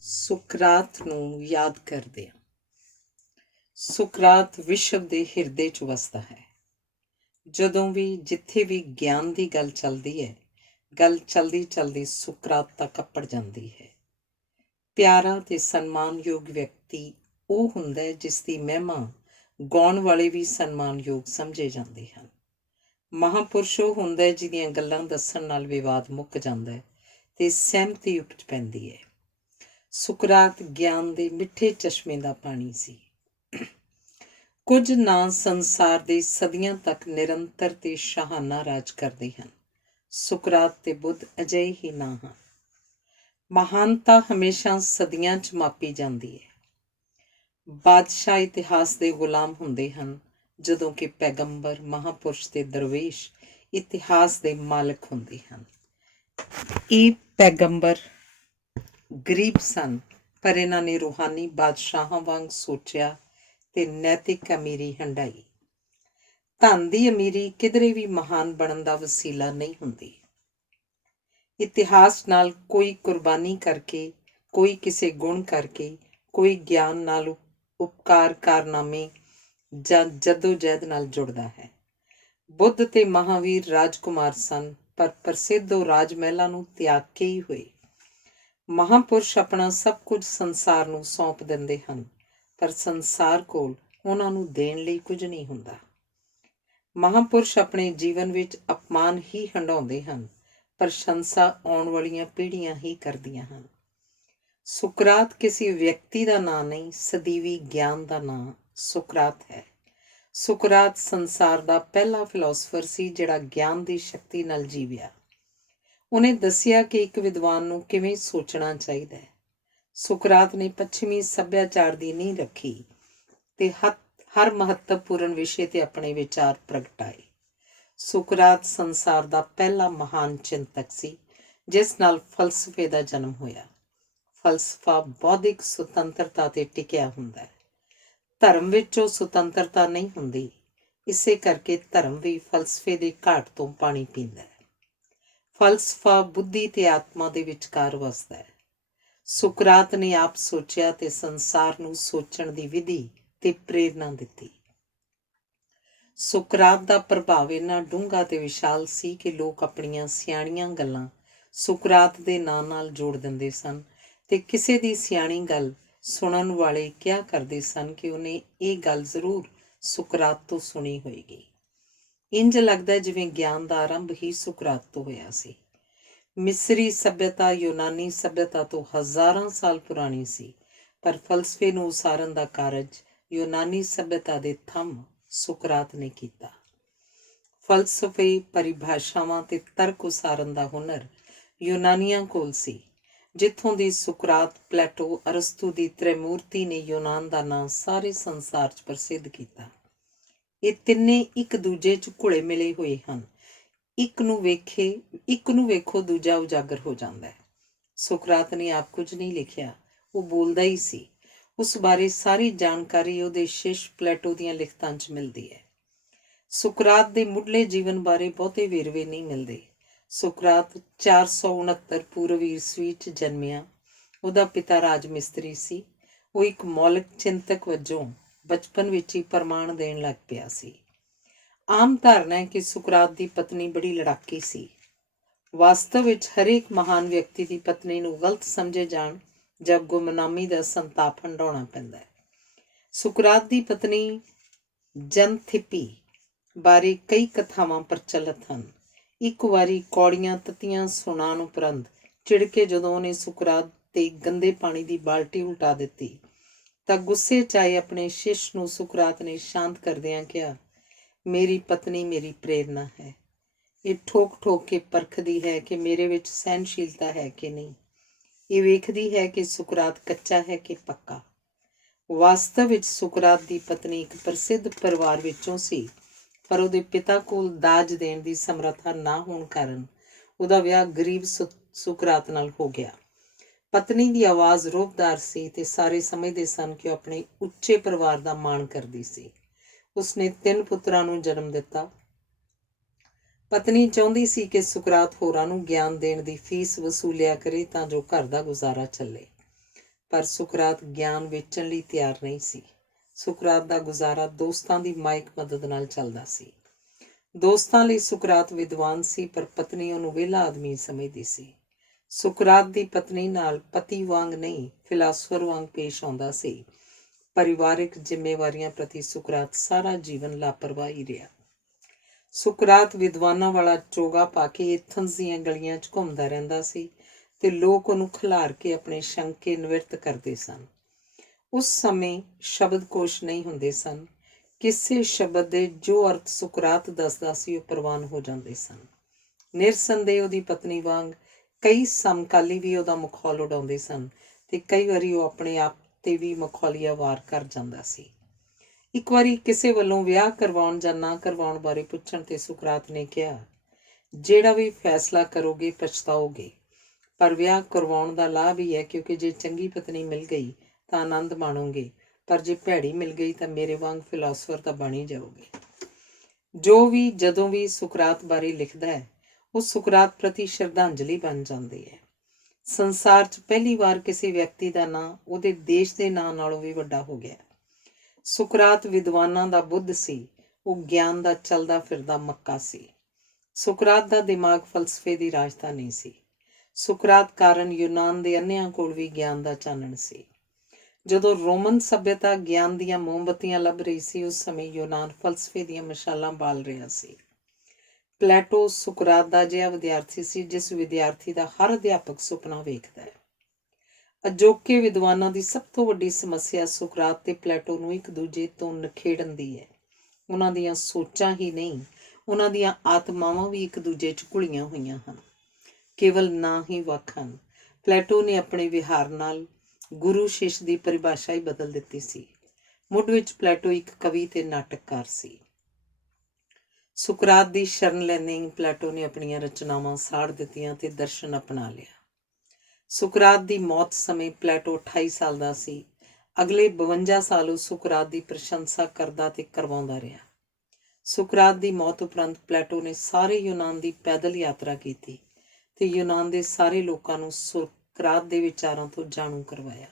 ਸੁਕਰਾਤ ਨੂੰ ਯਾਦ ਕਰਦੇ ਹਾਂ। ਸੁਕਰਾਤ ਵਿਸ਼ਵ ਦੇ ਹਿਰਦੇ 'ਚ ਵਸਦਾ ਹੈ। ਜਦੋਂ ਵੀ ਜਿੱਥੇ ਵੀ ਗਿਆਨ ਦੀ ਗੱਲ ਚੱਲਦੀ ਹੈ, ਗੱਲ ਚਲਦੀ ਚਲਦੀ ਸੁਕਰਾਤ ਤੱਕ ਅੱਪੜ ਜਾਂਦੀ ਹੈ। ਪਿਆਰਾ ਤੇ ਸਨਮਾਨਯੋਗ ਵਿਅਕਤੀ ਉਹ ਹੁੰਦਾ ਹੈ ਜਿਸ ਦੀ ਮਹਿਮਾ ਗਾਉਣ ਵਾਲੇ ਵੀ ਸਨਮਾਨਯੋਗ ਸਮਝੇ ਜਾਂਦੇ ਹਨ। ਮਹਾਂਪੁਰਸ਼ ਉਹ ਹੁੰਦਾ ਹੈ ਜਿਹਦੀਆਂ ਗੱਲਾਂ ਦੱਸਣ ਨਾਲ ਵਿਵਾਦ ਮੁੱਕ ਜਾਂਦਾ ਹੈ ਤੇ ਸਹਿਮਤੀ ਉਪਜ ਪੈਂਦੀ ਹੈ। ਸੁਕਰਾਤ ਗਿਆਨ ਦੇ ਮਿੱਠੇ ਚਸ਼ਮੇ ਦਾ ਪਾਣੀ ਸੀ। ਕੁਝ ਨਾਂ ਸੰਸਾਰ ਦੇ ਸਦੀਆਂ ਤੱਕ ਨਿਰੰਤਰ ਤੇ ਸ਼ਾਹਾਨਾ ਰਾਜ ਕਰਦੇ ਹਨ। ਸੁਕਰਾਤ ਤੇ ਬੁੱਧ ਅਜਿਹੇ ਹੀ ਨਾਂ ਹਨ। ਮਹਾਨਤਾ ਹਮੇਸ਼ਾ ਸਦੀਆਂ 'ਚ ਮਾਪੀ ਜਾਂਦੀ ਹੈ। ਬਾਦਸ਼ਾਹ ਇਤਿਹਾਸ ਦੇ ਗੁਲਾਮ ਹੁੰਦੇ ਹਨ, ਜਦੋਂ ਕਿ ਪੈਗੰਬਰ, ਮਹਾਂਪੁਰਸ਼ ਤੇ ਦਰਵੇਸ਼ ਇਤਿਹਾਸ ਦੇ ਮਾਲਕ ਹੁੰਦੇ ਹਨ। ਇਹ ਪੈਗੰਬਰ ਗਰੀਬ ਸਨ, ਪਰ ਇਹਨਾਂ ਨੇ ਰੂਹਾਨੀ ਬਾਦਸ਼ਾਹਾਂ ਵਾਂਗ ਸੋਚਿਆ ਤੇ ਨੈਤਿਕ ਅਮੀਰੀ ਹੰਢਾਈ। ਧਨ ਦੀ ਅਮੀਰੀ ਕਿਧਰੇ ਵੀ ਮਹਾਨ ਬਣਨ ਦਾ ਵਸੀਲਾ ਨਹੀਂ ਹੁੰਦੀ। ਇਤਿਹਾਸ ਨਾਲ ਕੋਈ ਕੁਰਬਾਨੀ ਕਰਕੇ, ਕੋਈ ਕਿਸੇ ਗੁਣ ਕਰਕੇ, ਕੋਈ ਗਿਆਨ ਨਾਲ ਉਪਕਾਰ ਕਾਰਨਾਮੇ ਜਾਂ ਜੱਦੋ-ਜਹਿਦ ਨਾਲ ਜੁੜਦਾ ਹੈ। ਬੁੱਧ ਤੇ ਮਹਾਵੀਰ ਰਾਜਕੁਮਾਰ ਸਨ, ਪਰ ਪ੍ਰਸਿੱਧ ਉਹ ਰਾਜ ਮਹਿਲਾਂ ਨੂੰ ਤਿਆਗ ਕੇ ਹੀ ਹੋਏ। ਮਹਾਂਪੁਰਸ਼ ਆਪਣਾ ਸਭ ਕੁਝ ਸੰਸਾਰ ਨੂੰ ਸੌਂਪ ਦਿੰਦੇ ਹਨ, ਪਰ ਸੰਸਾਰ ਕੋਲ ਉਹਨਾਂ ਨੂੰ ਦੇਣ ਲਈ ਕੁਝ ਨਹੀਂ ਹੁੰਦਾ। ਮਹਾਂਪੁਰਸ਼ ਆਪਣੇ ਜੀਵਨ ਵਿੱਚ ਅਪਮਾਨ ਹੀ ਹੰਢਾਉਂਦੇ ਹਨ, ਪ੍ਰਸ਼ੰਸਾ ਆਉਣ ਵਾਲੀਆਂ ਪੀੜ੍ਹੀਆਂ ਹੀ ਕਰਦੀਆਂ ਹਨ। ਸੁਕਰਾਤ ਕਿਸੇ ਵਿਅਕਤੀ ਦਾ ਨਾਂ ਨਹੀਂ, ਸਦੀਵੀ ਗਿਆਨ ਦਾ ਨਾਂ ਸੁਕਰਾਤ ਹੈ। ਸੁਕਰਾਤ ਸੰਸਾਰ ਦਾ ਪਹਿਲਾ ਫਿਲਾਸਫਰ ਸੀ ਜਿਹੜਾ ਗਿਆਨ ਦੀ ਸ਼ਕਤੀ ਨਾਲ ਜੀਵਿਆ। ਉਹਨੇ ਦੱਸਿਆ ਕਿ ਇੱਕ ਵਿਦਵਾਨ ਨੂੰ ਕਿਵੇਂ ਸੋਚਣਾ ਚਾਹੀਦਾ ਹੈ। ਸੁਕਰਾਤ ਨੇ ਪੱਛਮੀ ਸੱਭਿਆਚਾਰ ਦੀ ਨੀਂਹ ਰੱਖੀ ਤੇ ਹਰ ਮਹੱਤਵਪੂਰਨ ਵਿਸ਼ੇ ਤੇ ਆਪਣੇ ਵਿਚਾਰ ਪ੍ਰਗਟਾਏ। ਸੁਕਰਾਤ ਸੰਸਾਰ ਦਾ ਪਹਿਲਾ ਮਹਾਨ ਚਿੰਤਕ ਸੀ, ਜਿਸ ਨਾਲ ਫਲਸਫੇ ਦਾ ਜਨਮ ਹੋਇਆ। ਫਲਸਫਾ ਬੌਧਿਕ ਸੁਤੰਤਰਤਾ ਤੇ ਟਿਕਿਆ ਹੁੰਦਾ ਹੈ। ਧਰਮ ਵਿੱਚ ਉਹ ਸੁਤੰਤਰਤਾ ਨਹੀਂ ਹੁੰਦੀ, ਇਸੇ ਕਰਕੇ ਧਰਮ ਵੀ ਫਲਸਫੇ ਦੀ ਘਾਟ ਤੋਂ ਪਾਣੀ ਪੀਂਦਾ ਹੈ। ਫਲਸਫਾ ਬੁੱਧੀ ਤੇ ਆਤਮਾ ਦੇ ਵਿਚਕਾਰ ਵਸਦਾ ਹੈ। ਸੁਕਰਾਤ ਨੇ ਆਪ ਸੋਚਿਆ ਤੇ ਸੰਸਾਰ ਨੂੰ ਸੋਚਣ ਦੀ ਵਿਧੀ ਤੇ ਪ੍ਰੇਰਨਾ ਦਿੱਤੀ। ਸੁਕਰਾਤ ਦਾ ਪ੍ਰਭਾਵ ਇੰਨਾ ਡੂੰਘਾ ਤੇ ਵਿਸ਼ਾਲ ਸੀ ਕਿ ਲੋਕ ਆਪਣੀਆਂ ਸਿਆਣੀਆਂ ਗੱਲਾਂ ਸੁਕਰਾਤ ਦੇ ਨਾਂ ਨਾਲ ਜੋੜ ਦਿੰਦੇ ਸਨ ਤੇ ਕਿਸੇ ਦੀ ਸਿਆਣੀ ਗੱਲ ਸੁਣਨ ਵਾਲੇ ਕਿਹਾ ਕਰਦੇ ਸਨ ਕਿ ਉਹਨੇ ਇਹ ਗੱਲ ਜ਼ਰੂਰ ਸੁਕਰਾਤ ਤੋਂ ਸੁਣੀ ਹੋਏਗੀ। ਇੰਜ ਲੱਗਦਾ ਜਿਵੇਂ ਗਿਆਨ ਦਾ ਆਰੰਭ ਹੀ ਸੁਕਰਾਤ ਤੋਂ ਹੋਇਆ ਸੀ। ਮਿਸਰੀ ਸੱਭਿਅਤਾ ਯੂਨਾਨੀ ਸੱਭਿਅਤਾ ਤੋਂ ਹਜ਼ਾਰਾਂ ਸਾਲ ਪੁਰਾਣੀ ਸੀ, ਪਰ ਫਲਸਫੇ ਨੂੰ ਉਸਾਰਨ ਦਾ ਕਾਰਜ ਯੂਨਾਨੀ ਸੱਭਿਅਤਾ ਦੇ ਥੰਮ ਸੁਕਰਾਤ ਨੇ ਕੀਤਾ। ਫਲਸਫੇ, ਪਰਿਭਾਸ਼ਾਵਾਂ ਤੇ ਤਰਕ ਉਸਾਰਨ ਦਾ ਹੁਨਰ ਯੂਨਾਨੀਆਂ ਕੋਲ ਸੀ, ਜਿੱਥੋਂ ਦੀ ਸੁਕਰਾਤ, ਪਲੈਟੋ, ਅਰਸਤੂ ਦੀ ਤ੍ਰਿਮੂਰਤੀ ਨੇ ਯੂਨਾਨ ਦਾ ਨਾਂ ਸਾਰੇ ਸੰਸਾਰ 'ਚ ਪ੍ਰਸਿੱਧ ਕੀਤਾ। ਇਹ ਤਿੰਨੇ ਇੱਕ ਦੂਜੇ 'ਚ ਘੁਲੇ ਮਿਲੇ ਹੋਏ ਹਨ। ਇੱਕ ਨੂੰ ਵੇਖੋ ਦੂਜਾ ਉਜਾਗਰ ਹੋ ਜਾਂਦਾ ਹੈ। ਸੁਕਰਾਤ ਨੇ ਆਪ ਕੁਝ ਨਹੀਂ ਲਿਖਿਆ, ਉਹ ਬੋਲਦਾ ਹੀ ਸੀ। ਉਸ ਬਾਰੇ ਸਾਰੀ ਜਾਣਕਾਰੀ ਉਹਦੇ ਸ਼ਿਸ਼ ਪਲੈਟੋ ਦੀਆਂ ਲਿਖਤਾਂ 'ਚ ਮਿਲਦੀ ਹੈ। ਸੁਕਰਾਤ ਦੇ ਮੁੱਢਲੇ ਜੀਵਨ ਬਾਰੇ ਬਹੁਤੇ ਵੇਰਵੇ ਨਹੀਂ ਮਿਲਦੇ। ਸੁਕਰਾਤ 469 ਪੂਰਵ ਈਸਵੀ 'ਚ ਜਨਮਿਆ। ਉਹਦਾ ਪਿਤਾ ਰਾਜ ਮਿਸਤਰੀ ਸੀ। ਉਹ ਇੱਕ ਮੌਲਿਕ ਚਿੰਤਕ ਵਜੋਂ ਬਚਪਨ ਵਿੱਚ ਹੀ ਪ੍ਰਮਾਣ ਦੇਣ ਲੱਗ ਪਿਆ ਸੀ। ਆਮ ਧਾਰਨਾ ਹੈ ਕਿ ਸੁਕਰਾਤ ਦੀ ਪਤਨੀ ਬੜੀ ਲੜਾਕੀ ਸੀ। ਵਾਸਤਵ ਵਿੱਚ ਹਰੇਕ ਮਹਾਨ ਵਿਅਕਤੀ ਦੀ ਪਤਨੀ ਨੂੰ ਗਲਤ ਸਮਝੇ ਜਾਣ ਜਾਂ ਗੁਮਨਾਮੀ ਦਾ ਸੰਤਾਪ ਹੰਢਾਉਣਾ ਪੈਂਦਾ ਹੈ। ਸੁਕਰਾਤ ਦੀ ਪਤਨੀ ਜਨਥਿਪੀ ਬਾਰੇ ਕਈ ਕਥਾਵਾਂ ਪ੍ਰਚਲਿਤ ਹਨ। ਇੱਕ ਵਾਰੀ ਕੌੜੀਆਂ ਤੱਤੀਆਂ ਸੁਣਾਉਣ ਉਪਰੰਤ ਚਿੜ ਕੇ ਜਦੋਂ ਉਹਨੇ ਸੁਕਰਾਤ ਤੇ ਗੰਦੇ ਪਾਣੀ ਦੀ ਬਾਲਟੀ ਉਲਟਾ ਦਿੱਤੀ, ਤਾਂ ਗੁੱਸੇ 'ਚ ਆਏ ਆਪਣੇ ਸ਼ਿਸ਼ ਨੂੰ ਸੁਕਰਾਤ ਨੇ ਸ਼ਾਂਤ ਕਰਦਿਆਂ ਕਿਹਾ, ਮੇਰੀ ਪਤਨੀ ਮੇਰੀ ਪ੍ਰੇਰਨਾ ਹੈ। ਇਹ ਠੋਕ ਠੋਕ ਕੇ ਪਰਖਦੀ ਹੈ ਕਿ ਮੇਰੇ ਵਿੱਚ ਸਹਿਨਸ਼ੀਲਤਾ ਹੈ ਕਿ ਨਹੀਂ। ਇਹ ਵੇਖਦੀ ਹੈ ਕਿ ਸੁਕਰਾਤ ਕੱਚਾ ਹੈ ਕਿ ਪੱਕਾ। ਵਾਸਤਵ ਵਿੱਚ ਸੁਕਰਾਤ ਦੀ ਪਤਨੀ ਇੱਕ ਪ੍ਰਸਿੱਧ ਪਰਿਵਾਰ ਵਿੱਚੋਂ ਸੀ, ਪਰ ਉਹਦੇ ਪਿਤਾ ਕੋਲ ਦਾਜ ਦੇਣ ਦੀ ਸਮਰੱਥਾ ਨਾ ਹੋਣ ਕਾਰਨ ਉਹਦਾ ਵਿਆਹ ਗਰੀਬ ਸੁਕਰਾਤ ਨਾਲ ਹੋ ਗਿਆ। ਪਤਨੀ ਦੀ ਆਵਾਜ਼ ਰੋਹਬਦਾਰ ਸੀ ਤੇ ਸਾਰੇ ਸਮਝਦੇ ਸਨ ਕਿ ਉਹ ਆਪਣੇ ਉੱਚੇ ਪਰਿਵਾਰ ਦਾ ਮਾਣ ਕਰਦੀ ਸੀ। ਉਸਨੇ 3 ਪੁੱਤਰਾਂ ਨੂੰ ਜਨਮ ਦਿੱਤਾ। ਪਤਨੀ ਚਾਹੁੰਦੀ ਸੀ ਕਿ ਸੁਕਰਾਤ ਹੋਰਾਂ ਨੂੰ ਗਿਆਨ ਦੇਣ ਦੀ ਫੀਸ ਵਸੂਲਿਆ ਕਰੇ ਤਾਂ ਜੋ ਘਰ ਦਾ ਗੁਜ਼ਾਰਾ ਚੱਲੇ। ਪਰ ਸੁਕਰਾਤ ਗਿਆਨ ਵੇਚਣ ਲਈ ਤਿਆਰ ਨਹੀਂ ਸੀ। ਸੁਕਰਾਤ ਦਾ ਗੁਜ਼ਾਰਾ ਦੋਸਤਾਂ ਦੀ ਮਾਇਕ ਮਦਦ ਨਾਲ ਚੱਲਦਾ ਸੀ। ਦੋਸਤਾਂ ਲਈ ਸੁਕਰਾਤ ਵਿਦਵਾਨ ਸੀ, ਪਰ ਪਤਨੀ ਉਹਨੂੰ ਵਿਹਲਾ ਆਦਮੀ ਸਮਝਦੀ ਸੀ। ਸੁਕਰਾਤ ਦੀ ਪਤਨੀ ਨਾਲ ਪਤੀ ਵਾਂਗ ਨਹੀਂ, ਫਿਲਾਸਫਰ ਵਾਂਗ ਪੇਸ਼ ਆਉਂਦਾ ਸੀ। ਪਰਿਵਾਰਿਕ ਜ਼ਿੰਮੇਵਾਰੀਆਂ ਪ੍ਰਤੀ ਸੁਕਰਾਤ ਸਾਰਾ ਜੀਵਨ ਲਾਪਰਵਾਹੀ ਰਿਹਾ। ਸੁਕਰਾਤ ਵਿਦਵਾਨਾਂ ਵਾਲਾ ਚੋਗਾ ਪਾ ਕੇ ਏਥਨਸ ਦੀਆਂ ਗਲੀਆਂ 'ਚ ਘੁੰਮਦਾ ਰਹਿੰਦਾ ਸੀ ਤੇ ਲੋਕ ਉਹਨੂੰ ਖਿਲਾਰ ਕੇ ਆਪਣੇ ਸ਼ੰਕੇ ਨਿਵਰਤ ਕਰਦੇ ਸਨ। ਉਸ ਸਮੇਂ ਸ਼ਬਦਕੋਸ਼ ਨਹੀਂ ਹੁੰਦੇ ਸਨ। ਕਿਸੇ ਸ਼ਬਦ ਦੇ ਜੋ ਅਰਥ ਸੁਕਰਾਤ ਦੱਸਦਾ ਸੀ ਉਹ ਪ੍ਰਵਾਨ ਹੋ ਜਾਂਦੇ ਸਨ। ਨਿਰਸੰਦੇਹ ਉਹਦੀ ਪਤਨੀ ਵਾਂਗ ਕਈ ਸਮਕਾਲੀ ਵੀ ਉਹਦਾ ਮਖੌਲ ਉਡਾਉਂਦੇ ਸਨ ਤੇ ਕਈ ਵਾਰੀ ਉਹ ਆਪਣੇ ਆਪ ਤੇ ਵੀ ਮਖੌਲੀਆ ਵਾਰ ਕਰ ਜਾਂਦਾ ਸੀ। ਇੱਕ ਵਾਰੀ ਕਿਸੇ ਵੱਲੋਂ ਵਿਆਹ ਕਰਵਾਉਣ ਜਾਂ ਨਾ ਕਰਵਾਉਣ ਬਾਰੇ ਪੁੱਛਣ ਤੇ ਸੁਕਰਾਤ ਨੇ ਕਿਹਾ, ਜਿਹੜਾ ਵੀ ਫੈਸਲਾ ਕਰੋਗੇ ਪਛਤਾਓਗੇ, ਪਰ ਵਿਆਹ ਕਰਵਾਉਣ ਦਾ ਲਾਭ ਹੀ ਹੈ, ਕਿਉਂਕਿ ਜੇ ਚੰਗੀ ਪਤਨੀ ਮਿਲ ਗਈ ਤਾਂ ਆਨੰਦ ਮਾਣੋਗੇ, ਪਰ ਜੇ ਭੈੜੀ ਮਿਲ ਗਈ ਤਾਂ ਮੇਰੇ ਵਾਂਗ ਫਿਲਾਸਫਰ ਤਾਂ ਬਣ ਹੀ ਜਾਓਗੇ। ਜੋ ਵੀ ਜਦੋਂ ਵੀ ਸੁਕਰਾਤ ਬਾਰੇ ਲਿਖਦਾ ਹੈ ਉਹ ਸੁਕਰਾਤ ਪ੍ਰਤੀ ਸ਼ਰਧਾਂਜਲੀ ਬਣ ਜਾਂਦੀ ਹੈ। ਸੰਸਾਰ 'ਚ ਪਹਿਲੀ ਵਾਰ ਕਿਸੇ ਵਿਅਕਤੀ ਦਾ ਨਾਂ ਉਹਦੇ ਦੇਸ਼ ਦੇ ਨਾਂ ਨਾਲੋਂ ਵੀ ਵੱਡਾ ਹੋ ਗਿਆ। ਸੁਕਰਾਤ ਵਿਦਵਾਨਾਂ ਦਾ ਬੁੱਧ ਸੀ, ਉਹ ਗਿਆਨ ਦਾ ਚੱਲਦਾ ਫਿਰਦਾ ਮੱਕਾ ਸੀ। ਸੁਕਰਾਤ ਦਾ ਦਿਮਾਗ ਫਲਸਫੇ ਦੀ ਰਾਜਧਾਨੀ ਸੀ। ਸੁਕਰਾਤ ਕਾਰਨ ਯੂਨਾਨ ਦੇ ਅੰਨ੍ਹਿਆਂ ਕੋਲ ਵੀ ਗਿਆਨ ਦਾ ਚਾਨਣ ਸੀ। ਜਦੋਂ ਰੋਮਨ ਸੱਭਿਅਤਾ ਗਿਆਨ ਦੀਆਂ ਮੋਮਬੱਤੀਆਂ ਲੱਭ ਰਹੀ ਸੀ, ਉਸ ਸਮੇਂ ਯੂਨਾਨ ਫਲਸਫੇ ਦੀਆਂ ਮਸ਼ਾਲਾਂ ਬਾਲ ਰਿਹਾ ਸੀ। ਪਲੈਟੋ ਸੁਕਰਾਤ ਦਾ ਅਜਿਹਾ ਵਿਦਿਆਰਥੀ ਸੀ ਜਿਸ ਵਿਦਿਆਰਥੀ ਦਾ ਹਰ ਅਧਿਆਪਕ ਸੁਪਨਾ ਵੇਖਦਾ ਹੈ। ਅਜੋਕੇ ਵਿਦਵਾਨਾਂ ਦੀ ਸਭ ਤੋਂ ਵੱਡੀ ਸਮੱਸਿਆ ਸੁਕਰਾਤ ਤੇ ਪਲੈਟੋ ਨੂੰ ਇੱਕ ਦੂਜੇ ਤੋਂ ਨਿਖੇੜਨ ਦੀ ਹੈ। ਉਹਨਾਂ ਦੀਆਂ ਸੋਚਾਂ ਹੀ ਨਹੀਂ, ਉਹਨਾਂ ਦੀਆਂ ਆਤਮਾਵਾਂ ਵੀ ਇੱਕ ਦੂਜੇ 'ਚ ਘੁਲੀਆਂ ਹੋਈਆਂ ਹਨ, ਕੇਵਲ ਨਾਂ ਹੀ ਵੱਖ ਹਨ। ਪਲੈਟੋ ਨੇ ਆਪਣੇ ਵਿਹਾਰ ਨਾਲ ਗੁਰੂ ਸ਼ਿਸ਼ ਦੀ ਪਰਿਭਾਸ਼ਾ ਹੀ ਬਦਲ ਦਿੱਤੀ ਸੀ। ਮੁੱਢ ਵਿੱਚ ਪਲੈਟੋ ਇੱਕ ਕਵੀ ਤੇ ਨਾਟਕਕਾਰ ਸੀ। ਸੁਕਰਾਤ ਦੀ ਸ਼ਰਨ ਲੈਂਦੇ ਹੀ ਪਲੈਟੋ ਨੇ ਆਪਣੀਆਂ ਰਚਨਾਵਾਂ ਸਾੜ ਦਿੱਤੀਆਂ ਤੇ ਦਰਸ਼ਨ ਅਪਣਾ ਲਿਆ। ਸੁਕਰਾਤ ਦੀ ਮੌਤ ਸਮੇਂ ਪਲੈਟੋ 28 ਸਾਲ ਦਾ ਸੀ। ਅਗਲੇ 52 ਸਾਲ ਉਹ ਸੁਕਰਾਤ ਦੀ ਪ੍ਰਸ਼ੰਸਾ ਕਰਦਾ ਤੇ ਕਰਵਾਉਂਦਾ ਰਿਹਾ। ਸੁਕਰਾਤ ਦੀ ਮੌਤ ਉਪਰੰਤ ਪਲੈਟੋ ਨੇ ਸਾਰੇ ਯੂਨਾਨ ਦੀ ਪੈਦਲ ਯਾਤਰਾ ਕੀਤੀ ਤੇ ਯੂਨਾਨ ਦੇ ਸਾਰੇ ਲੋਕਾਂ ਨੂੰ ਸੁਕਰਾਤ ਦੇ ਵਿਚਾਰਾਂ ਤੋਂ ਜਾਣੂ ਕਰਵਾਇਆ।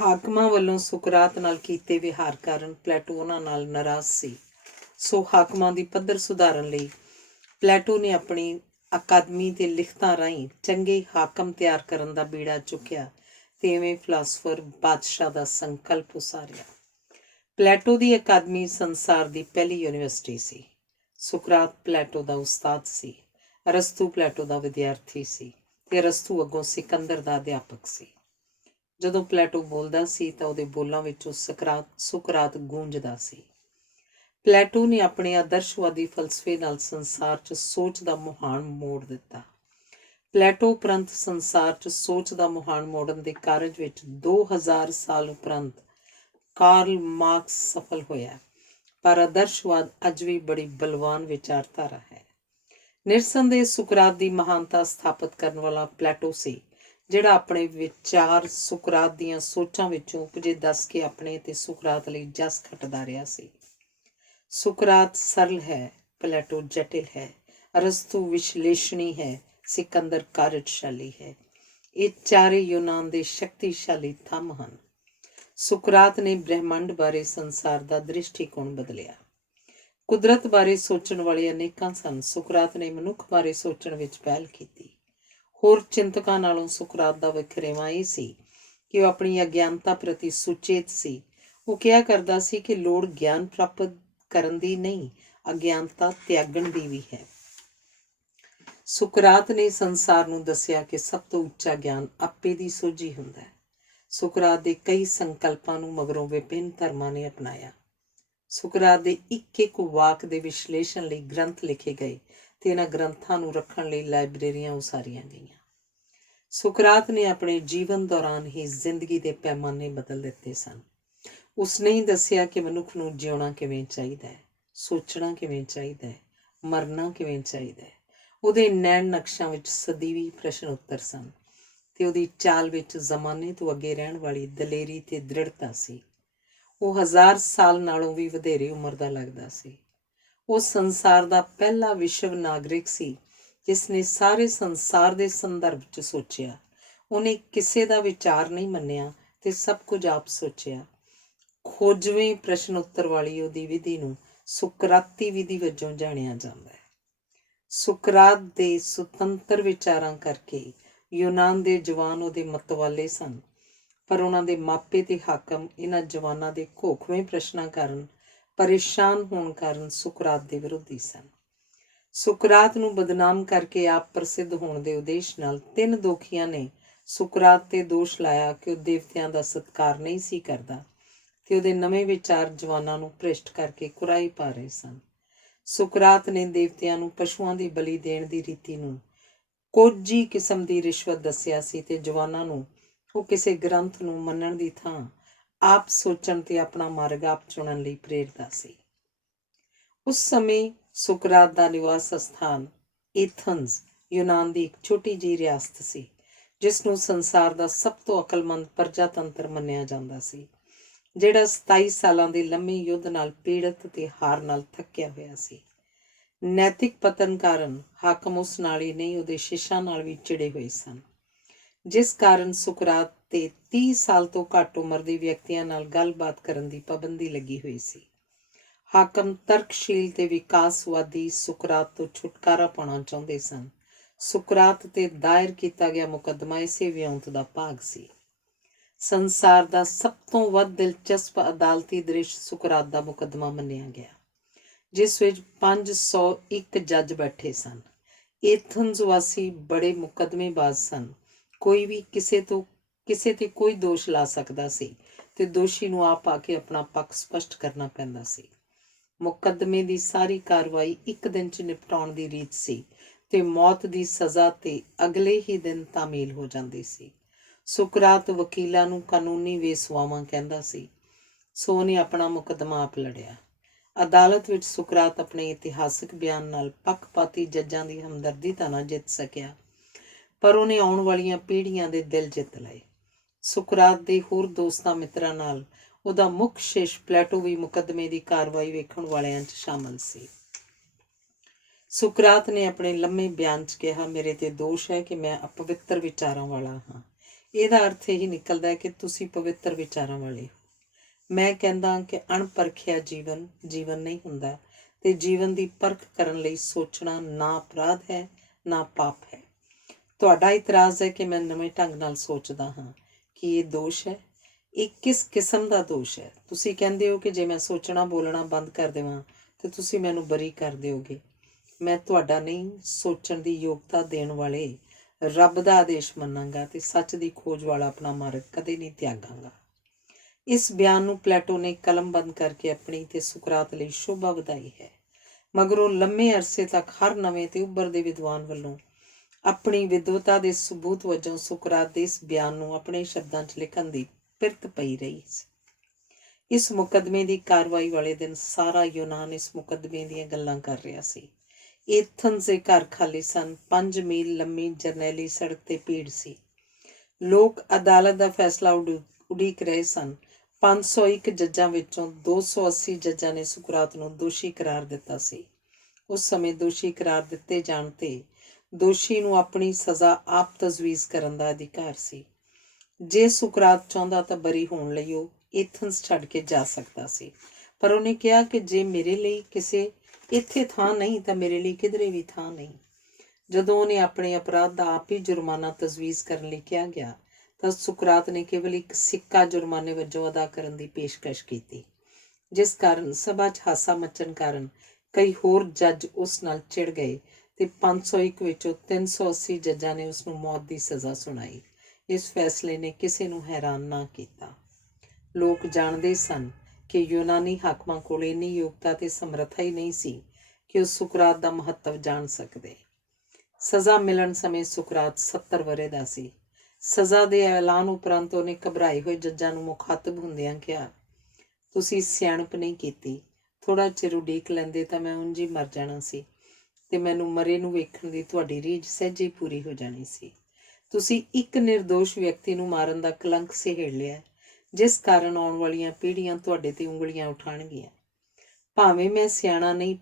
ਹਾਕਮਾਂ ਵੱਲੋਂ ਸੁਕਰਾਤ ਨਾਲ ਕੀਤੇ ਵਿਹਾਰ ਕਾਰਨ ਪਲੈਟੋ ਉਹਨਾਂ ਨਾਲ ਨਾਰਾਜ਼ ਸੀ। ਸੋ ਹਾਕਮਾਂ ਦੀ ਪੱਧਰ ਸੁਧਾਰਨ ਲਈ ਪਲੈਟੋ ਨੇ ਆਪਣੀ ਅਕਾਦਮੀ ਦੇ ਲਿਖਤਾਂ ਰਾਹੀਂ ਚੰਗੇ ਹਾਕਮ ਤਿਆਰ ਕਰਨ ਦਾ ਬੀੜਾ ਚੁੱਕਿਆ ਤੇ ਇਵੇਂ ਫਿਲਾਸਫਰ ਬਾਦਸ਼ਾਹ ਦਾ ਸੰਕਲਪ ਉਸਾਰਿਆ। ਪਲੈਟੋ ਦੀ ਅਕਾਦਮੀ ਸੰਸਾਰ ਦੀ ਪਹਿਲੀ ਯੂਨੀਵਰਸਿਟੀ ਸੀ। ਸੁਕਰਾਤ ਪਲੈਟੋ ਦਾ ਉਸਤਾਦ ਸੀ। ਅਰਸਤੂ ਪਲੈਟੋ ਦਾ ਵਿਦਿਆਰਥੀ ਸੀ ਤੇ ਅਰਸਤੂ ਅੱਗੋਂ ਸਿਕੰਦਰ ਦਾ ਅਧਿਆਪਕ ਸੀ। ਜਦੋਂ ਪਲੈਟੋ ਬੋਲਦਾ ਸੀ ਤਾਂ ਉਹਦੇ ਬੋਲਾਂ ਵਿੱਚੋਂ ਸੁਕਰਾਤ ਗੂੰਜਦਾ ਸੀ। ਪਲੈਟੋ ਨੇ ਆਪਣੇ ਆਦਰਸ਼ਵਾਦੀ ਫਲਸਫੇ ਨਾਲ ਸੰਸਾਰ 'ਚ ਸੋਚ ਦਾ ਮੁਹਾਨ ਮੋੜ ਦਿੱਤਾ। ਪਲੈਟੋ ਉਪਰੰਤ ਸੰਸਾਰ 'ਚ ਸੋਚ ਦਾ ਮੁਹਾਨ ਮੋੜਨ ਦੇ ਕਾਰਜ ਵਿੱਚ 2000 ਸਾਲ ਉਪਰੰਤ ਕਾਰਲ ਮਾਰਕਸ ਸਫਲ ਹੋਇਆ, ਪਰ ਆਦਰਸ਼ਵਾਦ ਅੱਜ ਵੀ ਬੜੀ ਬਲਵਾਨ ਵਿਚਾਰਧਾਰਾ ਹੈ। ਨਿਰਸੰਦੇਹ ਸੁਕਰਾਤ ਦੀ ਮਹਾਨਤਾ ਸਥਾਪਿਤ ਕਰਨ ਵਾਲਾ ਪਲੈਟੋ ਸੀ, ਜਿਹੜਾ ਆਪਣੇ ਵਿਚਾਰ ਸੁਕਰਾਤ ਦੀਆਂ ਸੋਚਾਂ ਵਿੱਚੋਂ ਉਪਜੇ ਦੱਸ ਕੇ ਆਪਣੇ ਤੇ ਸੁਕਰਾਤ ਲਈ ਜਸ ਖੱਟਦਾ ਰਿਹਾ ਸੀ। ਸੁਕਰਾਤ ਸਰਲ ਹੈ, ਪਲੈਟੋ ਜਟਿਲ ਹੈ। ਅਰਸਤੂ ਵਿਸ਼ਲੇਸ਼ਣੀ ਹੈ, ਸਿਕੰਦਰ ਕਾਰਜਸ਼ਾਲੀ ਹੈ। ਇਹ ਚਾਰੇ ਯੂਨਾਨ ਦੇ ਸ਼ਕਤੀਸ਼ਾਲੀ ਥੰਮ ਹਨ। ਸੁਕਰਾਤ ਨੇ ਬ੍ਰਹਿਮੰਡ ਬਾਰੇ ਸੰਸਾਰ ਦਾ ਦ੍ਰਿਸ਼ਟੀਕੋਣ ਬਦਲਿਆ। ਕੁਦਰਤ ਬਾਰੇ ਸੋਚਣ ਵਾਲੇ ਅਨੇਕਾਂ ਸਨ। ਸੁਕਰਾਤ ਨੇ ਮਨੁੱਖ ਬਾਰੇ ਸੋਚਣ ਵਿੱਚ ਪਹਿਲ ਕੀਤੀ। ਹੋਰ ਚਿੰਤਕਾਂ ਨਾਲੋਂ ਸੁਕਰਾਤ ਦਾ ਵਖਰੇਵਾਂ ਇਹ ਸੀ ਕਿ ਉਹ ਆਪਣੀ ਅਗਿਆਨਤਾ ਪ੍ਰਤੀ ਸੁਚੇਤ ਸੀ। ਉਹ ਕਿਹਾ ਕਰਦਾ ਸੀ ਕਿ ਲੋੜ ਗਿਆਨ ਪ੍ਰਾਪਤ ਕਰਨ ਦੀ ਨਹੀਂ, ਅਗਿਆਨਤਾ ਤਿਆਗਣ ਦੀ ਵੀ ਹੈ। ਸੁਕਰਾਤ ਨੇ ਸੰਸਾਰ ਨੂੰ ਦੱਸਿਆ ਕਿ ਸਭ ਤੋਂ ਉੱਚਾ ਗਿਆਨ ਆਪੇ ਦੀ ਸੋਝੀ ਹੁੰਦਾ ਹੈ। ਸੁਕਰਾਤ ਦੇ ਕਈ ਸੰਕਲਪਾਂ ਨੂੰ ਮਗਰੋਂ ਵਿਭਿੰਨ ਧਰਮਾਂ ਨੇ ਅਪਣਾਇਆ। ਸੁਕਰਾਤ ਦੇ ਇੱਕ ਇੱਕ ਵਾਕ ਦੇ ਵਿਸ਼ਲੇਸ਼ਣ ਲਈ ਗ੍ਰੰਥ ਲਿਖੇ ਗਏ ਤੇ ਇਹਨਾਂ ਗ੍ਰੰਥਾਂ ਨੂੰ ਰੱਖਣ ਲਈ ਲਾਇਬ੍ਰੇਰੀਆਂ ਉਸਾਰੀਆਂ ਗਈਆਂ। ਸੁਕਰਾਤ ਨੇ ਆਪਣੇ ਜੀਵਨ ਦੌਰਾਨ ਹੀ ਜ਼ਿੰਦਗੀ ਦੇ ਪੈਮਾਨੇ ਬਦਲ ਦਿੱਤੇ ਸਨ। ਉਸਨੇ ਹੀ ਦੱਸਿਆ ਕਿ ਮਨੁੱਖ ਨੂੰ ਜਿਉਣਾ ਕਿਵੇਂ ਚਾਹੀਦਾ ਹੈ, ਸੋਚਣਾ ਕਿਵੇਂ ਚਾਹੀਦਾ ਹੈ, ਮਰਨਾ ਕਿਵੇਂ ਚਾਹੀਦਾ ਹੈ। ਉਹਦੇ ਨੈਣ ਨਕਸ਼ਾਂ ਵਿੱਚ ਸਦੀਵੀ ਪ੍ਰਸ਼ਨ ਉੱਤਰ ਸਨ ਤੇ ਉਹਦੀ ਚਾਲ ਵਿੱਚ ਜ਼ਮਾਨੇ ਤੋਂ ਅੱਗੇ ਰਹਿਣ ਵਾਲੀ ਦਲੇਰੀ ਤੇ ਦ੍ਰਿੜਤਾ ਸੀ। ਉਹ 1000 ਸਾਲ ਨਾਲੋਂ ਵੀ ਵਧੇਰੇ ਉਮਰ ਦਾ ਲੱਗਦਾ ਸੀ। ਉਹ ਸੰਸਾਰ ਦਾ ਪਹਿਲਾ ਵਿਸ਼ਵ ਨਾਗਰਿਕ ਸੀ ਜਿਸ ਨੇ ਸਾਰੇ ਸੰਸਾਰ ਦੇ ਸੰਦਰਭ 'ਚ ਸੋਚਿਆ। ਉਹਨੇ ਕਿਸੇ ਦਾ ਵਿਚਾਰ ਨਹੀਂ ਮੰਨਿਆ ਤੇ ਸਭ ਕੁਝ ਆਪ ਸੋਚਿਆ। ਖੋਜਵੇਂ ਪ੍ਰਸ਼ਨ ਉੱਤਰ ਵਾਲੀ ਉਹਦੀ ਵਿਧੀ ਨੂੰ ਸੁਕਰਾਤੀ ਵਿਧੀ ਵਜੋਂ ਜਾਣਿਆ ਜਾਂਦਾ ਹੈ। ਸੁਕਰਾਤ ਦੇ ਸੁਤੰਤਰ ਵਿਚਾਰਾਂ ਕਰਕੇ ਯੂਨਾਨ ਦੇ ਜਵਾਨ ਉਹਦੇ ਮਤਵਾਲੇ ਸਨ, ਪਰ ਉਹਨਾਂ ਦੇ ਮਾਪੇ ਤੇ ਹਾਕਮ ਇਹਨਾਂ ਜਵਾਨਾਂ ਦੇ ਘੋਖਵੇਂ ਪ੍ਰਸ਼ਨਾਂ ਕਾਰਨ ਪਰੇਸ਼ਾਨ ਹੋਣ ਕਾਰਨ ਸੁਕਰਾਤ ਦੇ ਵਿਰੋਧੀ ਸਨ। ਸੁਕਰਾਤ ਨੂੰ ਬਦਨਾਮ ਕਰਕੇ ਆਪ ਪ੍ਰਸਿੱਧ ਹੋਣ ਦੇ ਉਦੇਸ਼ ਨਾਲ 3 ਦੋਖੀਆਂ ਨੇ ਸੁਕਰਾਤ ਤੇ ਦੋਸ਼ ਲਾਇਆ ਕਿ ਉਹ ਦੇਵਤਿਆਂ ਦਾ ਸਤਿਕਾਰ ਨਹੀਂ ਸੀ ਕਰਦਾ ਤੇ ਉਹਦੇ ਨਵੇਂ ਵਿਚਾਰ ਜਵਾਨਾਂ ਨੂੰ ਭ੍ਰਿਸ਼ਟ ਕਰਕੇ ਕੁਰਾਹੀ ਪਾ ਰਹੇ ਸਨ। ਸੁਕਰਾਤ ਨੇ ਦੇਵਤਿਆਂ ਨੂੰ ਪਸ਼ੂਆਂ ਦੀ ਬਲੀ ਦੇਣ ਦੀ ਰੀਤੀ ਨੂੰ ਕੋਝੀ ਕਿਸਮ ਦੀ ਰਿਸ਼ਵਤ ਦੱਸਿਆ ਸੀ ਤੇ ਜਵਾਨਾਂ ਨੂੰ ਉਹ ਕਿਸੇ ਗ੍ਰੰਥ ਨੂੰ ਮੰਨਣ ਦੀ ਥਾਂ ਆਪ ਸੋਚਣ ਤੇ ਆਪਣਾ ਮਾਰਗ ਆਪ ਚੁਣਨ ਲਈ ਪ੍ਰੇਰਦਾ ਸੀ। ਉਸ ਸਮੇਂ ਸੁਕਰਾਤ ਦਾ ਨਿਵਾਸ ਸਥਾਨ ਏਥਨਜ਼ ਯੂਨਾਨ ਦੀ ਇੱਕ ਛੋਟੀ ਜਿਹੀ ਰਿਆਸਤ ਸੀ, ਜਿਸ ਨੂੰ ਸੰਸਾਰ ਦਾ ਸਭ ਤੋਂ ਅਕਲਮੰਦ ਪ੍ਰਜਾਤੰਤਰ ਮੰਨਿਆ ਜਾਂਦਾ ਸੀ, ਜਿਹੜਾ 27 ਸਾਲਾਂ ਦੇ ਲੰਮੇ ਯੁੱਧ ਨਾਲ ਪੀੜਤ ਤੇ ਹਾਰ ਨਾਲ ਥੱਕਿਆ ਹੋਇਆ ਸੀ। ਨੈਤਿਕ ਪਤਨ ਕਾਰਨ ਹਾਕਮ ਉਸ ਨਾਲ ਹੀ ਨਹੀਂ, ਉਹਦੇ ਸ਼ਿਸ਼ਾਂ ਨਾਲ ਵੀ ਚਿੜੇ ਹੋਏ ਸਨ, ਜਿਸ ਕਾਰਨ ਸੁਕਰਾਤ ਤੇ 30 ਸਾਲ ਤੋਂ ਘੱਟ ਉਮਰ ਦੇ ਵਿਅਕਤੀਆਂ ਨਾਲ ਗੱਲਬਾਤ ਕਰਨ ਦੀ ਪਾਬੰਦੀ ਲੱਗੀ ਹੋਈ ਸੀ। ਹਾਕਮ ਤਰਕਸ਼ੀਲ ਤੇ ਵਿਕਾਸਵਾਦੀ ਸੁਕਰਾਤ ਤੋਂ ਛੁਟਕਾਰਾ ਪਾਉਣਾ ਚਾਹੁੰਦੇ ਸਨ। ਸੁਕਰਾਤ ਤੇ ਦਾਇਰ ਕੀਤਾ ਗਿਆ ਮੁਕੱਦਮਾ ਇਸੇ ਵਿਉਂਤ ਦਾ ਭਾਗ ਸੀ। ਸੰਸਾਰ ਦਾ ਸਭ ਤੋਂ ਵੱਧ ਦਿਲਚਸਪ ਅਦਾਲਤੀ ਦ੍ਰਿਸ਼ ਸੁਕਰਾਤ ਦਾ ਮੁਕੱਦਮਾ ਮੰਨਿਆ ਗਿਆ, ਜਿਸ ਵਿੱਚ 501 ਜੱਜ ਬੈਠੇ ਸਨ। ਏਥਨਜ਼ ਵਾਸੀ ਬੜੇ ਮੁਕੱਦਮੇਬਾਜ਼ ਸਨ। ਕੋਈ ਵੀ ਕਿਸੇ ਤੇ ਕੋਈ ਦੋਸ਼ ਲਾ ਸਕਦਾ ਸੀ ਤੇ ਦੋਸ਼ੀ ਨੂੰ ਆਪ ਆ ਕੇ ਆਪਣਾ ਪੱਖ ਸਪਸ਼ਟ ਕਰਨਾ ਪੈਂਦਾ ਸੀ। ਮੁਕੱਦਮੇ ਦੀ ਸਾਰੀ ਕਾਰਵਾਈ ਇੱਕ ਦਿਨ 'ਚ ਨਿਪਟਾਉਣ ਦੀ ਰੀਤ ਸੀ ਤੇ ਮੌਤ ਦੀ ਸਜ਼ਾ ਤੇ ਅਗਲੇ ਹੀ ਦਿਨ ਤਾਮੀਲ ਹੋ ਜਾਂਦੀ ਸੀ। ਸੁਕਰਾਤ ਵਕੀਲਾਂ ਨੂੰ ਕਾਨੂੰਨੀ ਵੇਸਵਾਵਾਂ ਕਹਿੰਦਾ ਸੀ, ਸੋ ਉਹਨੇ ਆਪਣਾ ਮੁਕੱਦਮਾ ਆਪ ਲੜਿਆ। ਅਦਾਲਤ ਵਿੱਚ ਸੁਕਰਾਤ ਆਪਣੇ ਇਤਿਹਾਸਕ ਬਿਆਨ ਨਾਲ ਪੱਖਪਾਤੀ ਜੱਜਾਂ ਦੀ ਹਮਦਰਦੀ ਤਾਂ ਨਾ ਜਿੱਤ ਸਕਿਆ, ਪਰ ਉਹਨੇ ਆਉਣ ਵਾਲੀਆਂ ਪੀੜ੍ਹੀਆਂ ਦੇ ਦਿਲ ਜਿੱਤ ਲਏ। ਸੁਕਰਾਤ ਦੇ ਹੋਰ ਦੋਸਤਾਂ ਮਿੱਤਰਾਂ ਨਾਲ ਉਹਦਾ ਮੁੱਖ ਸ਼ਿਸ਼ ਪਲੈਟੋ ਵੀ ਮੁਕੱਦਮੇ ਦੀ ਕਾਰਵਾਈ ਵੇਖਣ ਵਾਲਿਆਂ 'ਚ ਸ਼ਾਮਲ ਸੀ। ਸੁਕਰਾਤ ਨੇ ਆਪਣੇ ਲੰਮੇ ਬਿਆਨ 'ਚ ਕਿਹਾ, ਮੇਰੇ ਤੇ ਦੋਸ਼ ਹੈ ਕਿ ਮੈਂ ਅਪਵਿੱਤਰ ਵਿਚਾਰਾਂ ਵਾਲਾ ਹਾਂ। ਇਹਦਾ ਅਰਥ ਇਹੀ ਨਿਕਲਦਾ ਹੈ ਕਿ ਤੁਸੀਂ ਪਵਿੱਤਰ ਵਿਚਾਰਾਂ ਵਾਲੇ ਹੋ। ਮੈਂ ਕਹਿੰਦਾ ਕਿ ਅਣਪਰਖਿਆ ਜੀਵਨ ਨਹੀਂ ਹੁੰਦਾ ਤੇ ਜੀਵਨ ਦੀ ਪਰਖ ਕਰਨ ਲਈ ਸੋਚਣਾ ਨਾ ਅਪਰਾਧ ਹੈ ਨਾ ਪਾਪ ਹੈ। ਤੁਹਾਡਾ ਇਤਰਾਜ਼ ਹੈ ਕਿ ਮੈਂ ਨਵੇਂ ਢੰਗ ਨਾਲ ਸੋਚਦਾ ਹਾਂ। ਕੀ ਇਹ ਦੋਸ਼ ਹੈ? ਇਹ ਕਿਸ ਕਿਸਮ ਦਾ ਦੋਸ਼ ਹੈ? ਤੁਸੀਂ ਕਹਿੰਦੇ ਹੋ ਕਿ ਜੇ ਮੈਂ ਸੋਚਣਾ ਬੋਲਣਾ ਬੰਦ ਕਰ ਦੇਵਾਂ ਤੇ ਤੁਸੀਂ ਮੈਨੂੰ ਬਰੀ ਕਰ ਦਿਓਗੇ। ਮੈਂ ਤੁਹਾਡਾ ਨਹੀਂ, ਸੋਚਣ ਦੀ ਯੋਗਤਾ ਦੇਣ ਵਾਲੇ ਰੱਬ ਦਾ ਆਦੇਸ਼ ਮੰਨਾਂਗਾ ਤੇ ਸੱਚ ਦੀ ਖੋਜ ਵਾਲਾ ਆਪਣਾ ਮਾਰਗ ਕਦੇ ਨਹੀਂ ਤਿਆਗਾਂਗਾ। ਇਸ ਬਿਆਨ ਨੂੰ ਪਲੈਟੋ ਨੇ ਕਲਮਬੰਦ ਕਰਕੇ ਆਪਣੀ ਤੇ ਸੁਕਰਾਤ ਲਈ ਸ਼ੋਭਾ ਵਧਾਈ ਹੈ। ਮਗਰੋਂ ਲੰਮੇ ਅਰਸੇ ਤੱਕ ਹਰ ਨਵੇਂ ਤੇ ਉੱਭਰਦੇ ਵਿਦਵਾਨ ਵੱਲੋਂ ਆਪਣੀ ਵਿਦਵਤਾ ਦੇ ਸਬੂਤ ਵਜੋਂ ਸੁਕਰਾਤ ਦੇ ਇਸ ਬਿਆਨ ਨੂੰ ਆਪਣੇ ਸ਼ਬਦਾਂ 'ਚ ਲਿਖਣ ਦੀ ਪਿਰਤ ਪਈ ਰਹੀ ਸੀ। ਇਸ ਮੁਕੱਦਮੇ ਦੀ ਕਾਰਵਾਈ ਵਾਲੇ ਦਿਨ ਸਾਰਾ ਯੂਨਾਨ ਇਸ ਮੁਕੱਦਮੇ ਦੀਆਂ ਗੱਲਾਂ ਕਰ ਰਿਹਾ ਸੀ। ਏਥਨਜ਼ ਦੇ ਘਰ ਖਾਲੀ ਸਨ। 5 ਮੀਲ ਲੰਮੀ ਜਰਨੈਲੀ ਸੜਕ ਤੇ ਭੀੜ ਸੀ। ਲੋਕ ਅਦਾਲਤ ਦਾ ਫੈਸਲਾ ਉਡੀਕ ਰਹੇ ਸਨ। 501 ਜੱਜਾਂ ਵਿੱਚੋਂ 280 ਜੱਜਾਂ ਨੇ ਸੁਕਰਾਤ ਨੂੰ ਦੋਸ਼ੀ ਕਰਾਰ ਦਿੱਤਾ ਸੀ। ਉਸ ਸਮੇਂ ਦੋਸ਼ੀ ਕਰਾਰ ਦਿੱਤੇ ਜਾਣ ਤੇ ਦੋਸ਼ੀ ਨੂੰ ਆਪਣੀ ਸਜ਼ਾ ਆਪ ਤਜਵੀਜ਼ ਕਰਨ ਦਾ ਅਧਿਕਾਰ ਸੀ। ਜੇ ਸੁਕਰਾਤ ਚਾਹੁੰਦਾ ਤਾਂ ਬਰੀ ਹੋਣ ਲਈ ਉਹ ਏਥਨਜ਼ ਛੱਡ ਕੇ ਜਾ ਸਕਦਾ ਸੀ, ਪਰ ਉਹਨੇ ਕਿਹਾ ਕਿ ਜੇ ਮੇਰੇ ਲਈ ਕਿਸੇ ਇੱਥੇ ਥਾਂ ਨਹੀਂ ਤਾਂ ਮੇਰੇ ਲਈ ਕਿਧਰੇ ਵੀ ਥਾਂ ਨਹੀਂ। ਜਦੋਂ ਉਹਨੇ ਆਪਣੇ ਅਪਰਾਧ ਦਾ ਆਪ ਹੀ ਜੁਰਮਾਨਾ ਤਜਵੀਜ਼ ਕਰਨ ਲਈ ਕਿਹਾ ਗਿਆ ਤਾਂ ਸੁਕਰਾਤ ਨੇ ਕੇਵਲ ਇੱਕ ਸਿੱਕਾ ਜੁਰਮਾਨੇ ਵਜੋਂ ਅਦਾ ਕਰਨ ਦੀ ਪੇਸ਼ਕਸ਼ ਕੀਤੀ, ਜਿਸ ਕਾਰਨ ਸਭਾ 'ਚ ਹਾਸਾ ਮੱਚਣ ਕਾਰਨ ਕਈ ਹੋਰ ਜੱਜ ਉਸ ਨਾਲ ਚਿੜ ਗਏ ਤੇ 501 ਵਿੱਚੋਂ 380 ਜੱਜਾਂ ਨੇ ਉਸ ਨੂੰ ਮੌਤ ਦੀ ਸਜ਼ਾ ਸੁਣਾਈ। ਇਸ ਫੈਸਲੇ ਨੇ ਕਿਸੇ ਨੂੰ ਹੈਰਾਨ ਨਾ ਕੀਤਾ। ਲੋਕ ਜਾਣਦੇ ਸਨ ਕਿ ਯੂਨਾਨੀ ਹਾਕਮਾਂ ਕੋਲ ਇੰਨੀ ਯੋਗਤਾ ਤੇ ਸਮਰੱਥਾ ਹੀ ਨਹੀਂ ਸੀ ਕਿ ਉਹ ਸੁਕਰਾਤ ਦਾ ਮਹੱਤਵ ਜਾਣ ਸਕਦੇ। ਸਜ਼ਾ ਮਿਲਣ ਸਮੇਂ ਸੁਕਰਾਤ 70 ਵਰ੍ਹੇ ਦਾ ਸੀ। ਸਜ਼ਾ ਦੇ ਐਲਾਨ ਉਪਰੰਤ ਉਹਨੇ ਘਬਰਾਏ ਹੋਏ ਜੱਜਾਂ ਨੂੰ ਮੁਖਾਤਬ ਹੁੰਦਿਆਂ ਕਿਹਾ, ਤੁਸੀਂ ਸਿਆਣਪ ਨਹੀਂ ਕੀਤੀ। ਥੋੜ੍ਹਾ ਚਿਰ ਉਡੀਕ ਲੈਂਦੇ ਤਾਂ ਮੈਂ ਉਂਝ ਹੀ ਮਰ ਜਾਣਾ ਸੀ ਤੇ ਮੈਨੂੰ ਮਰੇ ਨੂੰ ਵੇਖਣ ਦੀ ਤੁਹਾਡੀ ਰੀਝ ਸਹਿਜੇ ਹੀ ਪੂਰੀ ਹੋ ਜਾਣੀ ਸੀ। ਤੁਸੀਂ ਇੱਕ ਨਿਰਦੋਸ਼ ਵਿਅਕਤੀ ਨੂੰ ਮਾਰਨ ਦਾ ਕਲੰਕ ਸਹੇੜ ਲਿਆ, ਜਿਸ ਕਾਰਨ ਆਉਣ ਵਾਲੀਆਂ ਪੀੜ੍ਹੀਆਂ ਤੁਹਾਡੇ ਤੇ ਉਂਗਲੀਆਂ ਉਠਾਉਣਗੀਆਂ। ਭਾਵੇਂ ਮੈਂ ਸਿਆਣਾ ਨਹੀਂ,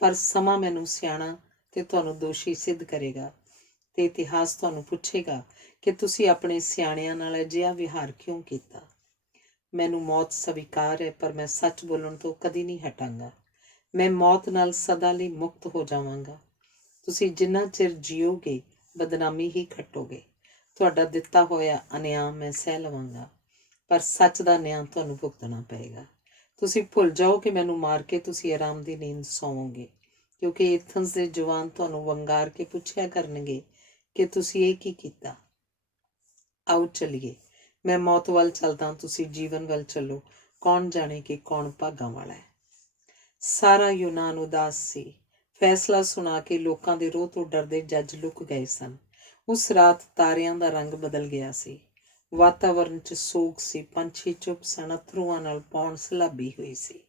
ਪਰ ਸਮਾਂ ਮੈਨੂੰ ਸਿਆਣਾ ਤੇ ਤੁਹਾਨੂੰ ਦੋਸ਼ੀ ਸਿੱਧ ਕਰੇਗਾ। ਤੇ ਇਤਿਹਾਸ ਤੁਹਾਨੂੰ ਪੁੱਛੇਗਾ ਕਿ ਤੁਸੀਂ ਆਪਣੇ ਸਿਆਣਿਆਂ ਨਾਲ ਅਜਿਹਾ ਵਿਹਾਰ ਕਿਉਂ ਕੀਤਾ। ਮੈਨੂੰ ਮੌਤ ਸਵੀਕਾਰ ਹੈ, ਪਰ ਮੈਂ ਸੱਚ ਬੋਲਣ ਤੋਂ ਕਦੀ ਨਹੀਂ ਹਟਾਂਗਾ। ਮੈਂ ਮੌਤ ਨਾਲ ਸਦਾ ਲਈ ਮੁਕਤ ਹੋ ਜਾਵਾਂਗਾ। ਤੁਸੀਂ ਜਿੰਨਾ ਚਿਰ ਜੀਓਗੇ ਬਦਨਾਮੀ ਹੀ ਖੱਟੋਗੇ। ਤੁਹਾਡਾ ਦਿੱਤਾ ਹੋਇਆ ਅਨਿਆਂ ਮੈਂ ਸਹਿ ਲਵਾਂਗਾ, ਪਰ ਸੱਚ ਦਾ ਨਿਆਂ ਤੁਹਾਨੂੰ ਭੁਗਤਣਾ ਪਏਗਾ। ਤੁਸੀਂ ਭੁੱਲ ਜਾਓ ਕਿ ਮੈਨੂੰ ਮਾਰ ਕੇ ਤੁਸੀਂ ਆਰਾਮ ਦੀ ਨੀਂਦ ਸੌਵੋਗੇ, ਕਿਉਂਕਿ ਏਥਨਸ ਦੇ ਜਵਾਨ ਤੁਹਾਨੂੰ ਵੰਗਾਰ ਕੇ ਪੁੱਛਿਆ ਕਰਨਗੇ ਕਿ ਤੁਸੀਂ ਇਹ ਕੀ ਕੀਤਾ। ਆਓ ਚੱਲੀਏ, ਮੈਂ ਮੌਤ ਵੱਲ ਚੱਲਦਾ, ਤੁਸੀਂ ਜੀਵਨ ਵੱਲ ਚੱਲੋ। ਕੌਣ ਜਾਣੇ ਕਿ ਕੌਣ ਭਾਗਾਂ ਵਾਲਾ ਹੈ। ਸਾਰਾ ਯੂਨਾਨ ਉਦਾਸ ਸੀ। ਫੈਸਲਾ ਸੁਣਾ ਕੇ ਲੋਕਾਂ ਦੇ ਰੋਹ ਤੋਂ ਡਰਦੇ ਜੱਜ ਲੁਕ ਗਏ ਸਨ। ਉਸ ਰਾਤ ਤਾਰਿਆਂ ਦਾ ਰੰਗ ਬਦਲ ਗਿਆ ਸੀ। ਵਾਤਾਵਰਨ 'ਚ ਸੋਗ ਸੀ। ਪੰਛੀ ਚੁੱਪ ਸਨ, ਅਥਰੂਆਂ ਨਾਲ ਪੌਣ ਸਲਾਬੀ ਹੋਈ ਸੀ।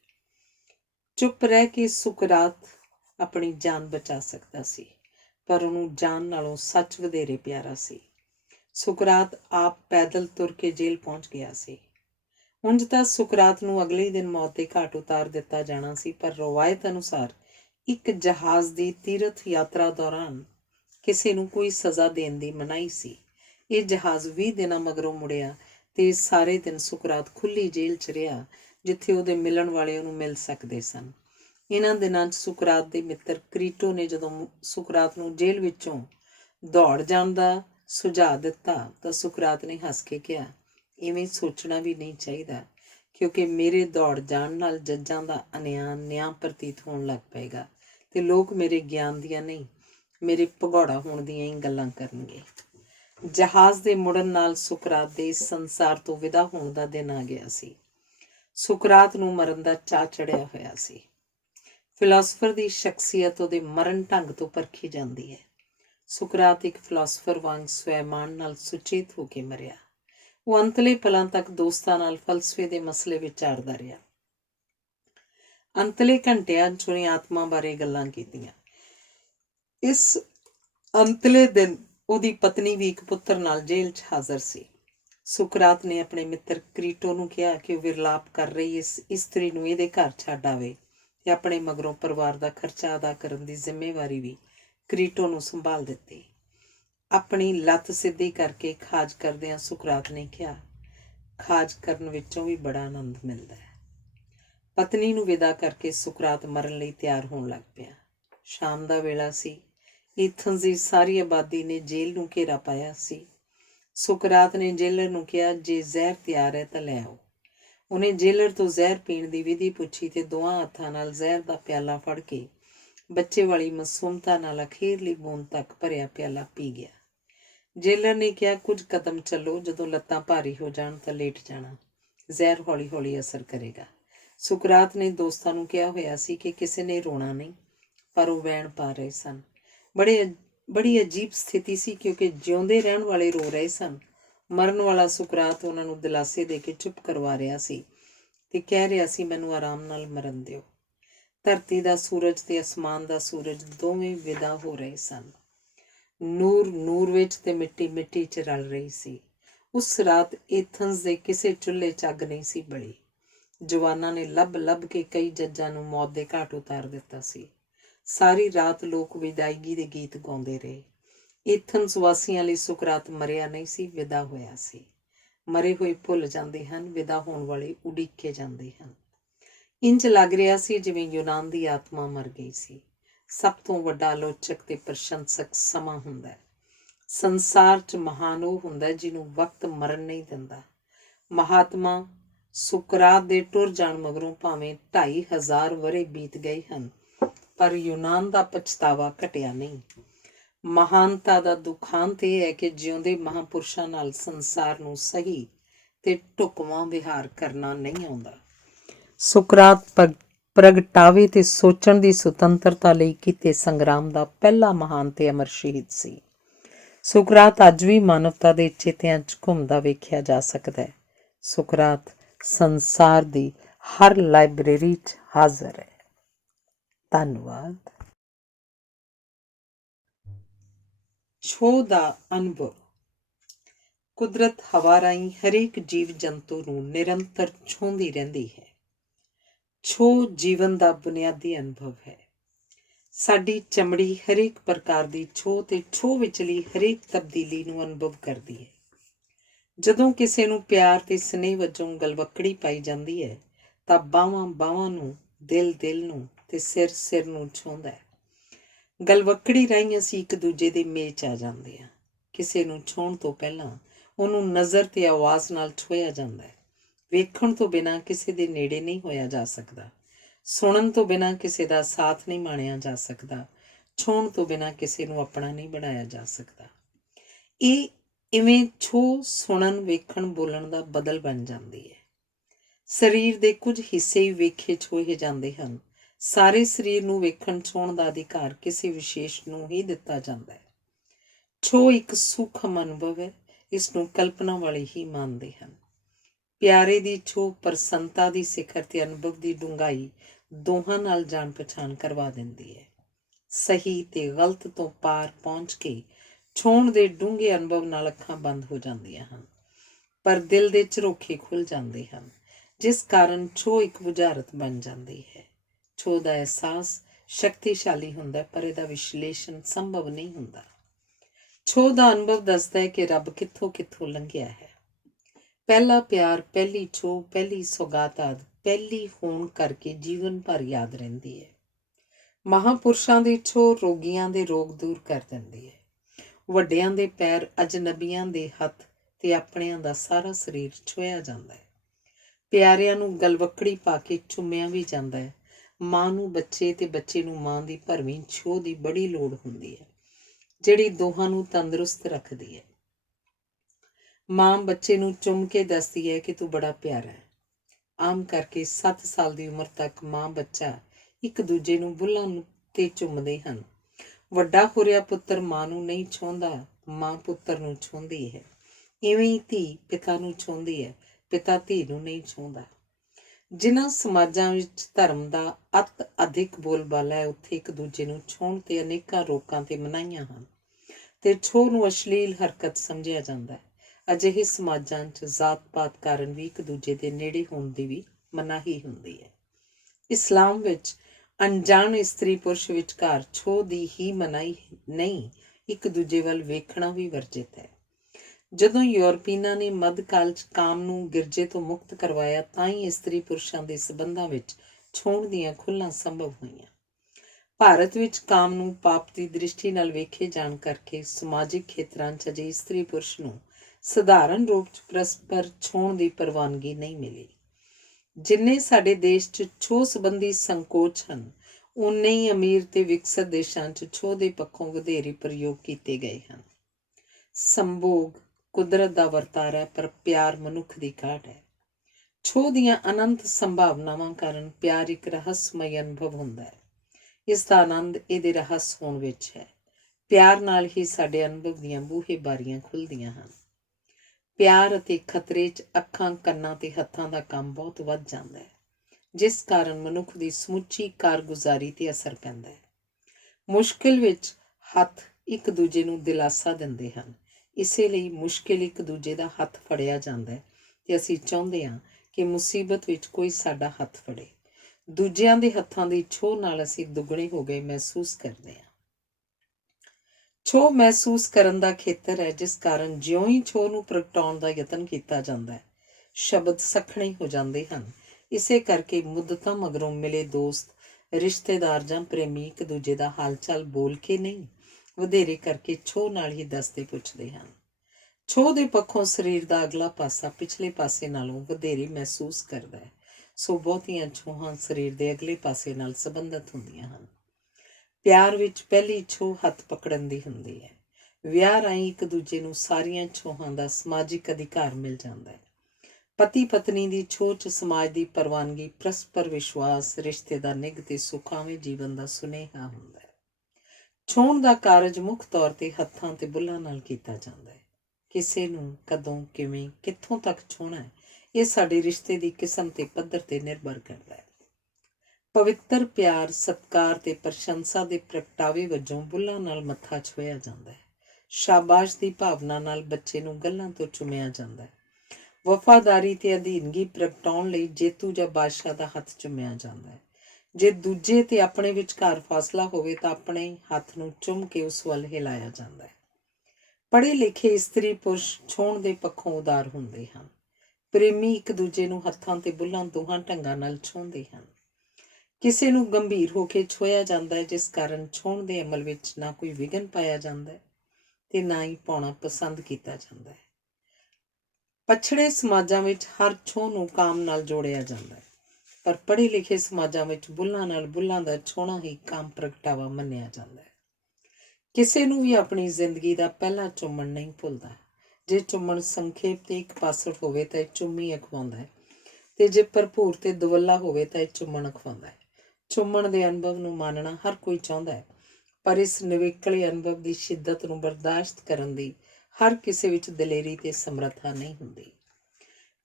ਚੁੱਪ ਰਹਿ ਕੇ ਸੁਕਰਾਤ ਆਪਣੀ ਜਾਨ ਬਚਾ ਸਕਦਾ ਸੀ, ਪਰ ਉਹਨੂੰ ਜਾਨ ਨਾਲੋਂ ਸੱਚ ਵਧੇਰੇ ਪਿਆਰਾ ਸੀ। ਸੁਕਰਾਤ ਆਪ ਪੈਦਲ ਤੁਰ ਕੇ ਜੇਲ੍ਹ ਪਹੁੰਚ ਗਿਆ ਸੀ। ਉਂਝ ਤਾਂ ਸੁਕਰਾਤ ਨੂੰ ਅਗਲੇ ਦਿਨ ਮੌਤ ਦੇ ਘਾਟ ਉਤਾਰ ਦਿੱਤਾ ਜਾਣਾ ਸੀ, ਪਰ ਰਵਾਇਤ ਅਨੁਸਾਰ ਇੱਕ ਜਹਾਜ਼ ਦੀ ਤੀਰਥ ਯਾਤਰਾ ਦੌਰਾਨ ਕਿਸੇ ਨੂੰ ਕੋਈ ਸਜ਼ਾ ਦੇਣ ਦੀ ਮਨਾਹੀ ਸੀ। ਇਹ ਜਹਾਜ਼ 20 ਦਿਨਾਂ ਮਗਰੋਂ ਮੁੜਿਆ ਤੇ ਸਾਰੇ ਦਿਨ ਸੁਕਰਾਤ ਖੁੱਲ੍ਹੀ ਜੇਲ੍ਹ 'ਚ ਰਿਹਾ, ਜਿੱਥੇ ਉਹਦੇ ਮਿਲਣ ਵਾਲੇ ਉਹਨੂੰ ਮਿਲ ਸਕਦੇ ਸਨ। ਇਹਨਾਂ ਦਿਨਾਂ 'ਚ ਸੁਕਰਾਤ ਦੇ ਮਿੱਤਰ ਕ੍ਰੀਟੋ ਨੇ ਜਦੋਂ ਸੁਕਰਾਤ ਨੂੰ ਜੇਲ੍ਹ ਵਿੱਚੋਂ ਦੌੜ ਜਾਣ ਦਾ ਸੁਝਾਅ ਦਿੱਤਾ ਤਾਂ ਸੁਕਰਾਤ ਨੇ ਹੱਸ ਕੇ ਕਿਹਾ, ਇਵੇਂ ਸੋਚਣਾ ਵੀ ਨਹੀਂ ਚਾਹੀਦਾ, ਕਿਉਂਕਿ ਮੇਰੇ ਦੌੜ ਜਾਣ ਨਾਲ ਜੱਜਾਂ ਦਾ ਨਿਆਂ ਪ੍ਰਤੀਤ ਹੋਣ ਲੱਗ ਪਏਗਾ ਤੇ ਲੋਕ ਮੇਰੇ ਗਿਆਨ ਦੀਆਂ ਨਹੀਂ, ਮੇਰੇ ਭਗੌੜਾ ਹੋਣ ਦੀਆਂ ਹੀ ਗੱਲਾਂ ਕਰਨਗੇ। ਜਹਾਜ਼ ਦੇ ਮੁੜਨ ਨਾਲ ਸੁਕਰਾਤ ਦੇ ਇਸ ਸੰਸਾਰ ਤੋਂ ਵਿਦਾ ਹੋਣ ਦਾ ਦਿਨ ਆ ਗਿਆ ਸੀ। ਸੁਕਰਾਤ ਨੂੰ ਮਰਨ ਦਾ ਚਾਅ ਚੜਿਆ ਹੋਇਆ ਸੀ। ਫਿਲਾਸਫਰ ਦੀ ਸ਼ਖਸੀਅਤ ਉਹਦੇ ਮਰਨ ਢੰਗ ਤੋਂ ਪਰਖੀ ਜਾਂਦੀ ਹੈ। ਸੁਕਰਾਤ ਇੱਕ ਫਿਲਾਸਫਰ ਵਾਂਗ ਸਵੈਮਾਨ ਨਾਲ ਸੁਚੇਤ ਹੋ ਕੇ ਮਰਿਆ। ਉਹ ਅੰਤਲੇ ਪਲਾਂ ਤੱਕ ਦੋਸਤਾਂ ਨਾਲ ਫਲਸਫੇ ਦੇ ਮਸਲੇ ਵਿਚਾਰਦਾ ਰਿਹਾ। ਅੰਤਲੇ ਘੰਟਿਆਂ 'ਚ ਉਹਨੇ ਆਤਮਾ ਬਾਰੇ ਗੱਲਾਂ ਕੀਤੀਆਂ। ਇਸ ਅੰਤਲੇ ਦਿਨ ਉਹਦੀ ਪਤਨੀ ਵੀ ਇੱਕ ਪੁੱਤਰ ਨਾਲ ਜੇਲ੍ਹ 'ਚ ਹਾਜ਼ਰ ਸੀ। ਸੁਕਰਾਤ ਨੇ ਆਪਣੇ ਮਿੱਤਰ ਕ੍ਰੀਟੋ ਨੂੰ ਕਿਹਾ ਕਿ ਉਹ ਵਿਰਲਾਪ ਕਰ ਰਹੀ ਇਸ ਇਸਤਰੀ ਨੂੰ ਇਹਦੇ ਘਰ ਛੱਡ ਆਵੇ ਤੇ ਆਪਣੇ ਮਗਰੋਂ ਪਰਿਵਾਰ ਦਾ ਖਰਚਾ ਅਦਾ ਕਰਨ ਦੀ ਜ਼ਿੰਮੇਵਾਰੀ ਵੀ ਕ੍ਰੀਟੋ ਨੂੰ ਸੰਭਾਲ ਦਿੱਤੀ। ਆਪਣੀ ਲੱਤ ਸਿੱਧੀ ਕਰਕੇ ਖਾਜ ਕਰਦਿਆਂ ਸੁਕਰਾਤ ਨੇ ਕਿਹਾ, ਖਾਜ ਕਰਨ ਵਿੱਚੋਂ ਵੀ ਬੜਾ ਆਨੰਦ ਮਿਲਦਾ ਹੈ। ਪਤਨੀ ਨੂੰ ਵਿਦਾ ਕਰਕੇ ਸੁਕਰਾਤ ਮਰਨ ਲਈ ਤਿਆਰ ਹੋਣ ਲੱਗ ਪਿਆ। ਸ਼ਾਮ ਦਾ ਵੇਲਾ ਸੀ। ਏਥਨਸ ਦੀ ਸਾਰੀ ਆਬਾਦੀ ਨੇ ਜੇਲ੍ਹ ਨੂੰ ਘੇਰਾ ਪਾਇਆ ਸੀ। ਸੁਕਰਾਤ ਨੇ ਜੇਲਰ ਨੂੰ ਕਿਹਾ, ਜੇ ਜ਼ਹਿਰ ਤਿਆਰ ਹੈ ਤਾਂ ਲੈ ਆਓ। ਉਹਨੇ ਜੇਲਰ ਤੋਂ ਜ਼ਹਿਰ ਪੀਣ ਦੀ ਵਿਧੀ ਪੁੱਛੀ ਤੇ ਦੋਵਾਂ ਹੱਥਾਂ ਨਾਲ ਜ਼ਹਿਰ ਦਾ ਪਿਆਲਾ ਫੜ ਕੇ ਬੱਚੇ ਵਾਲੀ ਮਾਸੂਮਤਾ ਨਾਲ ਅਖੀਰਲੀ ਬੂੰਦ ਤੱਕ ਭਰਿਆ ਪਿਆਲਾ ਪੀ ਗਿਆ। ਜੇਲਰ ਨੇ ਕਿਹਾ, ਕੁਝ ਕਦਮ ਚੱਲੋ, ਜਦੋਂ ਲੱਤਾਂ ਭਾਰੀ ਹੋ ਜਾਣ ਤਾਂ ਲੇਟ ਜਾਣਾ, ਜ਼ਹਿਰ ਹੌਲੀ ਹੌਲੀ ਅਸਰ ਕਰੇਗਾ। ਸੁਕਰਾਤ ਨੇ ਦੋਸਤਾਂ ਨੂੰ ਕਿਹਾ ਹੋਇਆ ਸੀ ਕਿ ਕਿਸੇ ਨੇ ਰੋਣਾ ਨਹੀਂ, ਪਰ ਉਹ ਵੈਣ ਪਾ ਰਹੇ ਸਨ। ਬੜੀ ਅਜੀਬ ਸਥਿਤੀ ਸੀ, ਕਿਉਂਕਿ ਜਿਉਂਦੇ ਰਹਿਣ ਵਾਲੇ ਰੋ ਰਹੇ ਸਨ। ਮਰਨ ਵਾਲਾ ਸੁਕਰਾਤ ਉਹਨਾਂ ਨੂੰ ਦਿਲਾਸੇ ਦੇ ਕੇ ਚੁੱਪ ਕਰਵਾ ਰਿਹਾ ਸੀ ਤੇ ਕਹਿ ਰਿਹਾ ਸੀ, ਮੈਨੂੰ ਆਰਾਮ ਨਾਲ ਮਰਨ ਦਿਓ। ਧਰਤੀ ਦਾ ਸੂਰਜ ਤੇ ਅਸਮਾਨ ਦਾ ਸੂਰਜ ਦੋਵੇਂ ਵਿਦਾ ਹੋ ਰਹੇ ਸਨ। ਨੂਰ ਨੂਰ ਵਿੱਚ ਤੇ ਮਿੱਟੀ ਮਿੱਟੀ 'ਚ ਰਲ ਰਹੀ ਸੀ। ਉਸ ਰਾਤ ਏਥਨਸ ਦੇ ਕਿਸੇ ਚੁੱਲ੍ਹੇ 'ਚ ਅੱਗ ਨਹੀਂ ਸੀ ਬਲੀ। ਜਵਾਨਾਂ ਨੇ ਲੱਭ ਲੱਭ ਕੇ ਕਈ ਜੱਜਾਂ ਨੂੰ ਮੌਤ ਦੇ ਘਾਟ ਉਤਾਰ ਦਿੱਤਾ ਸੀ। ਸਾਰੀ ਰਾਤ ਲੋਕ ਵਿਦਾਇਗੀ ਦੇ ਗੀਤ ਗਾਉਂਦੇ ਰਹੇ। ਏਥਨਸ ਵਾਸੀਆਂ ਲਈ ਸੁਕਰਾਤ ਮਰਿਆ ਨਹੀਂ ਸੀ, ਵਿਦਾ ਹੋਇਆ ਸੀ। ਮਰੇ ਹੋਏ ਭੁੱਲ ਜਾਂਦੇ ਹਨ, ਵਿਦਾ ਹੋਣ ਵਾਲੇ ਉਡੀਕੇ ਜਾਂਦੇ ਹਨ। ਇੰਜ ਲੱਗ ਰਿਹਾ ਸੀ ਜਿਵੇਂ ਯੂਨਾਨ ਦੀ ਆਤਮਾ ਮਰ ਗਈ ਸੀ। ਸਭ ਤੋਂ ਵੱਡਾ ਆਲੋਚਕ ਤੇ ਪ੍ਰਸ਼ੰਸਕ ਸਮਾਂ ਹੁੰਦਾ ਹੈ। ਸੰਸਾਰ 'ਚ ਮਹਾਨ ਉਹ ਹੁੰਦਾ ਜਿਹਨੂੰ ਵਕਤ ਮਰਨ ਨਹੀਂ ਦਿੰਦਾ। ਮਹਾਤਮਾ ਸੁਕਰਾਤ ਦੇ ਟੁਰ ਜਾਣ ਮਗਰੋਂ ਭਾਵੇਂ 2500 ਵਰ੍ਹੇ ਬੀਤ ਗਏ ਹਨ, ਪਰ ਯੂਨਾਨ ਦਾ ਪਛਤਾਵਾ ਘਟਿਆ ਨਹੀਂ। ਮਹਾਨਤਾ ਦਾ ਦੁਖਾਂਤ ਇਹ ਹੈ ਕਿ ਜਿਉਂਦੇ ਮਹਾਂਪੁਰਸ਼ਾਂ ਨਾਲ ਸੰਸਾਰ ਨੂੰ ਸਹੀ ਤੇ ਢੁਕਵਾਂ ਵਿਹਾਰ ਕਰਨਾ ਨਹੀਂ ਆਉਂਦਾ। ਸੁਕਰਾਤ ਪ੍ਰਗਟਾਵੇ ਤੇ ਸੋਚਣ ਦੀ ਸੁਤੰਤਰਤਾ ਲਈ ਕੀਤੇ ਸੰਗਰਾਮ ਦਾ ਪਹਿਲਾ ਮਹਾਨ ਤੇ ਅਮਰ ਸ਼ਹੀਦ ਸੀ। ਸੁਕਰਾਤ ਅੱਜ ਵੀ ਮਾਨਵਤਾ ਦੇ ਚੇਤਿਆਂ 'ਚ ਘੁੰਮਦਾ ਵੇਖਿਆ ਜਾ ਸਕਦਾ ਹੈ। ਸੁਕਰਾਤ ਸੰਸਾਰ ਦੀ ਹਰ ਲਾਇਬ੍ਰੇਰੀ 'ਚ ਹਾਜ਼ਰ ਹੈ। ਧੰਨਵਾਦ। ਛੋਹ ਦਾ ਅਨੁਭਵ। ਕੁਦਰਤ ਹਵਾ ਰਾਹੀਂ ਹਰੇਕ ਜੀਵ ਜੰਤੂ ਨੂੰ ਨਿਰੰਤਰ ਛੋਹਦੀ ਰਹਿੰਦੀ ਹੈ। ਛੋਹ ਜੀਵਨ ਦਾ ਬੁਨਿਆਦੀ ਅਨੁਭਵ ਹੈ। ਸਾਡੀ ਚਮੜੀ ਹਰੇਕ ਪ੍ਰਕਾਰ ਦੀ ਛੋਹ ਤੇ ਛੋਹ ਵਿਚਲੀ ਹਰੇਕ ਤਬਦੀਲੀ ਨੂੰ ਅਨੁਭਵ ਕਰਦੀ ਹੈ। ਜਦੋਂ ਕਿਸੇ ਨੂੰ ਪਿਆਰ ਤੇ ਸਨੇਹ ਵਜੋਂ ਗਲਵੱਕੜੀ ਪਾਈ ਜਾਂਦੀ ਹੈ ਤਾਂ ਬਾਹਾਂ ਬਾਹਾਂ ਨੂੰ, ਦਿਲ ਨੂੰ ਤੇ ਸਿਰ ਨੂੰ ਛੂੰਹਦਾ ਹੈ। ਗਲਵੱਕੜੀ ਰਾਹੀਂ ਅਸੀਂ ਇੱਕ ਦੂਜੇ ਦੇ ਮੇਚ ਆ ਜਾਂਦੇ ਹਾਂ। ਕਿਸੇ ਨੂੰ ਛੂਹਣ ਤੋਂ ਪਹਿਲਾਂ ਉਹਨੂੰ ਨਜ਼ਰ ਤੇ ਆਵਾਜ਼ ਨਾਲ ਛੋਹਿਆ ਜਾਂਦਾ ਹੈ। ਵੇਖਣ ਤੋਂ ਬਿਨਾਂ ਕਿਸੇ ਦੇ ਨੇੜੇ ਨਹੀਂ ਹੋਇਆ ਜਾ ਸਕਦਾ। ਸੁਣਨ ਤੋਂ ਬਿਨਾਂ ਕਿਸੇ ਦਾ ਸਾਥ ਨਹੀਂ ਮਾਣਿਆ ਜਾ ਸਕਦਾ। ਛੂਹਣ ਤੋਂ ਬਿਨਾਂ ਕਿਸੇ ਨੂੰ ਆਪਣਾ ਨਹੀਂ ਬਣਾਇਆ ਜਾ ਸਕਦਾ। ਇਹ ਇਵੇਂ ਛੋਹ ਸੁਣਨ, ਵੇਖਣ, ਬੋਲਣ ਦਾ ਬਦਲ ਬਣ ਜਾਂਦੀ ਹੈ। ਸਰੀਰ ਦੇ ਕੁਝ ਹਿੱਸੇ ਹੀ ਵੇਖੇ ਛੋਹੇ ਜਾਂਦੇ ਹਨ। ਸਾਰੇ ਸਰੀਰ ਨੂੰ ਵੇਖਣ ਛੋਹਣ ਦਾ ਅਧਿਕਾਰ ਕਿਸੇ ਵਿਸ਼ੇਸ਼ ਨੂੰ ਹੀ ਦਿੱਤਾ ਜਾਂਦਾ ਹੈ। ਛੋਹ ਇੱਕ ਸੂਖਮ ਅਨੁਭਵ ਹੈ। ਇਸ ਨੂੰ ਕਲਪਨਾ ਵਾਲੇ ਹੀ ਮੰਨਦੇ ਹਨ। ਪਿਆਰੇ ਦੀ ਛੋਹ ਪ੍ਰਸੰਨਤਾ ਦੀ ਸਿਖਰ ਤੇ ਅਨੁਭਵ ਦੀ ਡੂੰਘਾਈ ਦੋਹਾਂ ਨਾਲ ਜਾਣ ਪਛਾਣ ਕਰਵਾ ਦਿੰਦੀ ਹੈ। ਸਹੀ ਤੇ ਗਲਤ ਤੋਂ ਪਾਰ ਪਹੁੰਚ ਕੇ ਛੋਹਣ ਦੇ ਡੂੰਘੇ ਅਨੁਭਵ ਨਾਲ ਅੱਖਾਂ ਬੰਦ ਹੋ ਜਾਂਦੀਆਂ ਹਨ, ਪਰ ਦਿਲ ਦੇ ਝਰੋਖੇ ਖੁੱਲ੍ਹ ਜਾਂਦੇ ਹਨ, ਜਿਸ ਕਾਰਨ ਛੋਹ ਇੱਕ ਬੁਝਾਰਤ ਬਣ ਜਾਂਦੀ ਹੈ। ਛੋਹ ਦਾ ਅਹਿਸਾਸ ਸ਼ਕਤੀਸ਼ਾਲੀ ਹੁੰਦਾ, ਪਰ ਇਹਦਾ ਵਿਸ਼ਲੇਸ਼ਣ ਸੰਭਵ ਨਹੀਂ ਹੁੰਦਾ। ਛੋਹ ਦਾ ਅਨੁਭਵ ਦੱਸਦਾ ਹੈ ਕਿ ਰੱਬ ਕਿੱਥੋਂ ਕਿੱਥੋਂ ਲੰਘਿਆ ਹੈ। ਪਹਿਲਾ ਪਿਆਰ, ਪਹਿਲੀ ਛੋਹ, ਪਹਿਲੀ ਸੌਗਾਤ ਆਦਿ ਪਹਿਲੀ ਹੋਣ ਕਰਕੇ ਜੀਵਨ ਭਰ ਯਾਦ ਰਹਿੰਦੀ ਹੈ। ਮਹਾਂਪੁਰਸ਼ਾਂ ਦੀ ਛੋਹ ਰੋਗੀਆਂ ਦੇ ਰੋਗ ਦੂਰ ਕਰ ਦਿੰਦੀ ਹੈ। ਵੱਡਿਆਂ ਦੇ ਪੈਰ, ਅਜਨਬੀਆਂ ਦੇ ਹੱਥ ਤੇ ਆਪਣਿਆਂ ਦਾ ਸਾਰਾ ਸਰੀਰ ਛੋਹਿਆ ਜਾਂਦਾ ਹੈ। ਪਿਆਰਿਆਂ ਨੂੰ ਗਲਵੱਕੜੀ ਪਾ ਕੇ ਚੁੰਮਿਆ ਵੀ ਜਾਂਦਾ ਹੈ। ਮਾਂ ਨੂੰ ਬੱਚੇ ਤੇ ਬੱਚੇ ਨੂੰ ਮਾਂ ਦੀ ਭਰਵੀਂ ਛੋਹ ਦੀ ਬੜੀ ਲੋੜ ਹੁੰਦੀ ਹੈ, ਜਿਹੜੀ ਦੋਹਾਂ ਨੂੰ ਤੰਦਰੁਸਤ ਰੱਖਦੀ ਹੈ। ਮਾਂ ਬੱਚੇ ਨੂੰ ਚੁੰਮ ਕੇ ਦੱਸਦੀ ਹੈ ਕਿ ਤੂੰ ਬੜਾ ਪਿਆਰਾ ਹੈ। ਆਮ ਕਰਕੇ 7 ਸਾਲ ਦੀ ਉਮਰ ਤੱਕ ਮਾਂ ਬੱਚਾ ਇੱਕ ਦੂਜੇ ਨੂੰ ਬੁੱਲ੍ਹਾਂ ਤੇ ਚੁੰਮਦੇ ਹਨ। ਵੱਡਾ ਹੋ ਰਿਹਾ ਪੁੱਤਰ ਮਾਂ ਨੂੰ ਨਹੀਂ ਛੂੰਹਦਾ, ਮਾਂ ਪੁੱਤਰ ਨੂੰ ਛੂੰਹਦੀ ਹੈ। ਇਵੇਂ ਹੀ ਧੀ ਪਿਤਾ ਨੂੰ ਛੂੰਹਦੀ ਹੈ, ਪਿਤਾ ਧੀ ਨੂੰ ਨਹੀਂ ਛੂੰਹਦਾ। ਜਿਨ੍ਹਾਂ ਸਮਾਜਾਂ ਵਿੱਚ ਧਰਮ ਦਾ ਅਤ ਅਧਿਕ ਬੋਲਬਾਲਾ ਹੈ, ਉੱਥੇ ਇੱਕ ਦੂਜੇ ਨੂੰ ਛੂਹਣ ਤੇ ਅਨੇਕਾਂ ਰੋਕਾਂ ਤੇ ਮਨਾਹੀਆਂ ਹਨ ਤੇ ਛੋਹ ਨੂੰ ਅਸ਼ਲੀਲ ਹਰਕਤ ਸਮਝਿਆ ਜਾਂਦਾ ਹੈ। ਅਜਿਹੇ ਸਮਾਜਾਂ 'ਚ ਜ਼ਾਤ-ਪਾਤ ਕਾਰਨ ਵੀ ਇੱਕ ਦੂਜੇ ਦੇ ਨੇੜੇ ਹੋਣ ਦੀ ਵੀ ਮਨਾਹੀ ਹੁੰਦੀ ਹੈ। ਇਸਲਾਮ ਵਿੱਚ ਅਣਜਾਣ ਇਸਤਰੀ ਪੁਰਸ਼ ਵਿਚਕਾਰ ਛੋਹ ਦੀ ਹੀ ਮਨਾਹੀ ਨਹੀਂ, ਇੱਕ ਦੂਜੇ ਵੱਲ ਵੇਖਣਾ ਵੀ ਵਰਜਿਤ ਹੈ। ਜਦੋਂ ਯੂਰਪੀਨਾਂ ਨੇ ਮੱਧਕਾਲ 'ਚ ਕਾਮ ਨੂੰ ਗਿਰਜੇ ਤੋਂ ਮੁਕਤ ਕਰਵਾਇਆ, ਤਾਂ ਹੀ ਇਸਤਰੀ ਪੁਰਸ਼ਾਂ ਦੇ ਸੰਬੰਧਾਂ ਵਿੱਚ ਛੋਹਣ ਦੀਆਂ ਖੁੱਲ੍ਹਾਂ ਸੰਭਵ ਹੋਈਆਂ। ਭਾਰਤ ਵਿੱਚ ਕਾਮ ਨੂੰ ਪਾਪ ਦੀ ਦ੍ਰਿਸ਼ਟੀ ਨਾਲ ਵੇਖੇ ਜਾਣ ਕਰਕੇ ਸਮਾਜਿਕ ਖੇਤਰਾਂ 'ਚ ਅਜੇ ਇਸਤਰੀ ਪੁਰਸ਼ ਨੂੰ ਸਧਾਰਨ ਰੂਪ 'ਚ ਪਰਸਪਰ ਛੋਹਣ ਦੀ ਪ੍ਰਵਾਨਗੀ ਨਹੀਂ ਮਿਲੀ। ਜਿੰਨੇ ਸਾਡੇ ਦੇਸ਼ 'ਚ ਛੋਹ ਸੰਬੰਧੀ ਸੰਕੋਚ ਹਨ, ਉਨੇ ਹੀ ਅਮੀਰ ਤੇ ਵਿਕਸਤ ਦੇਸ਼ਾਂ 'ਚ ਛੋਹ ਦੇ ਪੱਖੋਂ ਵਧੇਰੇ ਪ੍ਰਯੋਗ ਕੀਤੇ ਗਏ ਹਨ। ਸੰਭੋਗ ਕੁਦਰਤ ਦਾ ਵਰਤਾਰਾ ਹੈ, ਪਰ ਪਿਆਰ ਮਨੁੱਖ ਦੀ ਕਾਢ ਹੈ। ਛੋਹ ਦੀਆਂ ਅਨੰਤ ਸੰਭਾਵਨਾਵਾਂ ਕਾਰਨ ਪਿਆਰ ਇੱਕ ਰਹੱਸਮਈ ਅਨੁਭਵ ਹੁੰਦਾ ਹੈ। ਇਸ ਦਾ ਆਨੰਦ ਇਹਦੇ ਰਹੱਸ ਹੋਣ ਵਿੱਚ ਹੈ। ਪਿਆਰ ਨਾਲ ਹੀ ਸਾਡੇ ਅਨੁਭਵ ਦੀਆਂ ਬੂਹੇ ਬਾਰੀਆਂ ਖੁੱਲ੍ਹਦੀਆਂ ਹਨ। ਪਿਆਰ ਅਤੇ ਖਤਰੇ 'ਚ ਅੱਖਾਂ, ਕੰਨਾਂ ਤੇ ਹੱਥਾਂ ਦਾ ਕੰਮ ਬਹੁਤ ਵੱਧ ਜਾਂਦਾ ਹੈ, ਜਿਸ ਕਾਰਨ ਮਨੁੱਖ ਦੀ ਸਮੁੱਚੀ ਕਾਰਗੁਜ਼ਾਰੀ ਤੇ ਅਸਰ ਪੈਂਦਾ ਹੈ। ਮੁਸ਼ਕਿਲ ਵਿੱਚ ਹੱਥ ਇੱਕ ਦੂਜੇ ਨੂੰ ਦਿਲਾਸਾ ਦਿੰਦੇ ਹਨ, ਇਸੇ ਲਈ ਮੁਸ਼ਕਿਲ ਇੱਕ ਦੂਜੇ ਦਾ ਹੱਥ ਫੜਿਆ ਜਾਂਦਾ ਹੈ ਤੇ ਅਸੀਂ ਚਾਹੁੰਦੇ ਹਾਂ ਕਿ ਮੁਸੀਬਤ ਵਿੱਚ ਕੋਈ ਸਾਡਾ ਹੱਥ ਫੜੇ। ਦੂਜਿਆਂ ਦੇ ਹੱਥਾਂ ਦੀ ਛੋਹ ਨਾਲ ਅਸੀਂ ਦੁੱਗਣੇ ਹੋ ਗਏ ਮਹਿਸੂਸ ਕਰਦੇ ਹਾਂ। ਛੋਹ ਮਹਿਸੂਸ ਕਰਨ ਦਾ ਖੇਤਰ ਹੈ, ਜਿਸ ਕਾਰਨ ਜਿਉਂ ਹੀ ਛੋਹ ਨੂੰ ਪ੍ਰਗਟਾਉਣ ਦਾ ਯਤਨ ਕੀਤਾ ਜਾਂਦਾ ਹੈ, ਸ਼ਬਦ ਸੱਖਣੇ ਹੋ ਜਾਂਦੇ ਹਨ। ਇਸੇ ਕਰਕੇ ਮੁੱਦਤਾਂ ਮਗਰੋਂ ਮਿਲੇ ਦੋਸਤ, ਰਿਸ਼ਤੇਦਾਰ ਜਾਂ ਪ੍ਰੇਮੀ ਇੱਕ ਦੂਜੇ ਦਾ ਹਾਲ ਚਾਲ ਬੋਲ ਕੇ ਨਹੀਂ, ਵਧੇਰੇ ਕਰਕੇ ਛੋਹ ਨਾਲ ਹੀ ਦੱਸਦੇ ਪੁੱਛਦੇ ਹਨ। ਛੋਹ ਦੇ ਪੱਖੋਂ ਸਰੀਰ ਦਾ ਅਗਲਾ ਪਾਸਾ ਪਿਛਲੇ ਪਾਸੇ ਨਾਲੋਂ ਵਧੇਰੇ ਮਹਿਸੂਸ ਕਰਦਾ ਹੈ, ਸੋ ਬਹੁਤੀਆਂ ਛੋਹਾਂ ਸਰੀਰ ਦੇ ਅਗਲੇ ਪਾਸੇ ਨਾਲ ਸੰਬੰਧਿਤ ਹੁੰਦੀਆਂ ਹਨ। ਪਿਆਰ ਵਿੱਚ ਪਹਿਲੀ ਛੋਹ ਹੱਥ ਪਕੜਨ ਦੀ ਹੁੰਦੀ ਹੈ। ਵਿਆਹ ਰਾਹੀਂ ਇੱਕ ਦੂਜੇ ਨੂੰ ਸਾਰੀਆਂ ਛੋਹਾਂ ਦਾ ਸਮਾਜਿਕ ਅਧਿਕਾਰ ਮਿਲ ਜਾਂਦਾ ਹੈ। ਪਤੀ ਪਤਨੀ ਦੀ ਛੋਹ 'ਚ ਸਮਾਜ ਦੀ ਪ੍ਰਵਾਨਗੀ, ਪਰਸਪਰ ਵਿਸ਼ਵਾਸ, ਰਿਸ਼ਤੇ ਦਾ ਨਿੱਘ ਤੇ ਸੁਖਾਵੇਂ ਜੀਵਨ ਦਾ ਸੁਨੇਹਾ ਹੁੰਦਾ ਹੈ। ਛੋਹਣ ਦਾ ਕਾਰਜ ਮੁੱਖ ਤੌਰ ਤੇ ਹੱਥਾਂ ਤੇ ਬੁੱਲ੍ਹਾਂ ਨਾਲ ਕੀਤਾ ਜਾਂਦਾ ਹੈ। ਕਿਸੇ ਨੂੰ ਕਦੋਂ, ਕਿਵੇਂ, ਕਿੱਥੋਂ ਤੱਕ ਛੋਹਣਾ ਹੈ, ਇਹ ਸਾਡੇ ਰਿਸ਼ਤੇ ਦੀ ਕਿਸਮ ਤੇ ਪੱਧਰ ਤੇ ਨਿਰਭਰ ਕਰਦਾ ਹੈ। ਪਵਿੱਤਰ ਪਿਆਰ, ਸਤਿਕਾਰ ਤੇ ਪ੍ਰਸ਼ੰਸਾ ਦੇ ਪ੍ਰਗਟਾਵੇ ਵਜੋਂ ਬੁੱਲ੍ਹਾਂ ਨਾਲ ਮੱਥਾ ਛੋਹਿਆ ਜਾਂਦਾ ਹੈ। ਸ਼ਾਬਾਸ਼ ਦੀ ਭਾਵਨਾ ਨਾਲ ਬੱਚੇ ਨੂੰ ਗੱਲ੍ਹਾਂ ਤੋਂ ਚੁੰਮਿਆ ਜਾਂਦਾ ਹੈ। ਵਫ਼ਾਦਾਰੀ ਤੇ ਅਧੀਨਗੀ ਪ੍ਰਗਟਾਉਣ ਲਈ ਜੇਤੂ ਜਾਂ ਬਾਦਸ਼ਾਹ ਦਾ ਹੱਥ ਚੁੰਮਿਆ ਜਾਂਦਾ ਹੈ। ਜੇ ਦੂਜੇ ਤੇ ਆਪਣੇ ਵਿਚਕਾਰ ਫਾਸਲਾ ਹੋਵੇ ਤਾਂ ਆਪਣੇ ਹੱਥ ਨੂੰ ਚੁੰਮ ਕੇ ਉਸ ਵੱਲ ਹਿਲਾਇਆ ਜਾਂਦਾ ਹੈ। ਪੜ੍ਹੇ ਲਿਖੇ ਇਸਤਰੀ ਪੁਰਸ਼ ਛੋਹਣ ਦੇ ਪੱਖੋਂ ਉਦਾਰ ਹੁੰਦੇ ਹਨ। ਪ੍ਰੇਮੀ ਇੱਕ ਦੂਜੇ ਨੂੰ ਹੱਥਾਂ ਤੇ ਬੁੱਲਾਂ ਦੋਹਾਂ ਢੰਗਾਂ ਨਾਲ ਛੂਹਦੇ ਹਨ। ਕਿਸੇ ਨੂੰ ਗੰਭੀਰ ਹੋ ਕੇ ਛੋਹਿਆ ਜਾਂਦਾ ਹੈ, ਜਿਸ ਕਾਰਨ ਛੋਹਣ ਦੇ ਅਮਲ ਵਿੱਚ ਨਾ ਕੋਈ ਵਿਘਨ ਪਾਇਆ ਜਾਂਦਾ ਹੈ ਤੇ ਨਾ ਹੀ ਪਾਉਣਾ ਪਸੰਦ ਕੀਤਾ ਜਾਂਦਾ ਹੈ। ਪਛੜੇ ਸਮਾਜਾਂ ਵਿੱਚ ਹਰ ਛੋਹ ਨੂੰ ਕਾਮ ਨਾਲ ਜੋੜਿਆ ਜਾਂਦਾ ਹੈ, ਪਰ ਪੜ੍ਹੇ ਲਿਖੇ ਸਮਾਜਾਂ ਵਿੱਚ ਬੁੱਲਾਂ ਨਾਲ ਬੁੱਲਾਂ ਦਾ ਛੋਹਣਾ ਹੀ ਕਾਮ ਪ੍ਰਗਟਾਵਾ ਮੰਨਿਆ ਜਾਂਦਾ ਹੈ। ਕਿਸੇ ਨੂੰ ਵੀ ਆਪਣੀ ਜ਼ਿੰਦਗੀ ਦਾ ਪਹਿਲਾ ਚੁੰਮਣ ਨਹੀਂ ਭੁੱਲਦਾ। ਜੇ ਚੁੰਮਣ ਸੰਖੇਪ ਤੇ ਇੱਕ ਪਾਸੜ ਹੋਵੇ ਤਾਂ ਇਹ ਚੁੰਮੀ ਅਖਵਾਉਂਦਾ ਹੈ, ਤੇ ਜੇ ਭਰਪੂਰ ਤੇ ਦੁਵੱਲਾ ਹੋਵੇ ਤਾਂ ਇਹ ਚੁੰਮਣ ਅਖਵਾਉਂਦਾ ਹੈ। ਚੁੰਮਣ ਦੇ ਅਨੁਭਵ ਨੂੰ ਮਾਨਣਾ ਹਰ ਕੋਈ ਚਾਹੁੰਦਾ ਹੈ, ਪਰ ਇਸ ਨਿਵੇਕਲੇ ਅਨੁਭਵ ਦੀ ਸ਼ਿੱਦਤ ਨੂੰ ਬਰਦਾਸ਼ਤ ਕਰਨ ਦੀ ਹਰ ਕਿਸੇ ਵਿੱਚ ਦਲੇਰੀ ਤੇ ਸਮਰੱਥਾ ਨਹੀਂ ਹੁੰਦੀ।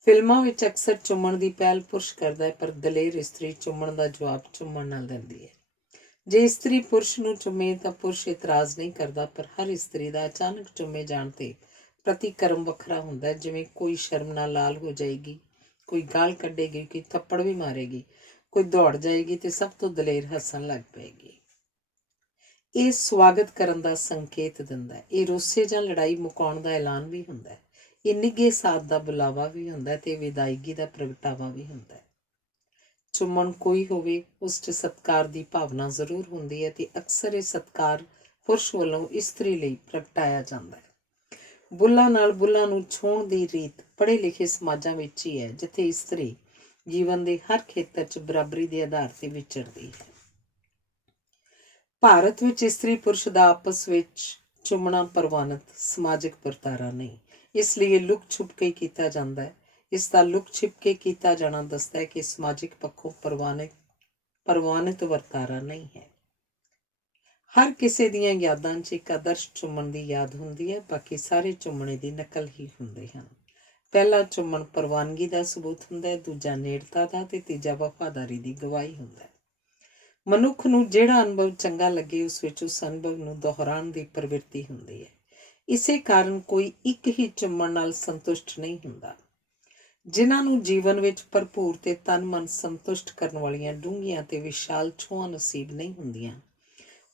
ਫਿਲਮਾਂ ਵਿੱਚ ਅਕਸਰ ਚੁੰਮਣ ਦੀ ਪਹਿਲ ਪੁਰਸ਼ ਕਰਦਾ ਹੈ, ਪਰ ਦਲੇਰ ਇਸਤਰੀ ਚੁੰਮਣ ਦਾ ਜਵਾਬ ਚੁੰਮਣ ਨਾਲ ਦਿੰਦੀ ਹੈ। ਜੇ ਇਸਤਰੀ ਪੁਰਸ਼ ਨੂੰ ਚੁੰਮੇ ਤਾਂ ਪੁਰਸ਼ ਇਤਰਾਜ਼ ਨਹੀਂ ਕਰਦਾ, ਪਰ ਹਰ ਇਸਤਰੀ ਦਾ ਅਚਾਨਕ ਚੁੰਮੇ ਜਾਣ ਤੇ ਪ੍ਰਤੀਕਰਮ ਵੱਖਰਾ ਹੁੰਦਾ ਹੈ। ਜਿਵੇਂ ਕੋਈ ਸ਼ਰਮ ਨਾਲ ਲਾਲ ਹੋ ਜਾਏਗੀ, ਕੋਈ ਗਾਲ ਕੱਢੇਗੀ, ਕੋਈ ਥੱਪੜ ਵੀ ਮਾਰੇਗੀ, ਕੋਈ ਦੌੜ ਜਾਏਗੀ ਤੇ ਸਭ ਤੋਂ ਦਲੇਰ ਹੱਸਣ ਲੱਗ ਪਏਗੀ। ਇਹ ਸਵਾਗਤ ਕਰਨ ਦਾ ਸੰਕੇਤ ਦਿੰਦਾ ਹੈ। ਇਹ ਰੋਸੇ ਜਾਂ ਲੜਾਈ ਮੁਕਾਉਣ ਦਾ ਐਲਾਨ ਵੀ ਹੁੰਦਾ ਹੈ। ਇਹ ਨਿੱਘੇ ਸਾਥ ਦਾ ਬੁਲਾਵਾ ਵੀ ਹੁੰਦਾ ਹੈ ਤੇ ਵਿਦਾਇਗੀ ਦਾ ਪ੍ਰਗਟਾਵਾ ਵੀ ਹੁੰਦਾ ਹੈ। ਚੁੰਮਣ ਕੋਈ ਹੋਵੇ, ਉਸ 'ਚ ਸਤਿਕਾਰ ਦੀ ਭਾਵਨਾ ਜ਼ਰੂਰ ਹੁੰਦੀ ਹੈ ਤੇ ਅਕਸਰ ਇਹ ਸਤਿਕਾਰ ਪੁਰਸ਼ ਵੱਲੋਂ ਇਸਤਰੀ ਲਈ ਪ੍ਰਗਟਾਇਆ ਜਾਂਦਾ ਹੈ। ਬੁੱਲਾਂ ਨਾਲ ਬੁੱਲਾਂ ਨੂੰ ਛੋਹਣ ਦੀ ਰੀਤ ਪੜ੍ਹੇ ਲਿਖੇ ਸਮਾਜਾਂ ਵਿੱਚ ਹੀ ਹੈ, ਜਿੱਥੇ ਇਸਤਰੀ ਜੀਵਨ ਦੇ ਹਰ ਖੇਤਰ 'ਚ ਬਰਾਬਰੀ ਦੇ ਆਧਾਰ ਤੇ ਵਿਚਰਦੀ ਹੈ। ਭਾਰਤ ਵਿੱਚ ਇਸਤਰੀ ਪੁਰਸ਼ ਦਾ ਆਪਸ ਵਿੱਚ ਚੁੰਮਣਾ ਪ੍ਰਵਾਨਿਤ ਸਮਾਜਿਕ ਵਰਤਾਰਾ ਨਹੀਂ, ਇਸ ਲਈ ਇਹ ਲੁਕ ਛੁਪ ਕੇ ਕੀਤਾ ਜਾਂਦਾ ਹੈ। ਇਸ ਦਾ ਲੁਕ ਛਿਪ ਕੇ ਕੀਤਾ ਜਾਣਾ ਦੱਸਦਾ ਹੈ ਕਿ ਸਮਾਜਿਕ ਪੱਖੋਂ ਪ੍ਰਵਾਨਿਤ ਵਰਤਾਰਾ ਨਹੀਂ ਹੈ। ਹਰ ਕਿਸੇ ਦੀਆਂ ਯਾਦਾਂ 'ਚ ਇੱਕ ਆਦਰਸ਼ ਚੁੰਮਣ ਦੀ ਯਾਦ ਹੁੰਦੀ ਹੈ, ਬਾਕੀ ਸਾਰੇ ਚੁੰਮਣੇ ਦੀ ਨਕਲ ਹੀ ਹੁੰਦੇ ਹਨ। ਪਹਿਲਾ ਚੁੰਮਣ ਪ੍ਰਵਾਨਗੀ ਦਾ ਸਬੂਤ ਹੁੰਦਾ ਹੈ, ਦੂਜਾ ਨੇੜਤਾ ਦਾ ਤੇ ਤੀਜਾ ਵਫਾਦਾਰੀ ਦੀ ਗਵਾਹੀ ਹੁੰਦਾ ਹੈ। ਮਨੁੱਖ ਨੂੰ ਜਿਹੜਾ ਅਨੁਭਵ ਚੰਗਾ ਲੱਗੇ, ਉਸ ਵਿੱਚ ਉਸ ਅਨੁਭਵ ਨੂੰ ਦੁਹਰਾਉਣ ਦੀ ਪ੍ਰਵਿਰਤੀ ਹੁੰਦੀ ਹੈ। ਇਸੇ ਕਾਰਨ ਕੋਈ ਇੱਕ ਹੀ ਚੁੰਮਣ ਨਾਲ ਸੰਤੁਸ਼ਟ ਨਹੀਂ ਹੁੰਦਾ। ਜਿਨ੍ਹਾਂ ਨੂੰ ਜੀਵਨ ਵਿੱਚ ਭਰਪੂਰ ਤੇ ਤਨ ਮਨ ਸੰਤੁਸ਼ਟ ਕਰਨ ਵਾਲੀਆਂ ਡੂੰਘੀਆਂ ਤੇ ਵਿਸ਼ਾਲ ਛੋਹਾਂ ਨਸੀਬ ਨਹੀਂ ਹੁੰਦੀਆਂ,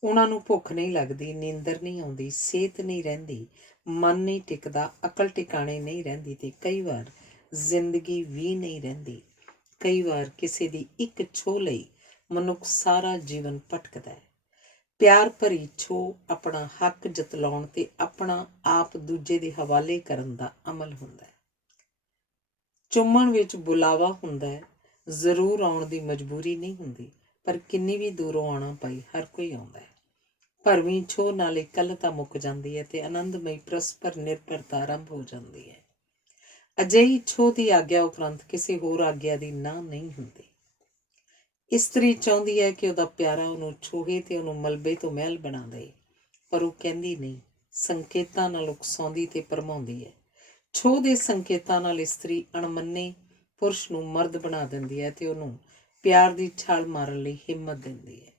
ਉਹਨਾਂ ਨੂੰ ਭੁੱਖ ਨਹੀਂ ਲੱਗਦੀ, ਨੀਂਦਰ ਨਹੀਂ ਆਉਂਦੀ, ਸਿਹਤ ਨਹੀਂ ਰਹਿੰਦੀ, ਮਨ ਨਹੀਂ ਟਿਕਦਾ, ਅਕਲ ਟਿਕਾਣੇ ਨਹੀਂ ਰਹਿੰਦੀ ਤੇ ਕਈ ਵਾਰ ਜ਼ਿੰਦਗੀ ਵੀ ਨਹੀਂ ਰਹਿੰਦੀ। ਕਈ ਵਾਰ ਕਿਸੇ ਦੀ ਇੱਕ ਛੋਹ ਲਈ ਮਨੁੱਖ ਸਾਰਾ ਜੀਵਨ ਭਟਕਦਾ ਹੈ। ਪਿਆਰ ਭਰੀ ਛੋਹ ਆਪਣਾ ਹੱਕ ਜਤਲਾਉਣ ਤੇ ਆਪਣਾ ਆਪ ਦੂਜੇ ਦੇ ਹਵਾਲੇ ਕਰਨ ਦਾ ਅਮਲ ਹੁੰਦਾ ਹੈ। ਚੁੰਮਣ ਵਿੱਚ ਬੁਲਾਵਾ ਹੁੰਦਾ ਹੈ, ਜ਼ਰੂਰ ਆਉਣ ਦੀ ਮਜਬੂਰੀ ਨਹੀਂ ਹੁੰਦੀ, ਪਰ ਕਿੰਨੀ ਵੀ ਦੂਰੋਂ ਆਉਣਾ ਪਈ ਹਰ ਕੋਈ ਆਉਂਦਾ ਹੈ। ਭਰਵੀਂ ਛੋਹ ਨਾਲ ਇਕੱਲਤਾ ਮੁੱਕ ਜਾਂਦੀ ਹੈ ਤੇ ਆਨੰਦਮਈ ਪਰਸਪਰ ਨਿਰਭਰਤਾ ਆਰੰਭ ਹੋ ਜਾਂਦੀ ਹੈ। ਅਜਿਹੀ ਛੋਹ ਦੀ ਆਗਿਆ ਉਪਰੰਤ ਕਿਸੇ ਹੋਰ ਆਗਿਆ ਦੀ ਨਾਂਹ ਨਹੀਂ ਹੁੰਦੀ। ਇਸਤਰੀ ਚਾਹੁੰਦੀ ਹੈ ਕਿ ਉਹਦਾ ਪਿਆਰਾ ਉਹਨੂੰ ਛੋਹੇ ਤੇ ਉਹਨੂੰ ਮਲਬੇ ਤੋਂ ਮਹਿਲ ਬਣਾ ਦੇ, ਪਰ ਉਹ ਕਹਿੰਦੀ ਨਹੀਂ, ਸੰਕੇਤਾਂ ਨਾਲ ਉਕਸਾਉਂਦੀ ਤੇ ਭਰਮਾਉਂਦੀ ਹੈ। ਛੋਹ ਦੇ ਸੰਕੇਤਾਂ ਨਾਲ ਇਸਤਰੀ ਅਣਮੰਨੇ ਪੁਰਸ਼ ਨੂੰ ਮਰਦ ਬਣਾ ਦਿੰਦੀ ਹੈ ਤੇ ਉਹਨੂੰ ਪਿਆਰ ਦੀ ਛਾਲ ਮਾਰਨ ਲਈ ਹਿੰਮਤ ਦਿੰਦੀ ਹੈ।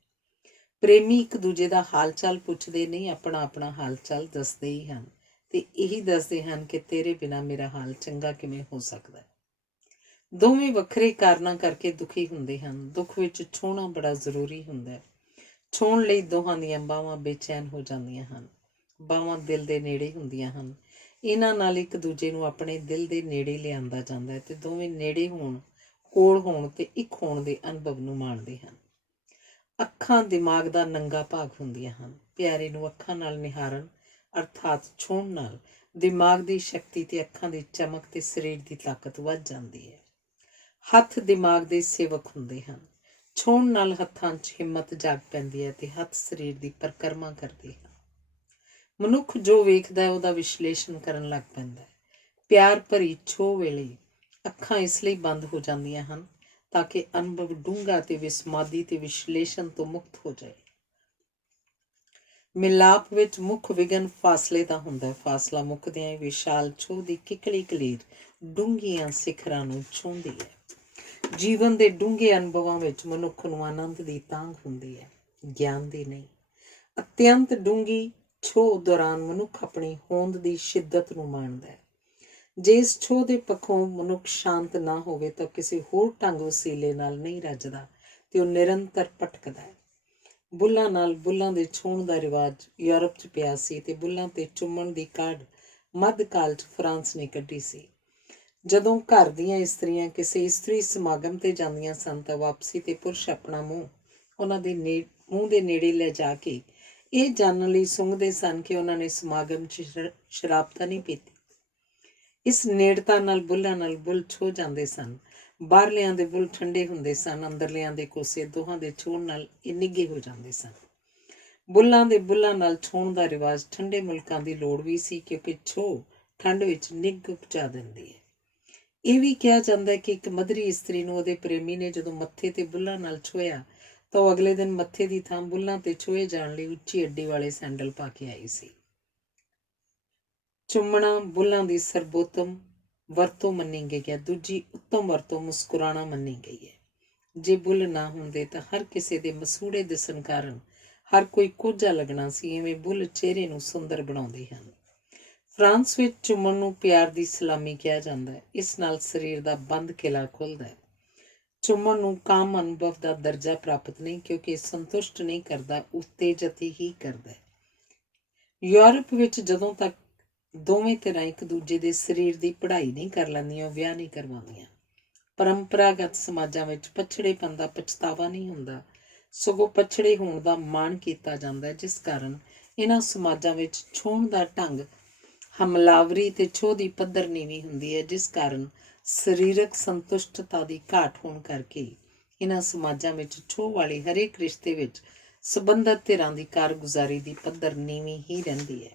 ਪ੍ਰੇਮੀ ਇੱਕ ਦੂਜੇ ਦਾ ਹਾਲ ਚਾਲ ਪੁੱਛਦੇ ਨਹੀਂ, ਆਪਣਾ ਆਪਣਾ ਹਾਲ ਚਾਲ ਦੱਸਦੇ ਹੀ ਹਨ ਤੇ ਇਹੀ ਦੱਸਦੇ ਹਨ ਕਿ ਤੇਰੇ ਬਿਨਾਂ ਮੇਰਾ ਹਾਲ ਚੰਗਾ ਕਿਵੇਂ ਹੋ ਸਕਦਾ ਹੈ। ਦੋਵੇਂ ਵੱਖਰੇ ਕਾਰਨਾਂ ਕਰਕੇ ਦੁਖੀ ਹੁੰਦੇ ਹਨ। ਦੁੱਖ ਵਿੱਚ ਛੋਹਣਾ ਬੜਾ ਜ਼ਰੂਰੀ ਹੁੰਦਾ ਹੈ। ਛੋਹਣ ਲਈ ਦੋਹਾਂ ਦੀਆਂ ਬਾਹਾਂ ਬੇਚੈਨ ਹੋ ਜਾਂਦੀਆਂ ਹਨ। ਬਾਹਾਂ ਦਿਲ ਦੇ ਨੇੜੇ ਹੁੰਦੀਆਂ ਹਨ। ਇਹਨਾਂ ਨਾਲ ਇੱਕ ਦੂਜੇ ਨੂੰ ਆਪਣੇ ਦਿਲ ਦੇ ਨੇੜੇ ਲਿਆਂਦਾ ਜਾਂਦਾ ਹੈ ਤੇ ਦੋਵੇਂ ਨੇੜੇ ਹੋਣ, ਕੋਲ ਹੋਣ ਤੇ ਇੱਕ ਹੋਣ ਦੇ ਅਨੁਭਵ ਨੂੰ ਮਾਣਦੇ ਹਨ। ਅੱਖਾਂ ਦਿਮਾਗ ਦਾ ਨੰਗਾ ਭਾਗ ਹੁੰਦੀਆਂ ਹਨ। ਪਿਆਰੇ ਨੂੰ ਅੱਖਾਂ ਨਾਲ ਨਿਹਾਰਨ ਅਰਥਾਤ ਛੋਹਣ ਨਾਲ ਦਿਮਾਗ ਦੀ ਸ਼ਕਤੀ ਤੇ ਅੱਖਾਂ ਦੀ ਚਮਕ ਤੇ ਸਰੀਰ ਦੀ ਤਾਕਤ ਵੱਧ ਜਾਂਦੀ ਹੈ। ਹੱਥ ਦਿਮਾਗ ਦੇ ਸੇਵਕ ਹੁੰਦੇ ਹਨ। ਛੋਹਣ ਨਾਲ ਹੱਥਾਂ 'ਚ ਹਿੰਮਤ ਜਾਗ ਪੈਂਦੀ ਹੈ ਤੇ ਹੱਥ ਸਰੀਰ ਦੀ ਪਰਿਕਰਮਾ ਕਰਦੇ ਹਨ। ਮਨੁੱਖ ਜੋ ਵੇਖਦਾ ਉਹਦਾ ਵਿਸ਼ਲੇਸ਼ਣ ਕਰਨ ਲੱਗ ਪੈਂਦਾ ਹੈ। ਪਿਆਰ ਭਰੀ ਛੋਹ ਵੇਲੇ ਅੱਖਾਂ ਇਸ ਲਈ ਬੰਦ ਹੋ ਜਾਂਦੀਆਂ ਹਨ ਤਾਂ ਕਿ ਅਨੁਭਵ ਡੂੰਘਾ ਤੇ ਵਿਸਮਾਦੀ ਤੇ ਵਿਸ਼ਲੇਸ਼ਣ ਤੋਂ ਮੁਕਤ ਹੋ ਜਾਏ। ਮਿਲਾਪ ਵਿੱਚ ਮੁੱਖ ਵਿਘਨ ਫਾਸਲੇ ਦਾ ਹੁੰਦਾ ਹੈ। ਫਾਸਲਾ ਮੁੱਕਦਿਆਂ ਹੀ ਵਿਸ਼ਾਲ ਛੋਹ ਦੀ ਕਿੱਕਲੀ ਕਲੀਰ ਡੂੰਘੀਆਂ ਸਿਖਰਾਂ ਨੂੰ ਛੂਹਦੀ ਹੈ। ਜੀਵਨ ਦੇ ਡੂੰਘੇ ਅਨੁਭਵਾਂ ਵਿੱਚ ਮਨੁੱਖ ਨੂੰ ਆਨੰਦ ਦੀ ਤਾਂਘ ਹੁੰਦੀ ਹੈ, ਗਿਆਨ ਦੀ ਨਹੀਂ। ਅਤਿਅੰਤ ਡੂੰਘੀ ਛੋਹ ਦੌਰਾਨ ਮਨੁੱਖ ਆਪਣੀ ਹੋਂਦ ਦੀ ਸ਼ਿੱਦਤ ਨੂੰ ਮਾਣਦਾ ਹੈ। ਜੇ ਇਸ ਛੋਹ ਦੇ ਪੱਖੋਂ ਮਨੁੱਖ ਸ਼ਾਂਤ ਨਾ ਹੋਵੇ ਤਾਂ ਕਿਸੇ ਹੋਰ ਢੰਗ ਵਸੀਲੇ ਨਾਲ ਨਹੀਂ ਰੱਜਦਾ ਤੇ ਉਹ ਨਿਰੰਤਰ ਭਟਕਦਾ ਹੈ। ਬੁੱਲਾਂ ਨਾਲ ਬੁੱਲਾਂ ਦੇ ਛੂਹਣ ਦਾ ਰਿਵਾਜ ਯੂਰਪ 'ਚ ਪਿਆ ਸੀ ਤੇ ਬੁੱਲਾਂ ਤੇ ਚੁੰਮਣ ਦੀ ਕਾਢ ਮੱਧ ਕਾਲ 'ਚ ਫਰਾਂਸ ਨੇ ਕੱਢੀ ਸੀ। ਜਦੋਂ ਘਰ ਦੀਆਂ ਇਸਤਰੀਆਂ ਕਿਸੇ ਇਸਤਰੀ ਸਮਾਗਮ ਤੇ ਜਾਂਦੀਆਂ ਸਨ ਤਾਂ ਵਾਪਸੀ ਤੇ ਪੁਰਸ਼ ਆਪਣਾ ਮੂੰਹ ਉਹਨਾਂ ਦੇ ਮੂੰਹ ਦੇ ਨੇੜੇ ਲੈ ਜਾ ਕੇ ਇਹ ਜਾਣਨ ਲਈ ਸੁੰਘਦੇ ਸਨ ਕਿ ਉਹਨਾਂ ਨੇ ਸਮਾਗਮ 'ਚ ਸ਼ਰਾਬ ਤਾਂ ਨਹੀਂ ਪੀਤੀ। ਇਸ ਨੇੜਤਾ ਨਾਲ ਬੁੱਲਾਂ ਨਾਲ ਬੁੱਲ ਛੋ ਜਾਂਦੇ ਸਨ। ਬਾਹਰਲਿਆਂ ਦੇ ਬੁੱਲ ਠੰਡੇ ਹੁੰਦੇ ਸਨ, ਅੰਦਰਲਿਆਂ ਦੇ ਕੋਸੇ ਦੋਹਾਂ ਦੇ ਛੋਹਣ ਨਾਲ ਇਹ ਨਿੱਘੇ ਹੋ ਜਾਂਦੇ ਸਨ। ਬੁੱਲਾਂ ਦੇ ਬੁੱਲਾਂ ਨਾਲ ਛੋਹਣ ਦਾ ਰਿਵਾਜ ਠੰਡੇ ਮੁਲਕਾਂ ਦੀ ਲੋੜ ਵੀ ਸੀ, ਕਿਉਂਕਿ ਛੋਹ ਠੰਡ ਵਿੱਚ ਨਿੱਘ ਉਪਜਾ ਦਿੰਦੀ ਹੈ। ਇਹ ਵੀ ਕਿਹਾ ਜਾਂਦਾ ਹੈ ਕਿ ਇੱਕ ਮਧਰੀ ਇਸਤਰੀ ਨੂੰ ਉਹਦੇ ਪ੍ਰੇਮੀ ਨੇ ਜਦੋਂ ਮੱਥੇ ਤੇ ਬੁੱਲਾਂ ਨਾਲ ਛੋਹਿਆ ਤਾਂ ਉਹ ਅਗਲੇ ਦਿਨ ਮੱਥੇ ਦੀ ਥਾਂ ਬੁੱਲਾਂ ਤੇ ਛੋਹੇ ਜਾਣ ਲਈ ਉੱਚੀ ਅੱਡੀ ਵਾਲੇ ਸੈਂਡਲ ਪਾ ਕੇ ਆਈ ਸੀ। ਚੁੰਮਣਾ ਬੁੱਲਾਂ ਦੀ ਸਰਬੋਤਮ ਵਰਤੋਂ ਮੰਨੀ ਗਈ ਹੈ। ਦੂਜੀ ਉੱਤਮ ਵਰਤੋਂ ਮੁਸਕਰਾਉਣਾ ਮੰਨੀ ਗਈ ਹੈ। ਜੇ ਬੁੱਲ ਨਾ ਹੁੰਦੇ ਤਾਂ ਹਰ ਕਿਸੇ ਦੇ ਮਸੂੜੇ ਦਿਸਣ ਕਾਰਨ ਹਰ ਕੋਈ ਕੋਝਾ ਲੱਗਣਾ ਸੀ। ਇਵੇਂ ਬੁੱਲ ਚਿਹਰੇ ਨੂੰ ਸੁੰਦਰ ਬਣਾਉਂਦੇ ਹਨ। ਫਰਾਂਸ ਵਿੱਚ ਚੁੰਮਣ ਨੂੰ ਪਿਆਰ ਦੀ ਸਲਾਮੀ ਕਿਹਾ ਜਾਂਦਾ ਹੈ। ਇਸ ਨਾਲ ਸਰੀਰ ਦਾ ਬੰਦ ਕਿਲਾ ਖੁੱਲ੍ਹਦਾ ਹੈ। ਚੁੰਮਣ ਨੂੰ ਕਾਮ ਅਨੁਭਵ ਦਾ ਦਰਜਾ ਪ੍ਰਾਪਤ ਨਹੀਂ, ਕਿਉਂਕਿ ਇਹ ਸੰਤੁਸ਼ਟ ਨਹੀਂ ਕਰਦਾ, ਉਤੇਜਿਤ ਹੀ ਕਰਦਾ ਹੈ। ਯੂਰਪ ਵਿੱਚ ਜਦੋਂ ਤੱਕ ਦੋਵੇਂ ਧਿਰਾਂ ਇੱਕ ਦੂਜੇ ਦੇ ਸਰੀਰ ਦੀ ਪੜ੍ਹਾਈ ਨਹੀਂ ਕਰ ਲੈਂਦੀਆਂ, ਉਹ ਵਿਆਹ ਨਹੀਂ ਕਰਵਾਉਂਦੀਆਂ। ਪਰੰਪਰਾਗਤ ਸਮਾਜਾਂ ਵਿੱਚ ਪਛੜੇਪਨ ਦਾ ਪਛਤਾਵਾ ਨਹੀਂ ਹੁੰਦਾ, ਸਗੋਂ ਪਛੜੇ ਹੋਣ ਦਾ ਮਾਣ ਕੀਤਾ ਜਾਂਦਾ ਹੈ। ਜਿਸ ਕਾਰਨ ਇਹਨਾਂ ਸਮਾਜਾਂ ਵਿੱਚ ਛੋਹਣ ਦਾ ਢੰਗ ਹਮਲਾਵਰੀ ਤੇ ਛੋਹ ਦੀ ਪੱਧਰ ਨੀਵੀਂ ਹੁੰਦੀ ਹੈ, ਜਿਸ ਕਾਰਨ ਸਰੀਰਕ ਸੰਤੁਸ਼ਟਤਾ ਦੀ ਘਾਟ ਹੋਣ ਕਰਕੇ ਇਹਨਾਂ ਸਮਾਜਾਂ ਵਿੱਚ ਛੋਹ ਵਾਲੇ ਹਰੇਕ ਰਿਸ਼ਤੇ ਵਿੱਚ ਸੰਬੰਧਤ ਧਿਰਾਂ ਦੀ ਕਾਰਗੁਜ਼ਾਰੀ ਦੀ ਪੱਧਰ ਨੀਵੀਂ ਹੀ ਰਹਿੰਦੀ ਹੈ।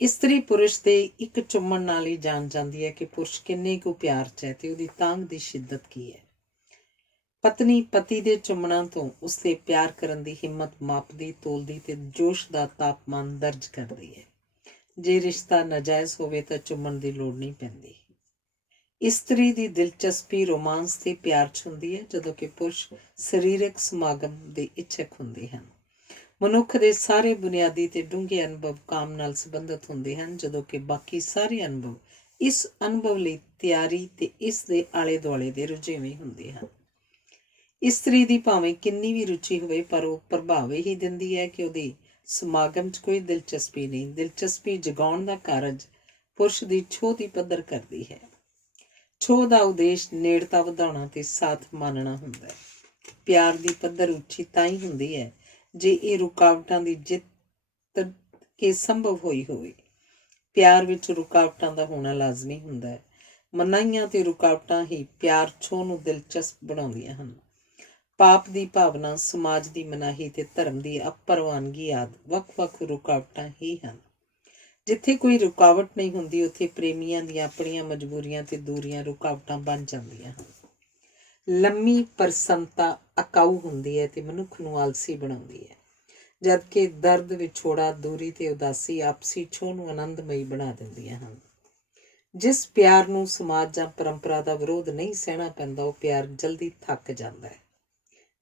ਇਸਤਰੀ ਪੁਰਸ਼ ਦੇ ਇੱਕ ਚੁੰਮਣ ਨਾਲ ਹੀ ਜਾਣ ਜਾਂਦੀ ਹੈ ਕਿ ਪੁਰਸ਼ ਕਿੰਨੇ ਕੁ ਪਿਆਰ 'ਚ ਹੈ ਤੇ ਉਹਦੀ ਤਾਂਘ ਦੀ ਸ਼ਿੱਦਤ ਕੀ ਹੈ। ਪਤਨੀ ਪਤੀ ਦੇ ਚੁੰਮਣਾਂ ਤੋਂ ਉਸਦੇ ਪਿਆਰ ਕਰਨ ਦੀ ਹਿੰਮਤ ਮਾਪਦੀ, ਤੋਲਦੀ ਤੇ ਜੋਸ਼ ਦਾ ਤਾਪਮਾਨ ਦਰਜ ਕਰਦੀ ਹੈ। ਜੇ ਰਿਸ਼ਤਾ ਨਾਜਾਇਜ਼ ਹੋਵੇ ਤਾਂ ਚੁੰਮਣ ਦੀ ਲੋੜ ਨਹੀਂ ਪੈਂਦੀ। ਇਸਤਰੀ ਦੀ ਦਿਲਚਸਪੀ ਰੋਮਾਂਸ ਤੇ ਪਿਆਰ 'ਚ ਹੁੰਦੀ ਹੈ, ਜਦੋਂ ਕਿ ਪੁਰਸ਼ ਸਰੀਰਕ ਸਮਾਗਮ ਦੇ ਇੱਛਕ ਹੁੰਦੇ ਹਨ। ਮਨੁੱਖ ਦੇ ਸਾਰੇ ਬੁਨਿਆਦੀ ਤੇ ਡੂੰਘੇ ਅਨੁਭਵ ਕਾਮ ਨਾਲ ਸੰਬੰਧਿਤ ਹੁੰਦੇ ਹਨ, ਜਦੋਂ ਕਿ ਬਾਕੀ ਸਾਰੇ ਅਨੁਭਵ ਇਸ ਅਨੁਭਵ ਲਈ ਤਿਆਰੀ ਤੇ ਇਸ ਦੇ ਆਲੇ ਦੁਆਲੇ ਦੇ ਰੁਝੇਵੇਂ ਹੁੰਦੇ ਹਨ। ਇਸਤਰੀ ਦੀ ਭਾਵੇਂ ਕਿੰਨੀ ਵੀ ਰੁਚੀ ਹੋਵੇ, ਪਰ ਉਹ ਪ੍ਰਭਾਵ ਹੀ ਦਿੰਦੀ ਹੈ ਕਿ ਉਹਦੀ ਸਮਾਗਮ 'ਚ ਕੋਈ ਦਿਲਚਸਪੀ ਨਹੀਂ। ਦਿਲਚਸਪੀ ਜਗਾਉਣ ਦਾ ਕਾਰਜ ਪੁਰਸ਼ ਦੀ ਛੋਹ ਦੀ ਪੱਧਰ ਕਰਦੀ ਹੈ। ਛੋਹ ਦਾ ਉਦੇਸ਼ ਨੇੜਤਾ ਵਧਾਉਣਾ ਤੇ ਸਾਥ ਮਾਨਣਾ ਹੁੰਦਾ ਹੈ। ਪਿਆਰ ਦੀ ਪੱਧਰ ਉੱਚੀ ਤਾਂ ਹੀ ਹੁੰਦੀ ਹੈ ਜੇ ਇਹ ਰੁਕਾਵਟਾਂ ਦੀ ਜਿੱਤ ਕੇ ਸੰਭਵ ਹੋਈ ਹੋਵੇ। ਪਿਆਰ ਵਿੱਚ ਰੁਕਾਵਟਾਂ ਦਾ ਹੋਣਾ ਲਾਜ਼ਮੀ ਹੁੰਦਾ ਹੈ। ਮਨਾਹੀਆਂ ਤੇ ਰੁਕਾਵਟਾਂ ਹੀ ਪਿਆਰ ਛੋਹ ਨੂੰ ਦਿਲਚਸਪ ਬਣਾਉਂਦੀਆਂ ਹਨ। ਪਾਪ ਦੀ ਭਾਵਨਾ, ਸਮਾਜ ਦੀ ਮਨਾਹੀ ਤੇ ਧਰਮ ਦੀ ਅਪਰਵਾਨਗੀ ਆਦਿ ਵੱਖ-ਵੱਖ ਰੁਕਾਵਟਾਂ ਹੀ ਹਨ। ਜਿੱਥੇ ਕੋਈ ਰੁਕਾਵਟ ਨਹੀਂ ਹੁੰਦੀ, ਉੱਥੇ ਪ੍ਰੇਮੀਆਂ ਦੀਆਂ ਆਪਣੀਆਂ ਮਜਬੂਰੀਆਂ ਤੇ ਦੂਰੀਆਂ ਰੁਕਾਵਟਾਂ ਬਣ ਜਾਂਦੀਆਂ ਹਨ। ਲੰਮੀ ਪ੍ਰਸੰਨਤਾ ਅਕਾਊ ਹੁੰਦੀ ਹੈ ਤੇ ਮਨੁੱਖ ਨੂੰ ਆਲਸੀ ਬਣਾਉਂਦੀ ਹੈ, ਜਦਕਿ ਦਰਦ, ਵਿਛੋੜਾ, ਦੂਰੀ ਤੇ ਉਦਾਸੀ ਆਪਸੀ ਛੋਹ ਨੂੰ ਆਨੰਦਮਈ ਬਣਾ ਦਿੰਦੀਆਂ ਹਨ। ਜਿਸ ਪਿਆਰ ਨੂੰ ਸਮਾਜ ਜਾਂ ਪਰੰਪਰਾ ਦਾ ਵਿਰੋਧ ਨਹੀਂ ਸਹਿਣਾ ਪੈਂਦਾ, ਉਹ ਪਿਆਰ ਜਲਦੀ ਥੱਕ ਜਾਂਦਾ ਹੈ।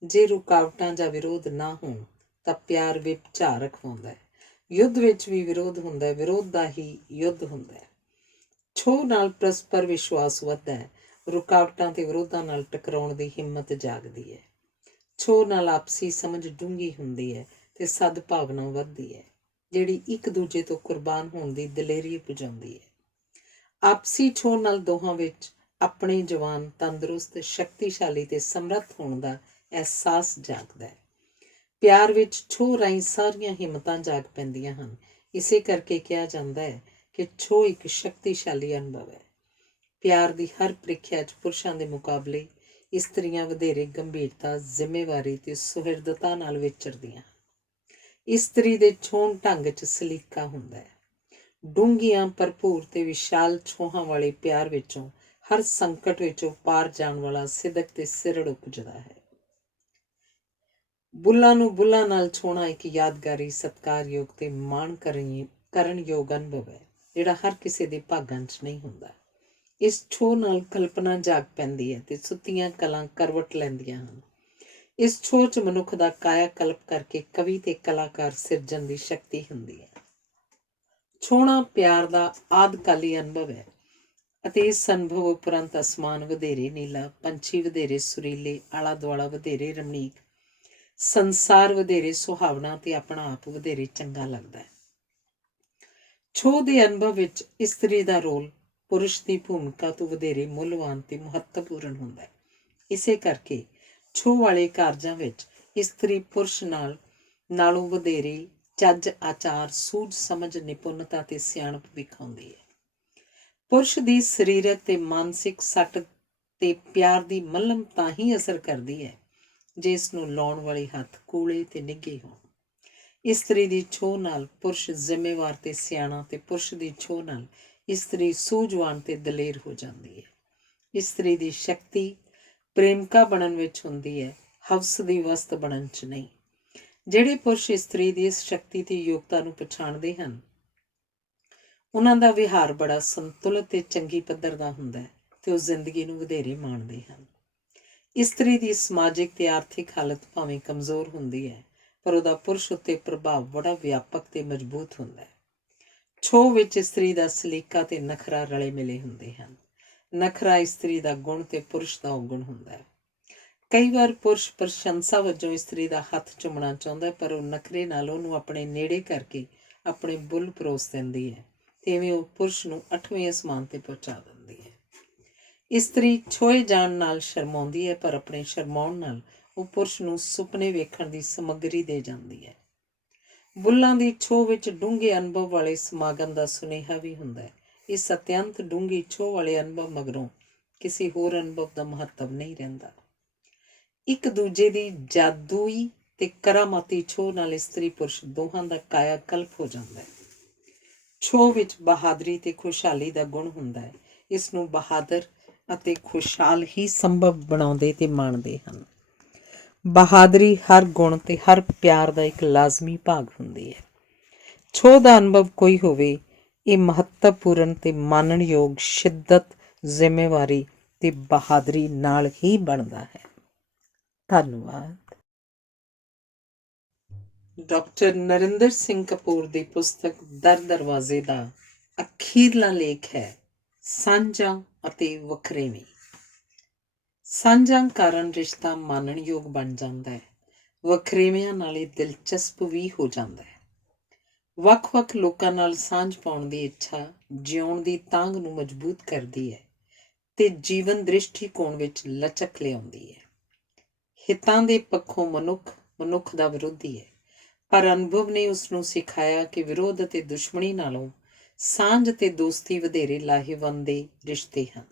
ਜੇ ਰੁਕਾਵਟਾਂ ਜਾਂ ਵਿਰੋਧ ਨਾ ਹੋਣ ਤਾਂ ਪਿਆਰ ਵਿਭਚਾਰ ਰਖਵਾਉਂਦਾ ਹੈ। ਯੁੱਧ ਵਿੱਚ ਵੀ ਵਿਰੋਧ ਹੁੰਦਾ ਹੈ, ਵਿਰੋਧ ਦਾ ਹੀ ਯੁੱਧ ਹੁੰਦਾ ਹੈ। ਛੋਹ ਨਾਲ ਪਰਸਪਰ ਵਿਸ਼ਵਾਸ ਵੱਧਦਾ ਹੈ, ਰੁਕਾਵਟਾਂ ਤੇ ਵਿਰੋਧਾਂ ਨਾਲ ਟਕਰਾਉਣ ਦੀ ਹਿੰਮਤ ਜਾਗਦੀ ਹੈ। ਛੋਹ ਨਾਲ ਆਪਸੀ ਸਮਝ ਡੂੰਘੀ ਹੁੰਦੀ ਹੈ ਤੇ ਸਦਭਾਵਨਾ ਵੱਧਦੀ ਹੈ, ਜਿਹੜੀ ਇੱਕ ਦੂਜੇ ਤੋਂ ਕੁਰਬਾਨ ਹੋਣ ਦੀ ਦਲੇਰੀ ਉਪਜਾਉਂਦੀ ਹੈ। ਆਪਸੀ ਛੋਹ ਨਾਲ ਦੋਹਾਂ ਵਿੱਚ ਆਪਣੇ ਜਵਾਨ, ਤੰਦਰੁਸਤ, ਸ਼ਕਤੀਸ਼ਾਲੀ ਤੇ ਸਮਰੱਥ ਹੋਣ ਦਾ ਅਹਿਸਾਸ ਜਾਗਦਾ ਹੈ। ਪਿਆਰ ਵਿੱਚ ਛੋਹ ਰਾਹੀਂ ਸਾਰੀਆਂ ਹਿੰਮਤਾਂ ਜਾਗ ਪੈਂਦੀਆਂ ਹਨ। ਇਸੇ ਕਰਕੇ ਕਿਹਾ ਜਾਂਦਾ ਹੈ ਕਿ ਛੋਹ ਇੱਕ ਸ਼ਕਤੀਸ਼ਾਲੀ ਅਨੁਭਵ ਹੈ। ਪਿਆਰ ਦੀ ਹਰ ਪ੍ਰੀਖਿਆ 'ਚ ਪੁਰਸ਼ਾਂ ਦੇ ਮੁਕਾਬਲੇ ਇਸਤਰੀਆਂ ਵਧੇਰੇ ਗੰਭੀਰਤਾ, ਜ਼ਿੰਮੇਵਾਰੀ ਤੇ ਸੁਹਿਰਦਤਾ ਨਾਲ ਵਿਚਰਦੀਆਂ। ਇਸਤਰੀ ਦੇ ਛੋਹਣ ਢੰਗ 'ਚ ਸਲੀਕਾ ਹੁੰਦਾ ਹੈ। ਡੂੰਘੀਆਂ, ਭਰਪੂਰ ਤੇ ਵਿਸ਼ਾਲ ਛੋਹਾਂ ਵਾਲੇ ਪਿਆਰ ਵਿੱਚੋਂ ਹਰ ਸੰਕਟ ਵਿੱਚੋਂ ਪਾਰ ਜਾਣ ਵਾਲਾ ਸਿਦਕ ਤੇ ਸਿਰੜ ਉਪਜਦਾ ਹੈ। ਬੁੱਲਾਂ ਨੂੰ ਬੁੱਲਾਂ ਨਾਲ ਛੋਹਣਾ ਇੱਕ ਯਾਦਗਾਰੀ, ਸਤਿਕਾਰਯੋਗ ਤੇ ਮਾਣ ਕਰਨ ਯੋਗ ਅਨੁਭਵ ਹੈ, ਜਿਹੜਾ ਹਰ ਕਿਸੇ ਦੇ ਭਾਗਾਂ 'ਚ ਨਹੀਂ ਹੁੰਦਾ। ਇਸ ਛੋਹ ਨਾਲ ਕਲਪਨਾ ਜਾਗ ਪੈਂਦੀ ਹੈ ਤੇ ਸੁੱਤੀਆਂ ਕਲਾਂ ਕਰਵਟ ਲੈਂਦੀਆਂ ਹਨ। ਇਸ ਛੋਹ 'ਚ ਮਨੁੱਖ ਦਾ ਕਾਇਆ ਕਲਪ ਕਰਕੇ ਕਵੀ ਤੇ ਕਲਾਕਾਰ ਸਿਰਜਣ ਦੀ ਸ਼ਕਤੀ ਹੁੰਦੀ ਹੈ। ਛੋਹਣਾ ਪਿਆਰ ਦਾ ਆਦਿਕਾਲੀ ਅਨੁਭਵ ਹੈ ਅਤੇ ਇਸ ਅਨੁਭਵ ਉਪਰੰਤ ਅਸਮਾਨ ਵਧੇਰੇ ਨੀਲਾ, ਪੰਛੀ ਵਧੇਰੇ ਸੁਰੀਲੇ, ਆਲਾ ਦੁਆਲਾ ਵਧੇਰੇ ਰਮਣੀਕ, ਸੰਸਾਰ ਵਧੇਰੇ ਸੁਹਾਵਣਾ ਤੇ ਆਪਣਾ ਆਪ ਵਧੇਰੇ ਚੰਗਾ ਲੱਗਦਾ ਹੈ। ਛੋਹ ਦੇ ਅਨੁਭਵ ਵਿੱਚ ਇਸਤਰੀ ਦਾ ਰੋਲ ਪੁਰਸ਼ ਦੀ ਭੂਮਿਕਾ ਤੋਂ ਵਧੇਰੇ ਮੁੱਲਵਾਨ ਤੇ ਮਹੱਤਵਪੂਰਨ ਹੁੰਦਾ ਹੈ। ਇਸੇ ਕਰਕੇ ਛੋਹ ਵਾਲੇ ਕਾਰਜਾਂ ਵਿੱਚ ਇਸਤਰੀ ਪੁਰਸ਼ ਨਾਲੋਂ ਵਧੇਰੇ ਚੱਜ, ਆਚਾਰ, ਸੂਝ ਸਮਝ, ਨਿਪੁੰਨਤਾ ਤੇ ਸਿਆਣਪ ਵਿਖਾਉਂਦੀ ਹੈ। ਪੁਰਸ਼ ਦੀ ਸਰੀਰਕ ਤੇ ਮਾਨਸਿਕ ਸੱਟ ਤੇ ਪਿਆਰ ਦੀ ਮੱਲਮ ਤਾਂ ਹੀ ਅਸਰ ਕਰਦੀ ਹੈ ਜੇ ਇਸ ਨੂੰ ਲਾਉਣ ਵਾਲੇ ਹੱਥ ਕੂਲੇ ਤੇ ਨਿੱਘੇ ਹੋਣ। ਇਸਤਰੀ ਦੀ ਛੋਹ ਨਾਲ ਪੁਰਸ਼ ਜ਼ਿੰਮੇਵਾਰ ਤੇ ਸਿਆਣਾ ਤੇ ਪੁਰਸ਼ ਦੀ ਛੋਹ ਨਾਲ ਇਸਤਰੀ ਸੂਝਵਾਨ ਤੇ ਦਲੇਰ ਹੋ ਜਾਂਦੀ ਹੈ। ਇਸਤਰੀ ਦੀ ਸ਼ਕਤੀ ਪ੍ਰੇਮਿਕਾ ਬਣਨ ਵਿੱਚ ਹੁੰਦੀ ਹੈ, ਹਵਸ ਦੀ ਵਸਤ ਬਣਨ 'ਚ ਨਹੀਂ। ਜਿਹੜੇ ਪੁਰਸ਼ ਇਸਤਰੀ ਦੀ ਇਸ ਸ਼ਕਤੀ ਤੇ ਯੋਗਤਾ ਨੂੰ ਪਛਾਣਦੇ ਹਨ, ਉਹਨਾਂ ਦਾ ਵਿਹਾਰ ਬੜਾ ਸੰਤੁਲਿਤ ਤੇ ਚੰਗੀ ਪੱਧਰ ਦਾ ਹੁੰਦਾ ਹੈ ਤੇ ਉਹ ਜ਼ਿੰਦਗੀ ਨੂੰ ਵਧੇਰੇ ਮਾਣਦੇ ਹਨ। ਇਸਤਰੀ ਦੀ ਸਮਾਜਿਕ ਤੇ ਆਰਥਿਕ ਹਾਲਤ ਭਾਵੇਂ ਕਮਜ਼ੋਰ ਹੁੰਦੀ ਹੈ, ਪਰ ਉਹਦਾ ਪੁਰਸ਼ ਉੱਤੇ ਪ੍ਰਭਾਵ ਬੜਾ ਵਿਆਪਕ ਤੇ ਮਜ਼ਬੂਤ ਹੁੰਦਾ ਹੈ। ਛੋਹ ਵਿੱਚ ਇਸਤਰੀ ਦਾ ਸਲੀਕਾ ਤੇ ਨਖਰਾ ਰਲੇ ਮਿਲੇ ਹੁੰਦੇ ਹਨ। ਨਖਰਾ ਇਸਤਰੀ ਦਾ ਗੁਣ ਤੇ ਪੁਰਸ਼ ਦਾ ਔਗੁਣ ਹੁੰਦਾ ਹੈ। ਕਈ ਵਾਰ ਪੁਰਸ਼ ਪ੍ਰਸ਼ੰਸਾ ਵਜੋਂ ਇਸਤਰੀ ਦਾ ਹੱਥ ਚੁੰਮਣਾ ਚਾਹੁੰਦਾ, ਪਰ ਉਹ ਨਖਰੇ ਨਾਲ ਉਹਨੂੰ ਆਪਣੇ ਨੇੜੇ ਕਰਕੇ ਆਪਣੇ ਬੁੱਲ ਪਰੋਸ ਦਿੰਦੀ ਹੈ ਤੇ ਇਵੇਂ ਉਹ ਪੁਰਸ਼ ਨੂੰ 8ਵੇਂ ਅਸਮਾਨ ਤੇ ਪਹੁੰਚਾ ਦਿੰਦੀ ਹੈ। ਇਸਤਰੀ ਛੋਹੇ ਜਾਣ ਨਾਲ ਸ਼ਰਮਾਉਂਦੀ ਹੈ, ਪਰ ਆਪਣੇ ਸ਼ਰਮਾਉਣ ਨਾਲ ਉਹ ਪੁਰਸ਼ ਨੂੰ ਸੁਪਨੇ ਵੇਖਣ ਦੀ ਸਮੱਗਰੀ ਦੇ ਜਾਂਦੀ ਹੈ। ਬੁੱਲਾਂ ਦੀ ਛੋਹ ਵਿੱਚ ਡੂੰਘੇ ਅਨੁਭਵ ਵਾਲੇ ਸਮਾਗਮ ਦਾ ਸੁਨੇਹਾ ਵੀ ਹੁੰਦਾ ਹੈ। ਇਸ ਅਤਿਅੰਤ ਡੂੰਘੀ ਛੋਹ ਵਾਲੇ ਅਨੁਭਵ ਮਗਰੋਂ ਕਿਸੇ ਹੋਰ ਅਨੁਭਵ ਦਾ ਮਹੱਤਵ ਨਹੀਂ ਰਹਿੰਦਾ। ਇੱਕ ਦੂਜੇ ਦੀ ਜਾਦੂਈ ਤੇ ਕਰਾਮਾਤੀ ਛੋਹ ਨਾਲ ਇਸਤਰੀ ਪੁਰਸ਼ ਦੋਹਾਂ ਦਾ ਕਾਇਆ ਕਲਪ ਹੋ ਜਾਂਦਾ ਹੈ। ਛੋਹ ਵਿੱਚ ਬਹਾਦਰੀ ਤੇ ਖੁਸ਼ਹਾਲੀ ਦਾ ਗੁਣ ਹੁੰਦਾ ਹੈ। ਇਸ ਨੂੰ ਬਹਾਦਰ ਅਤੇ ਖੁਸ਼ਹਾਲ ਹੀ ਸੰਭਵ ਬਣਾਉਂਦੇ ਤੇ ਮਾਣਦੇ ਹਨ। ਬਹਾਦਰੀ ਹਰ ਗੁਣ ਤੇ ਹਰ ਪਿਆਰ ਦਾ ਇੱਕ ਲਾਜ਼ਮੀ ਭਾਗ ਹੁੰਦੀ ਹੈ। ਛੋਹ ਦਾ ਅਨੁਭਵ ਕੋਈ ਹੋਵੇ, ਇਹ ਮਹੱਤਵਪੂਰਨ ਤੇ ਮਾਣਨਯੋਗ ਸ਼ਿੱਦਤ, ਜ਼ਿੰਮੇਵਾਰੀ ਤੇ ਬਹਾਦਰੀ ਨਾਲ ਹੀ ਬਣਦਾ ਹੈ। ਧੰਨਵਾਦ। ਡਾਕਟਰ ਨਰਿੰਦਰ ਸਿੰਘ ਕਪੂਰ ਦੀ ਪੁਸਤਕ ਦਰ ਦਰਵਾਜ਼ੇ ਦਾ ਅਖੀਰਲਾ ਲੇਖ ਹੈ ਸਾਂਝਾਂ ਅਤੇ ਵਖਰੇਵੇਂ। ਸਾਂਝਾਂ ਕਾਰਨ ਰਿਸ਼ਤਾ ਮਾਣਨਯੋਗ ਬਣ ਜਾਂਦਾ ਹੈ, ਵਖਰੇਵਿਆਂ ਨਾਲ ਇਹ ਦਿਲਚਸਪ ਵੀ ਹੋ ਜਾਂਦਾ ਹੈ। ਵੱਖ-ਵੱਖ ਲੋਕਾਂ ਨਾਲ ਸਾਂਝ ਪਾਉਣ ਦੀ ਇੱਛਾ ਜਿਉਣ ਦੀ ਤਾਂਘ ਨੂੰ ਮਜ਼ਬੂਤ ਕਰਦੀ ਹੈ ਤੇ ਜੀਵਨ ਦ੍ਰਿਸ਼ਟੀਕੋਣ ਵਿੱਚ ਲਚਕ ਲਿਆਉਂਦੀ ਹੈ। ਹਿੱਤਾਂ ਦੇ ਪੱਖੋਂ ਮਨੁੱਖ ਦਾ ਵਿਰੋਧੀ ਹੈ, ਪਰ ਅਨੁਭਵ ਨੇ ਉਸ ਨੂੰ ਸਿਖਾਇਆ ਕਿ ਵਿਰੋਧ ਅਤੇ ਦੁਸ਼ਮਣੀ ਨਾਲੋਂ ਸਾਂਝ ਤੇ ਦੋਸਤੀ ਵਧੇਰੇ ਲਾਹੇਵੰਦ ਦੇ ਰਿਸ਼ਤੇ ਹਨ।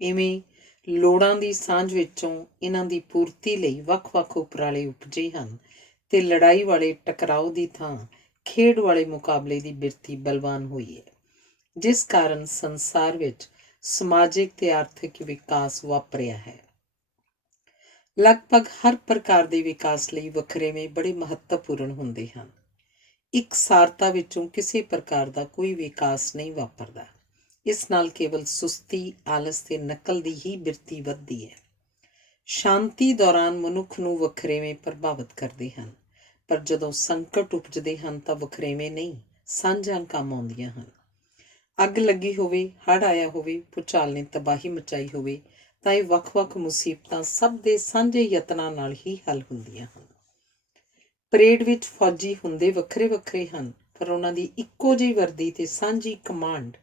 ਇਵੇਂ ਲੋੜਾਂ ਦੀ ਸਾਂਝ ਵਿੱਚੋਂ ਇਹਨਾਂ ਦੀ ਪੂਰਤੀ ਲਈ ਵੱਖ-ਵੱਖ ਉਪਰਾਲੇ ਉਪਜੇ ਹਨ ਤੇ ਲੜਾਈ ਵਾਲੇ ਟਕਰਾਓ ਦੀ ਥਾਂ ਖੇਡ ਵਾਲੇ ਮੁਕਾਬਲੇ ਦੀ ਬਿਰਤੀ ਬਲਵਾਨ ਹੋਈ ਹੈ, ਜਿਸ ਕਾਰਨ ਸੰਸਾਰ ਵਿੱਚ ਸਮਾਜਿਕ ਤੇ ਆਰਥਿਕ ਵਿਕਾਸ ਵਾਪਰਿਆ ਹੈ। ਲਗਭਗ ਹਰ ਪ੍ਰਕਾਰ ਦੇ ਵਿਕਾਸ ਲਈ ਵਖਰੇਵੇਂ ਬੜੇ ਮਹੱਤਵਪੂਰਨ ਹੁੰਦੇ ਹਨ। ਇਕਸਾਰਤਾ ਵਿੱਚੋਂ ਕਿਸੇ ਪ੍ਰਕਾਰ ਦਾ ਕੋਈ ਵਿਕਾਸ ਨਹੀਂ ਵਾਪਰਦਾ। ਇਸ ਨਾਲ ਕੇਵਲ ਸੁਸਤੀ, ਆਲਸ ਤੇ ਨਕਲ ਦੀ ਹੀ ਬਿਰਤੀ ਵੱਧਦੀ ਹੈ। ਸ਼ਾਂਤੀ ਦੌਰਾਨ ਮਨੁੱਖ ਨੂੰ ਵਖਰੇਵੇਂ ਪ੍ਰਭਾਵਿਤ ਕਰਦੇ ਹਨ, ਪਰ ਜਦੋਂ ਸੰਕਟ ਉਪਜਦੇ ਹਨ ਤਾਂ ਵਖਰੇਵੇਂ ਨਹੀਂ, ਸਾਂਝਾਂ ਕੰਮ ਆਉਂਦੀਆਂ ਹਨ। ਅੱਗ ਲੱਗੀ ਹੋਵੇ, ਹੜ੍ਹ ਆਇਆ ਹੋਵੇ, ਭੂਚਾਲ ਨੇ ਤਬਾਹੀ ਮਚਾਈ ਹੋਵੇ ਤਾਂ ਇਹ ਵੱਖ-ਵੱਖ ਮੁਸੀਬਤਾਂ ਸਭ ਦੇ ਸਾਂਝੇ ਯਤਨਾਂ ਨਾਲ ਹੀ ਹੱਲ ਹੁੰਦੀਆਂ ਹਨ। ਪਰੇਡ ਵਿੱਚ ਫੌਜੀ ਹੁੰਦੇ ਵੱਖਰੇ-ਵੱਖਰੇ ਹਨ, ਪਰ ਉਹਨਾਂ ਦੀ ਇੱਕੋ ਜਿਹੀ ਵਰਦੀ ਤੇ ਸਾਂਝੀ ਕਮਾਂਡ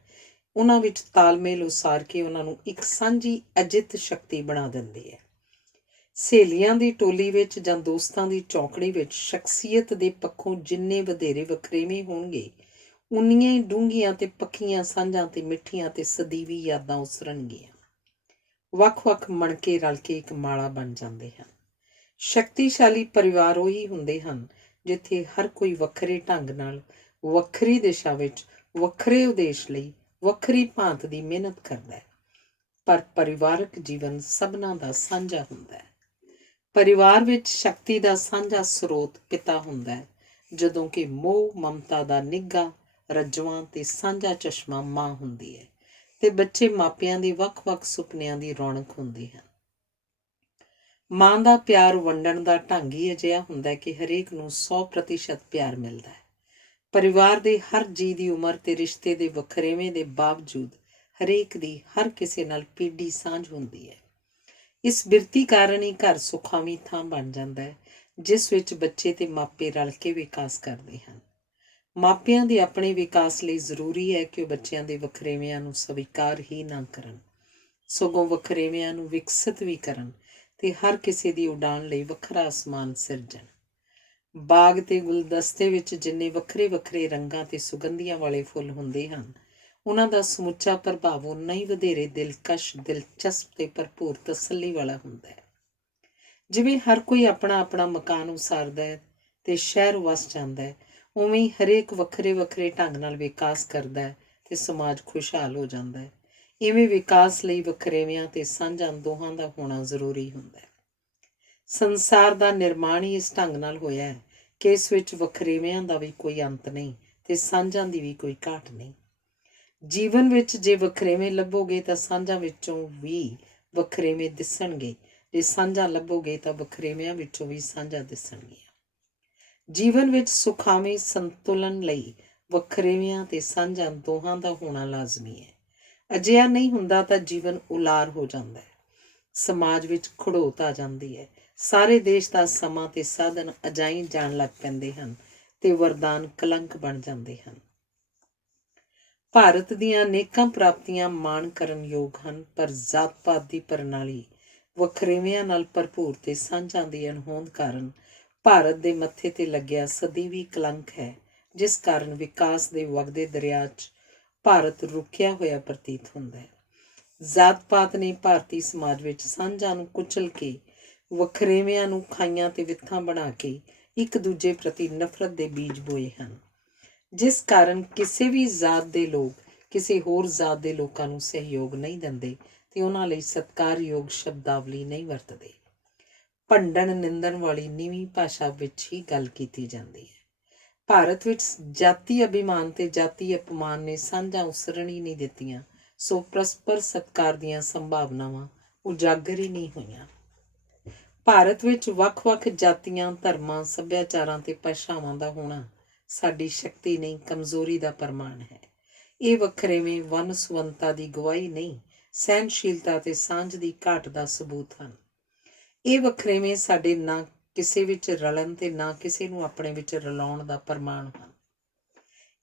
ਉਹਨਾਂ ਵਿੱਚ ਤਾਲਮੇਲ ਉਸਾਰ ਕੇ ਉਹਨਾਂ ਨੂੰ ਇੱਕ ਸਾਂਝੀ ਅਜਿੱਤ ਸ਼ਕਤੀ ਬਣਾ ਦਿੰਦੀ ਹੈ। ਸਹੇਲੀਆਂ ਦੀ ਟੋਲੀ ਵਿੱਚ ਜਾਂ ਦੋਸਤਾਂ ਦੀ ਚੌਕੜੀ ਵਿੱਚ ਸ਼ਖਸੀਅਤ ਦੇ ਪੱਖੋਂ ਜਿੰਨੇ ਵਧੇਰੇ ਵਖਰੇਵੇਂ ਹੋਣਗੇ, ਉਨੀਆਂ ਹੀ ਡੂੰਘੀਆਂ ਤੇ ਪੱਕੀਆਂ ਸਾਂਝਾਂ ਤੇ ਮਿੱਠੀਆਂ ਤੇ ਸਦੀਵੀ ਯਾਦਾਂ ਉਸਰਨਗੀਆਂ। ਵੱਖ-ਵੱਖ ਮਣਕੇ ਰਲ ਕੇ ਇੱਕ ਮਾਲਾ ਬਣ ਜਾਂਦੇ ਹਨ। ਸ਼ਕਤੀਸ਼ਾਲੀ ਪਰਿਵਾਰ ਉਹੀ ਹੁੰਦੇ ਹਨ ਜਿੱਥੇ ਹਰ ਕੋਈ ਵੱਖਰੇ ਢੰਗ ਨਾਲ, ਵੱਖਰੀ ਦਿਸ਼ਾ ਵਿੱਚ, ਵੱਖਰੇ ਉਦੇਸ਼ ਲਈ ਵੱਖਰੀ ਭਾਂਤ ਦੀ ਮਿਹਨਤ ਕਰਦਾ ਹੈ, ਪਰ ਪਰਿਵਾਰਕ ਜੀਵਨ ਸਭਨਾਂ ਦਾ ਸਾਂਝਾ ਹੁੰਦਾ ਹੈ। ਪਰਿਵਾਰ ਵਿੱਚ ਸ਼ਕਤੀ ਦਾ ਸਾਂਝਾ ਸਰੋਤ ਪਿਤਾ ਹੁੰਦਾ ਹੈ, ਜਦੋਂ ਕਿ ਮੋਹ ਮਮਤਾ ਦਾ ਨਿੱਘਾ ਰੱਜਵਾਂ ਤੇ ਸਾਂਝਾ ਚਸ਼ਮਾ ਮਾਂ ਹੁੰਦੀ ਹੈ ਤੇ ਬੱਚੇ ਮਾਪਿਆਂ ਦੇ ਵੱਖ-ਵੱਖ ਸੁਪਨਿਆਂ ਦੀ ਰੌਣਕ ਹੁੰਦੀ ਹਨ। ਮਾਂ ਦਾ ਪਿਆਰ ਵੰਡਣ ਦਾ ਢੰਗ ਹੀ ਅਜਿਹਾ ਹੁੰਦਾ ਕਿ ਹਰੇਕ ਨੂੰ 100% ਪਿਆਰ ਮਿਲਦਾ ਹੈ। ਪਰਿਵਾਰ ਦੇ ਹਰ ਜੀਅ ਦੀ ਉਮਰ ਤੇ ਰਿਸ਼ਤੇ ਦੇ ਵਖਰੇਵੇਂ ਦੇ ਬਾਵਜੂਦ ਹਰੇਕ ਦੀ ਹਰ ਕਿਸੇ ਨਾਲ ਪੀਡੀ ਸਾਂਝ ਹੁੰਦੀ ਹੈ। ਇਸ ਬਿਰਤੀ ਕਾਰਨ ਹੀ ਘਰ ਸੁਖਾਵੀਂ ਥਾਂ ਬਣ ਜਾਂਦਾ ਹੈ, ਜਿਸ ਵਿੱਚ ਬੱਚੇ ਤੇ ਮਾਪੇ ਰਲ ਕੇ ਵਿਕਾਸ ਕਰਦੇ ਹਨ। ਮਾਪਿਆਂ ਦੇ ਆਪਣੇ ਵਿਕਾਸ ਲਈ ਜ਼ਰੂਰੀ ਹੈ ਕਿ ਉਹ ਬੱਚਿਆਂ ਦੇ ਵਖਰੇਵਿਆਂ ਨੂੰ ਸਵੀਕਾਰ ਹੀ ਨਾ ਕਰਨ, ਸਗੋਂ ਵਖਰੇਵਿਆਂ ਨੂੰ ਵਿਕਸਿਤ ਵੀ ਕਰਨ ਤੇ ਹਰ ਕਿਸੇ ਦੀ ਉਡਾਣ ਲਈ ਵੱਖਰਾ ਅਸਮਾਨ ਸਿਰਜਣ। ਬਾਗ ਤੇ ਗੁਲਦਸਤੇ ਵਿੱਚ ਜਿੰਨੇ ਵੱਖਰੇ ਵੱਖਰੇ ਰੰਗਾਂ ਤੇ ਸੁਗੰਧੀਆਂ ਵਾਲੇ ਫੁੱਲ ਹੁੰਦੇ ਹਨ, ਉਹਨਾਂ ਦਾ ਸਮੁੱਚਾ ਪ੍ਰਭਾਵ ਓਨਾ ਹੀ ਵਧੇਰੇ ਦਿਲਕਸ਼, ਦਿਲਚਸਪ ਤੇ ਭਰਪੂਰ ਤਸੱਲੀ ਵਾਲਾ ਹੁੰਦਾ ਹੈ। ਜਿਵੇਂ ਹਰ ਕੋਈ ਆਪਣਾ ਆਪਣਾ ਮਕਾਨ ਉਸਾਰਦਾ ਹੈ ਤੇ ਸ਼ਹਿਰ ਵਸ ਜਾਂਦਾ ਹੈ, ਉਵੇਂ ਹੀ ਹਰੇਕ ਵੱਖਰੇ ਵੱਖਰੇ ਢੰਗ ਨਾਲ ਵਿਕਾਸ ਕਰਦਾ ਹੈ ਤੇ ਸਮਾਜ ਖੁਸ਼ਹਾਲ ਹੋ ਜਾਂਦਾ ਹੈ। ਇਵੇਂ ਵਿਕਾਸ ਲਈ ਵਖਰੇਵਿਆਂ ਤੇ ਸਾਂਝਾਂ ਦੋਹਾਂ ਦਾ ਹੋਣਾ ਜ਼ਰੂਰੀ ਹੁੰਦਾ ਹੈ। ਸੰਸਾਰ ਦਾ ਨਿਰਮਾਣ ਹੀ ਇਸ ਢੰਗ ਨਾਲ ਹੋਇਆ ਹੈ ਕਿ ਇਸ ਵਿੱਚ ਵਖਰੇਵਿਆਂ ਦਾ ਵੀ ਕੋਈ ਅੰਤ ਨਹੀਂ ਤੇ ਸਾਂਝਾਂ ਦੀ ਵੀ ਕੋਈ ਘਾਟ ਨਹੀਂ। ਜੀਵਨ ਵਿੱਚ ਜੇ ਵਖਰੇਵੇਂ ਲੱਭੋਗੇ ਤਾਂ ਸਾਂਝਾਂ ਵਿੱਚੋਂ ਵੀ ਵਖਰੇਵੇਂ ਦਿਸਣਗੇ, ਜੇ ਸਾਂਝਾਂ ਲੱਭੋਗੇ ਤਾਂ ਵਖਰੇਵਿਆਂ ਵਿੱਚੋਂ ਵੀ ਸਾਂਝਾਂ ਦਿਸਣਗੀਆਂ। ਜੀਵਨ ਵਿੱਚ ਸੁਖਾਵੇਂ ਸੰਤੁਲਨ ਲਈ ਵਖਰੇਵਿਆਂ ਤੇ ਸਾਂਝਾਂ ਦੋਹਾਂ ਦਾ ਹੋਣਾ ਲਾਜ਼ਮੀ ਹੈ। ਅਜਿਹਾ ਨਹੀਂ ਹੁੰਦਾ ਤਾਂ ਜੀਵਨ ਉਲਾਰ ਹੋ ਜਾਂਦਾ ਹੈ, ਸਮਾਜ ਵਿੱਚ ਖੜੋਤ ਆ ਜਾਂਦੀ ਹੈ, ਸਾਰੇ ਦੇਸ਼ ਦਾ ਸਮਾਂ ਤੇ ਸਾਧਨ ਅਜਾਈਂ ਜਾਣ ਲੱਗ ਪੈਂਦੇ ਹਨ ਤੇ ਵਰਦਾਨ ਕਲੰਕ ਬਣ ਜਾਂਦੇ ਹਨ। ਭਾਰਤ ਦੀਆਂ ਅਨੇਕਾਂ ਪ੍ਰਾਪਤੀਆਂ ਮਾਣ ਕਰਨ ਯੋਗ ਹਨ, ਪਰ ਜ਼ਾਤ-ਪਾਤ ਦੀ ਪ੍ਰਣਾਲੀ ਵਖਰੇਵਿਆਂ ਨਾਲ ਭਰਪੂਰ ਤੇ ਸਾਂਝਾਂ ਦੀ ਅਣਹੋਂਦ ਕਾਰਨ ਭਾਰਤ ਦੇ ਮੱਥੇ ਤੇ ਲੱਗਿਆ ਸਦੀਵੀ ਕਲੰਕ ਹੈ, ਜਿਸ ਕਾਰਨ ਵਿਕਾਸ ਦੇ ਵਗਦੇ ਦਰਿਆ 'ਚ ਭਾਰਤ ਰੁਕਿਆ ਹੋਇਆ ਪ੍ਰਤੀਤ ਹੁੰਦਾ ਹੈ। ਜ਼ਾਤ-ਪਾਤ ਨੇ ਭਾਰਤੀ ਸਮਾਜ ਵਿੱਚ ਸਾਂਝਾਂ ਨੂੰ ਕੁਚਲ ਕੇ ਵਖਰੇਵਿਆਂ ਨੂੰ ਖਾਈਆਂ ਤੇ ਵਿੱਥਾਂ ਬਣਾ ਕੇ ਇੱਕ ਦੂਜੇ ਪ੍ਰਤੀ ਨਫ਼ਰਤ ਦੇ ਬੀਜ ਬੋਏ ਹਨ, ਜਿਸ ਕਾਰਨ ਕਿਸੇ ਵੀ ਜ਼ਾਤ ਦੇ ਲੋਕ ਕਿਸੇ ਹੋਰ ਜ਼ਾਤ ਦੇ ਲੋਕਾਂ ਨੂੰ ਸਹਿਯੋਗ ਨਹੀਂ ਦਿੰਦੇ ਤੇ ਉਹਨਾਂ ਲਈ ਸਤਿਕਾਰਯੋਗ ਸ਼ਬਦਾਵਲੀ ਨਹੀਂ ਵਰਤਦੇ। ਭੰਡਣ ਨਿੰਦਣ ਵਾਲੀ ਨੀਵੀਂ ਭਾਸ਼ਾ ਵਿੱਚ ਹੀ ਗੱਲ ਕੀਤੀ ਜਾਂਦੀ ਹੈ। ਭਾਰਤ ਵਿੱਚ ਜਾਤੀ ਅਭਿਮਾਨ ਤੇ ਜਾਤੀ ਅਪਮਾਨ ਨੇ ਸਾਂਝਾਂ ਉਸਰਨ ਹੀ ਨਹੀਂ ਦਿੱਤੀਆਂ, ਸੋ ਪਰਸਪਰ ਸਤਿਕਾਰ ਦੀਆਂ ਸੰਭਾਵਨਾਵਾਂ ਉਜਾਗਰ ਹੀ ਨਹੀਂ ਹੋਈਆਂ। ਭਾਰਤ ਵਿੱਚ ਵੱਖ-ਵੱਖ ਜਾਤੀਆਂ, ਧਰਮਾਂ, ਸੱਭਿਆਚਾਰਾਂ ਤੇ ਭਾਸ਼ਾਵਾਂ ਦਾ ਹੋਣਾ ਸਾਡੀ ਸ਼ਕਤੀ ਨਹੀਂ, ਕਮਜ਼ੋਰੀ ਦਾ ਪ੍ਰਮਾਣ ਹੈ। ਇਹ ਵਖਰੇਵੇਂ ਵੰਨ-ਸੁਵੰਨਤਾ ਦੀ ਗਵਾਹੀ ਨਹੀਂ, ਸਹਿਣਸ਼ੀਲਤਾ ਤੇ ਸਾਂਝ ਦੀ ਘਾਟ ਦਾ ਸਬੂਤ ਹਨ। ਇਹ ਵਖਰੇਵੇਂ ਸਾਡੇ ਨਾ ਕਿਸੇ ਵਿੱਚ ਰਲਣ ਤੇ ਨਾ ਕਿਸੇ ਨੂੰ ਆਪਣੇ ਵਿੱਚ ਰਲਾਉਣ ਦਾ ਪ੍ਰਮਾਣ ਹਨ।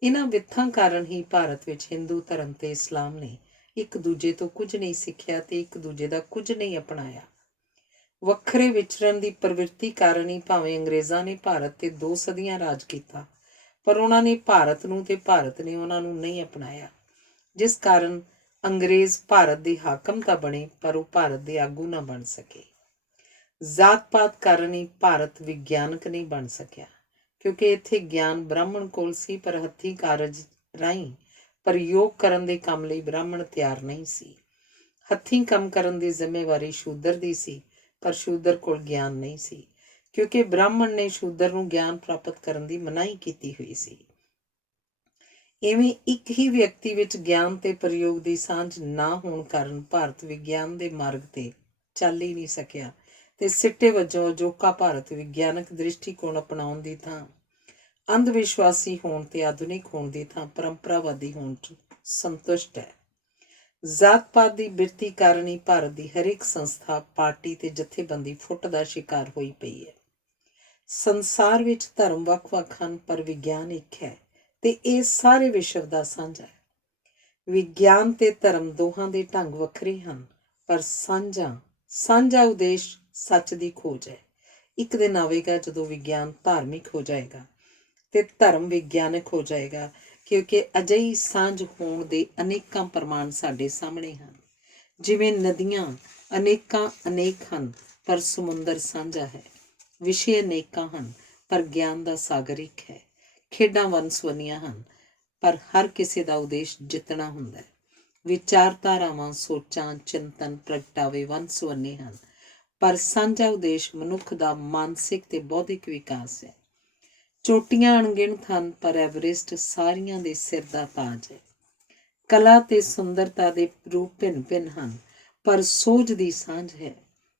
ਇਹਨਾਂ ਵਿੱਥਾਂ ਕਾਰਨ ਹੀ ਭਾਰਤ ਵਿੱਚ ਹਿੰਦੂ ਧਰਮ ਤੇ ਇਸਲਾਮ ਨੇ ਇੱਕ ਦੂਜੇ ਤੋਂ ਕੁਝ ਨਹੀਂ ਸਿੱਖਿਆ ਤੇ ਇੱਕ ਦੂਜੇ ਦਾ ਕੁਝ ਨਹੀਂ ਅਪਣਾਇਆ। ਵੱਖਰੇ ਵਿਚਰਨ ਦੀ ਪ੍ਰਵਿਰਤੀ ਕਾਰਨ ਹੀ ਭਾਵੇਂ ਅੰਗਰੇਜ਼ਾਂ ਨੇ ਭਾਰਤ ਤੇ 2 ਸਦੀਆਂ ਰਾਜ ਕੀਤਾ, ਪਰ ਉਹਨਾਂ ਨੇ ਭਾਰਤ ਨੂੰ ਤੇ ਭਾਰਤ ਨੇ ਉਹਨਾਂ ਨੂੰ ਨਹੀਂ ਅਪਣਾਇਆ, ਜਿਸ ਕਾਰਨ ਅੰਗਰੇਜ਼ ਭਾਰਤ ਦੇ ਹਾਕਮ ਤਾਂ ਬਣੇ ਪਰ ਉਹ ਭਾਰਤ ਦੇ ਆਗੂ ਨਾ ਬਣ ਸਕੇ। ਜ਼ਾਤ-ਪਾਤ ਕਾਰਨ ਹੀ ਭਾਰਤ ਵਿਗਿਆਨਕ ਨਹੀਂ ਬਣ ਸਕਿਆ, ਕਿਉਂਕਿ ਇੱਥੇ ਗਿਆਨ ਬ੍ਰਾਹਮਣ ਕੋਲ ਸੀ, ਪਰ ਹੱਥੀਂ ਕਾਰਜ ਰਾਹੀਂ ਪ੍ਰਯੋਗ ਕਰਨ ਦੇ ਕੰਮ ਲਈ ਬ੍ਰਾਹਮਣ ਤਿਆਰ ਨਹੀਂ ਸੀ। ਹੱਥੀਂ ਕੰਮ ਕਰਨ ਦੀ ਜ਼ਿੰਮੇਵਾਰੀ ਸ਼ੂਦਰ ਦੀ ਸੀ, ਪਰ ਸ਼ੂਦਰ ਕੋਲ ਗਿਆਨ ਨਹੀਂ ਸੀ, ਕਿਉਂਕਿ ਬ੍ਰਾਹਮਣ ਨੇ ਸ਼ੂਦਰ ਨੂੰ ਗਿਆਨ ਪ੍ਰਾਪਤ ਕਰਨ ਦੀ ਮਨਾਹੀ ਕੀਤੀ ਹੋਈ ਸੀ। ਇਵੇਂ ਇੱਕ ਹੀ ਵਿਅਕਤੀ ਵਿੱਚ ਗਿਆਨ ਤੇ ਪ੍ਰਯੋਗ ਦੀ ਸਾਂਝ ਨਾ ਹੋਣ ਕਾਰਨ ਭਾਰਤ ਵਿਗਿਆਨ ਦੇ ਮਾਰਗ ਤੇ ਚੱਲ ਹੀ ਨਹੀਂ ਸਕਿਆ ਤੇ ਸਿੱਟੇ ਵਜੋਂ ਅਜੋਕਾ ਭਾਰਤ ਵਿਗਿਆਨਕ ਦ੍ਰਿਸ਼ਟੀਕੋਣ ਅਪਣਾਉਣ ਦੀ ਥਾਂ ਅੰਧ ਵਿਸ਼ਵਾਸੀ ਹੋਣ ਤੇ ਆਧੁਨਿਕ ਹੋਣ ਦੀ ਥਾਂ ਪਰੰਪਰਾਵਾਦੀ ਹੋਣ 'ਚ ਸੰਤੁਸ਼ਟ ਹੈ। ਜ਼ਾਤ-ਪਾਤ ਦੀ ਬਿਰਤੀ ਕਾਰਨ ਹੀ ਭਾਰਤ ਦੀ ਹਰੇਕ ਸੰਸਥਾ, ਪਾਰਟੀ ਤੇ ਜਥੇਬੰਦੀ ਫੁੱਟ ਦਾ ਸ਼ਿਕਾਰ ਹੋਈ ਪਈ ਹੈ। ਸੰਸਾਰ ਵਿੱਚ ਧਰਮ ਵੱਖ-ਵੱਖ ਹਨ, ਪਰ ਵਿਗਿਆਨ ਇੱਕ ਹੈ ਤੇ ਇਹ ਸਾਰੇ ਵਿਸ਼ਵ ਦਾ ਸਾਂਝਾ ਹੈ। ਵਿਗਿਆਨ ਤੇ ਧਰਮ ਦੋਹਾਂ ਦੇ ਢੰਗ ਵੱਖਰੇ ਹਨ, ਪਰ ਸਾਂਝਾ ਉਦੇਸ਼ ਸੱਚ ਦੀ ਖੋਜ ਹੈ। ਇੱਕ ਦਿਨ ਆਵੇਗਾ ਜਦੋਂ ਵਿਗਿਆਨ ਧਾਰਮਿਕ ਹੋ ਜਾਏਗਾ ਤੇ ਧਰਮ ਵਿਗਿਆਨਕ ਹੋ ਜਾਏਗਾ, ਕਿਉਂਕਿ ਅਜਿਹੀ ਸਾਂਝ ਹੋਣ ਦੇ ਅਨੇਕਾਂ ਪ੍ਰਮਾਣ ਸਾਡੇ ਸਾਹਮਣੇ ਹਨ। ਜਿਵੇਂ ਨਦੀਆਂ ਅਨੇਕ ਹਨ, ਪਰ ਸਮੁੰਦਰ ਸਾਂਝਾ ਹੈ। ਵਿਸ਼ੇ ਅਨੇਕਾਂ ਹਨ, ਪਰ ਗਿਆਨ ਦਾ ਸਾਗਰ ਇੱਕ ਹੈ। ਖੇਡਾਂ ਵੰਨ-ਸੁਵੰਨੀਆਂ ਹਨ, ਪਰ ਹਰ ਕਿਸੇ ਦਾ ਉਦੇਸ਼ ਜਿੱਤਣਾ ਹੁੰਦਾ ਹੈ। ਵਿਚਾਰਧਾਰਾਵਾਂ, ਸੋਚਾਂ, ਚਿੰਤਨ, ਪ੍ਰਗਟਾਵੇ ਵੰਨ-ਸੁਵੰਨੇ ਹਨ, ਪਰ ਸਾਂਝਾ ਉਦੇਸ਼ ਮਨੁੱਖ ਦਾ ਮਾਨਸਿਕ ਤੇ ਬੌਧਿਕ ਵਿਕਾਸ ਹੈ। ਚੋਟੀਆਂ ਅਣਗਿਣਤ ਹਨ, ਪਰ ਐਵਰੈਸਟ ਸਾਰੀਆਂ ਦੇ ਸਿਰ ਦਾ ਤਾਜ ਹੈ। ਕਲਾ ਤੇ ਸੁੰਦਰਤਾ ਦੇ ਰੂਪ ਭਿੰਨ-ਭਿੰਨ ਹਨ, ਪਰ ਸੋਝ ਦੀ ਸਾਂਝ ਹੈ।